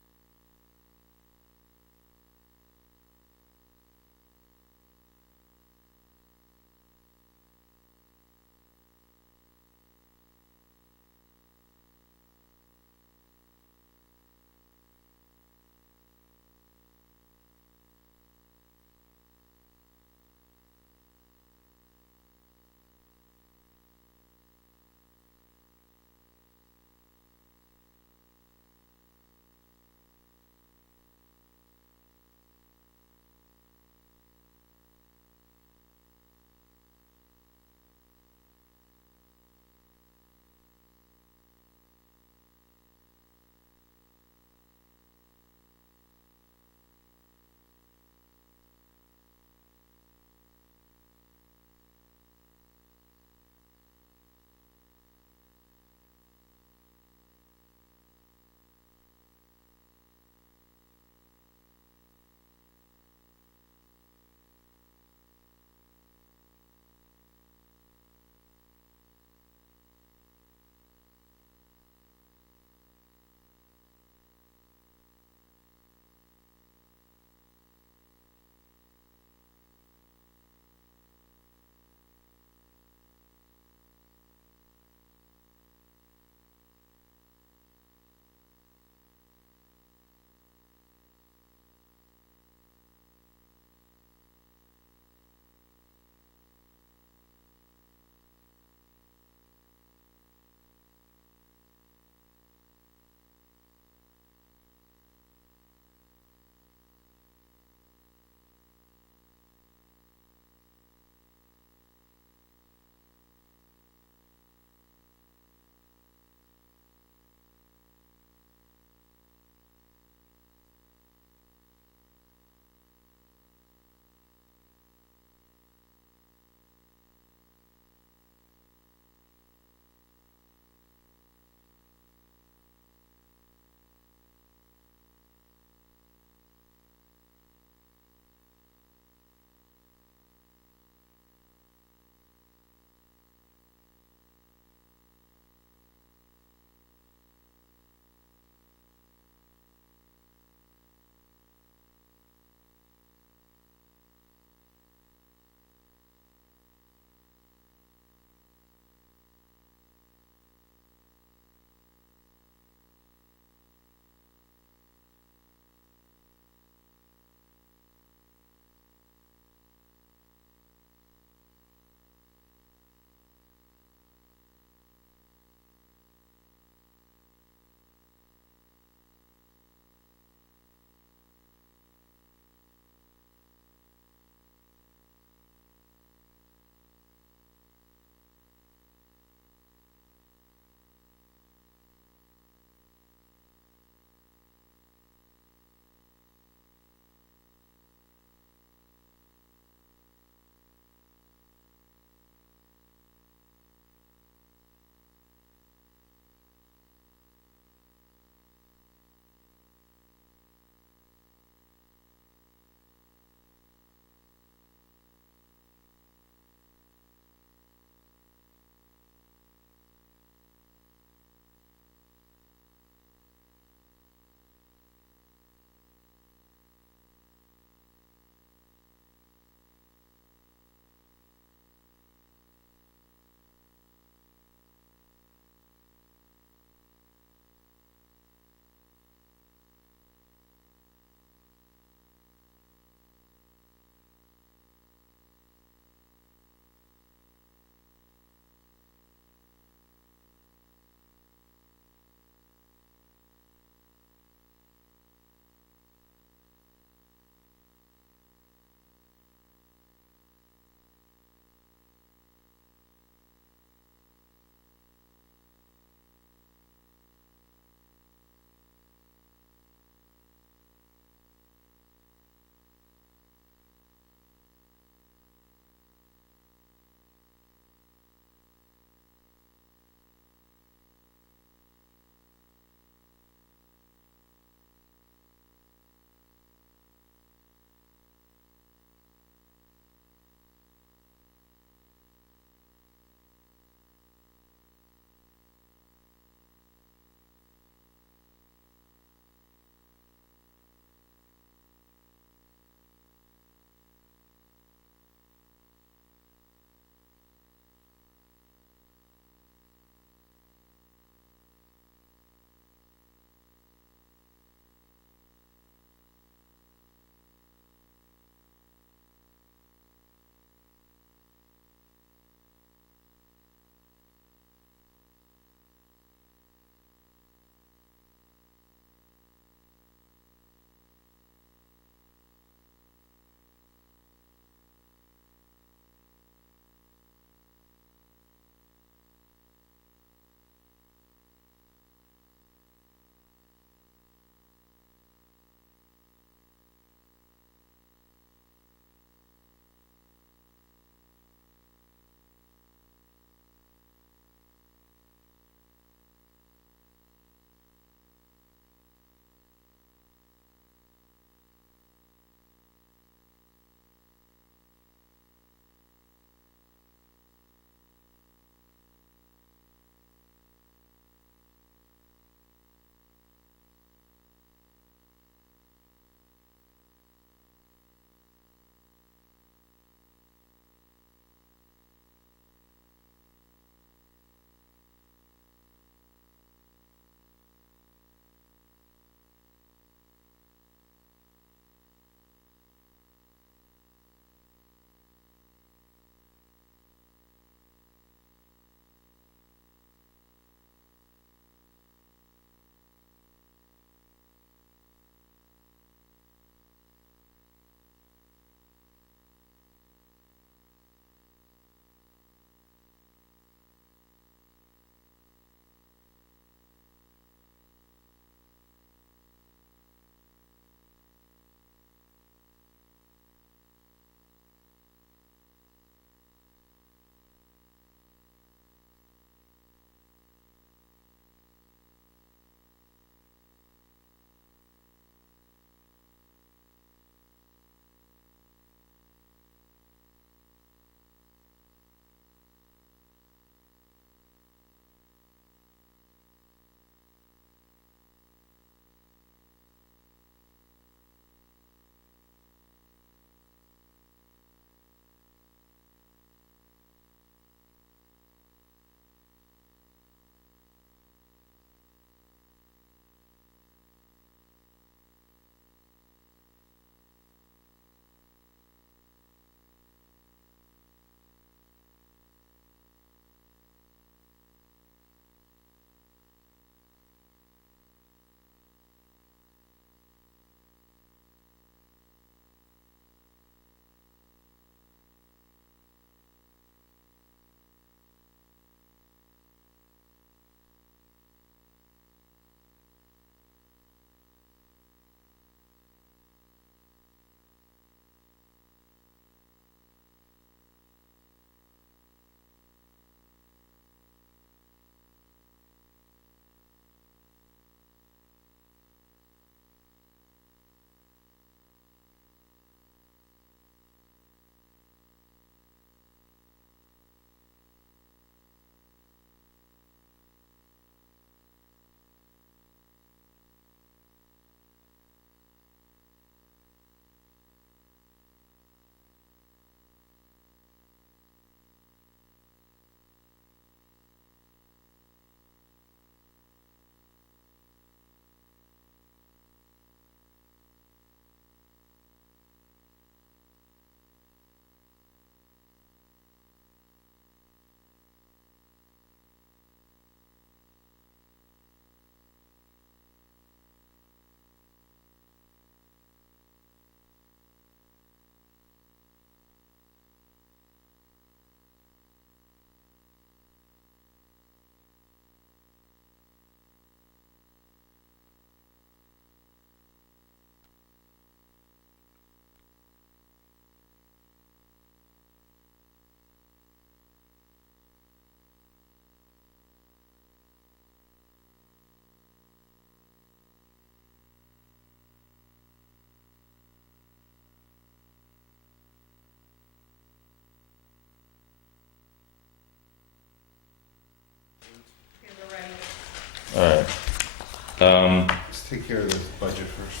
take care of the budget first.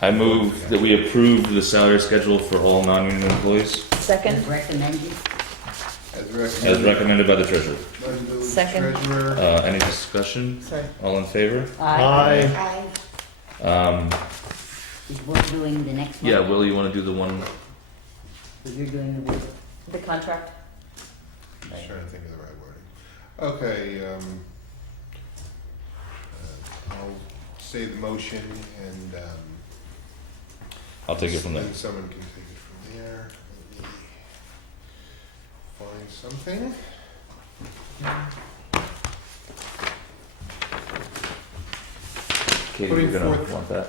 I move that we approve the salary schedule for all non-union employees Second? As recommended. as recommended by the treasurer. By the village Second. treasurer. Any discussion? Sorry. All in favor? Aye. Is what doing the next one? Yeah, Will, you want to do the one? But you're doing the work. The contract? Just trying to think of the right wording. Okay, I'll say the motion and, I'll take it from there. then someone can take it from there. Let me find something. Katie, Putting you're gonna forth- want that.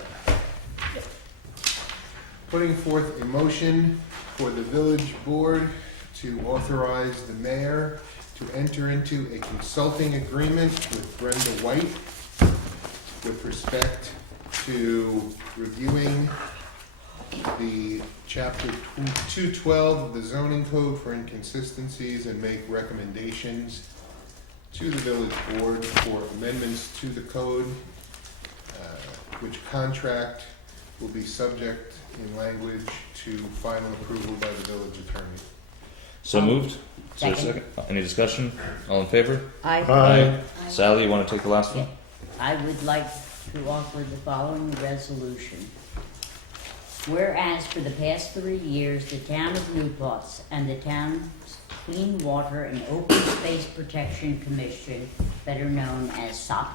Putting forth a motion for the village board to authorize the mayor to enter into a consulting agreement with Brenda White with respect to reviewing the chapter 212 of the zoning code for inconsistencies and make recommendations to the village board for amendments to the code, which contract will be subject in language to final approval by the village attorney. So moved. Is there a Second. Any discussion? All in favor? Aye. Sally, you want to take the last one? I would like to offer the following resolution. Whereas for the past 3 years, the town of New Paltz and the town's Clean Water and Open Space Protection Commission, better known as SOP,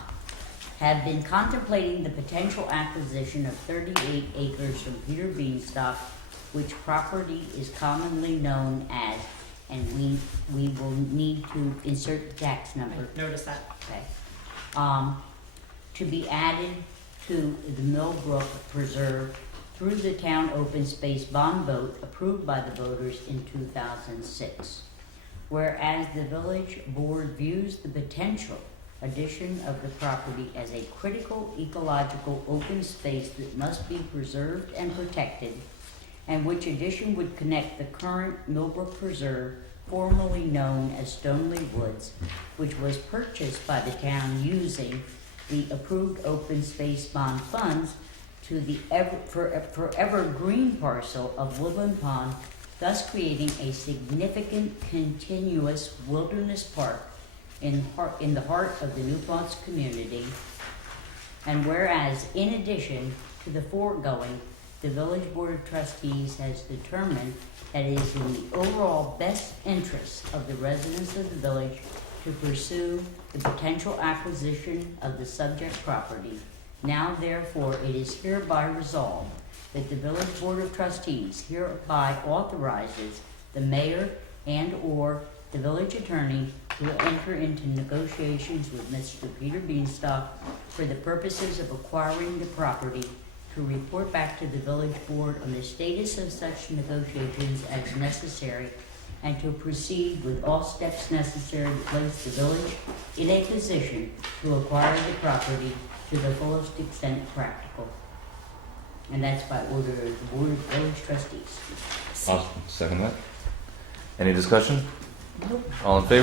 have been contemplating the potential acquisition of 38 acres from Peter Beanstalk, which property is commonly known as, and we will need to insert the tax number. Notice that. Okay. To be added to the Millbrook Preserve through the town open space bond vote approved by the voters in 2006. Whereas the village board views the potential addition of the property as a critical ecological open space that must be preserved and protected, and which addition would connect the current Millbrook Preserve, formerly known as Stoneley Woods, which was purchased by the town using the approved open space bond funds, to the forever green parcel of Woodland Pond, thus creating a significant continuous wilderness park in the heart of the New Paltz community. And whereas, in addition to the foregoing, the Village Board of Trustees has determined that it is in the overall best interest of the residents of the village to pursue the potential acquisition of the subject property. Now therefore it is hereby resolved that the Village Board of Trustees hereby authorizes the mayor and/or the village attorney to enter into negotiations with Mr. Peter Beanstalk for the purposes of acquiring the property, to report back to the village board on the status of such negotiations as necessary, and to proceed with all steps necessary to place the village in a position to acquire the property to the fullest extent practical. And that's by order of the Board of Village Trustees. I'll second that. Any discussion? Nope. All in favor?